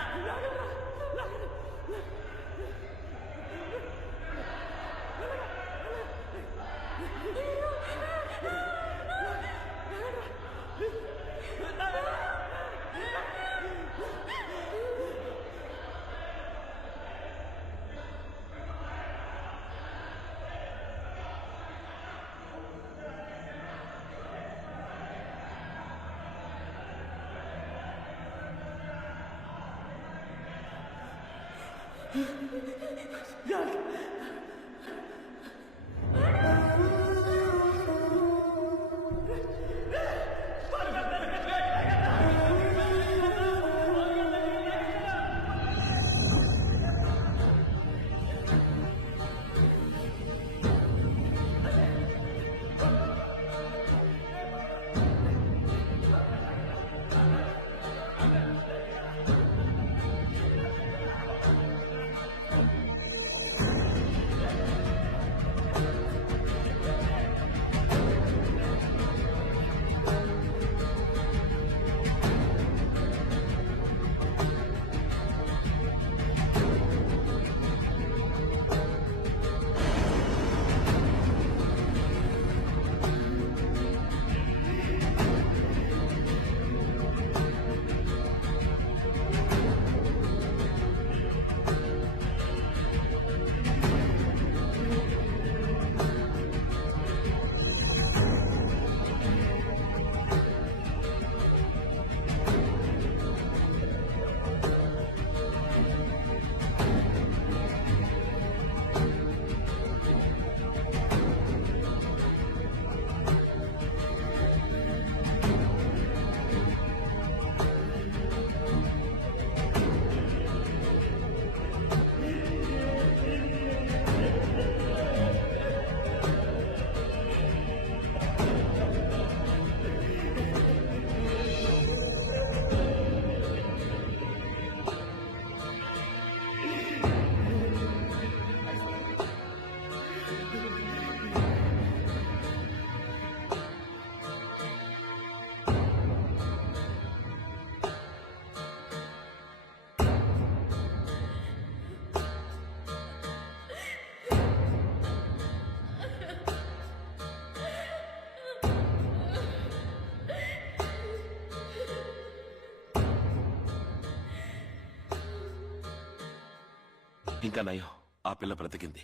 ఇంకా నయం, ఆ పిల్ల బ్రతికింది.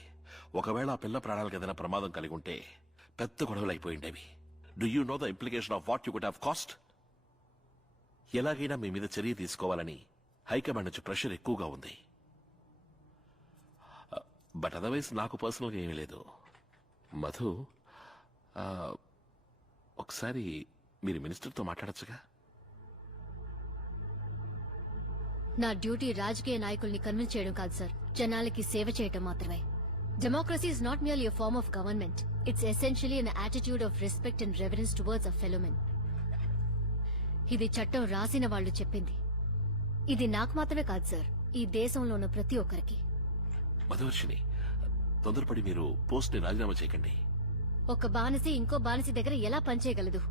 ఒకవేళ ఆ పిల్ల ప్రాణాలకు ఏదైనా ప్రమాదం కలిగి ఉంటే పెద్ద గొడవలు అయిపోయిండేవి. Do you know the implication of what you could have cost? ఎలాగైనా మీ మీద చర్య తీసుకోవాలని హైకమాండ్ నుంచి ప్రెషర్ ఎక్కువగా ఉంది. బట్ అదర్వైజ్ నాకు పర్సనల్గా ఏమీ లేదు. మధు, ఒకసారి మీరు మినిస్టర్తో మాట్లాడచ్చుగా? నా డ్యూటీ రాజకీయ నాయకుల్ని కన్విన్స్ చేయడం కాదు సార్, జనాలకి సేవ చేయటం మాత్రమే. Democracy is not merely a form of government. It's essentially an attitude of respect and reverence towards a fellow man. ఇది చట్టం రాసిన వాళ్ళు చెప్పింది. ఇది నాకు మాత్రమే కాదు సార్, ఈ దేశంలో ఉన్న ప్రతి ఒక్కరికి. మధువర్షిని, తొందరపడి మీరు పోస్ట్ ని రాజీనామా చేయకండి. ఒక బానిసి ఇంకో బానిసి దగ్గర ఎలా పనిచేయగలదు?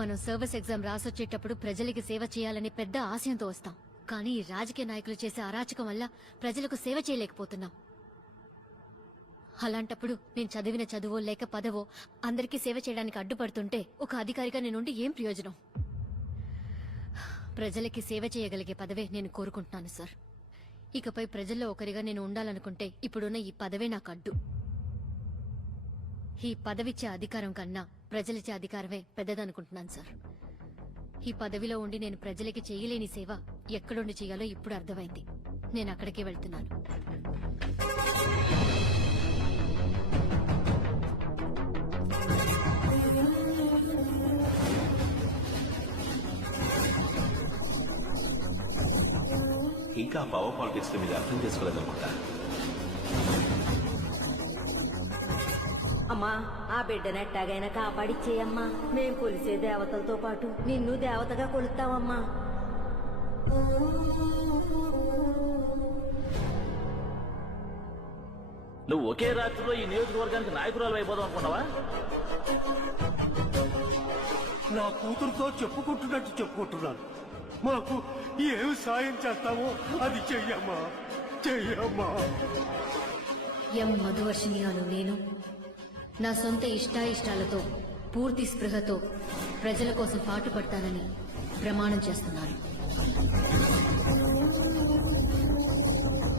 మనం సర్వీస్ ఎగ్జామ్ రాసొచ్చేటప్పుడు ప్రజలకి సేవ చేయాలని పెద్ద ఆశయంతో వస్తాం. కానీ ఈ రాజకీయ నాయకులు చేసే అరాచకం వల్ల ప్రజలకు సేవ చేయలేకపోతున్నాం. అలాంటప్పుడు నేను చదివిన చదువో లేక పదవో అందరికీ సేవ చేయడానికి అడ్డుపడుతుంటే ఒక అధికారిగా నేనుండి ఏం ప్రయోజనం? ప్రజలకి సేవ చేయగలిగే పదవే నేను కోరుకుంటున్నాను సార్. ఇకపై ప్రజల్లో ఒకరిగా నేను ఉండాలనుకుంటే ఇప్పుడున్న ఈ పదవే నాకు అడ్డు. ఈ పదవిచ్చే అధికారం కన్నా ప్రజలిచ్చే అధికారమే పెద్దదనుకుంటున్నాను సార్. ఈ పదవిలో ఉండి నేను ప్రజలకి చేయలేని సేవ ఎక్కడుండి చేయాలో ఇప్పుడు అర్థమైంది. నేను అక్కడికే వెళ్తున్నాను. ఇంకా పవర్ పాలిటిక్స్ మీద అర్థం చేసుకోలేదనుకుంటా. అమ్మా, ఆ బిడ్డను ఎట్టాగైనా కాపాడిచ్చేయమ్మా. మేం కొలిసే దేవతలతో పాటు నిన్ను దేవతగా కొలుస్తామమ్మా. నువ్వు ఒకే రాత్రిలో ఈ నియోజకవర్గానికి నాయకురాలు అయిపోదాం అనుకున్నావా? నా కూతురుతో చెప్పుకుంటున్నట్టు చెప్పుకుంటున్నాను. మాకు ఏమి సాయం చేస్తామో అది చెయ్యమ్మా, చెయ్యమ్మా. ఎం మధువర్షిణి అను నేను నా సొంత ఇష్టాయిష్టాలతో పూర్తి స్పృహతో ప్రజల కోసం పాటుపడతానని ప్రమాణం చేస్తున్నాను.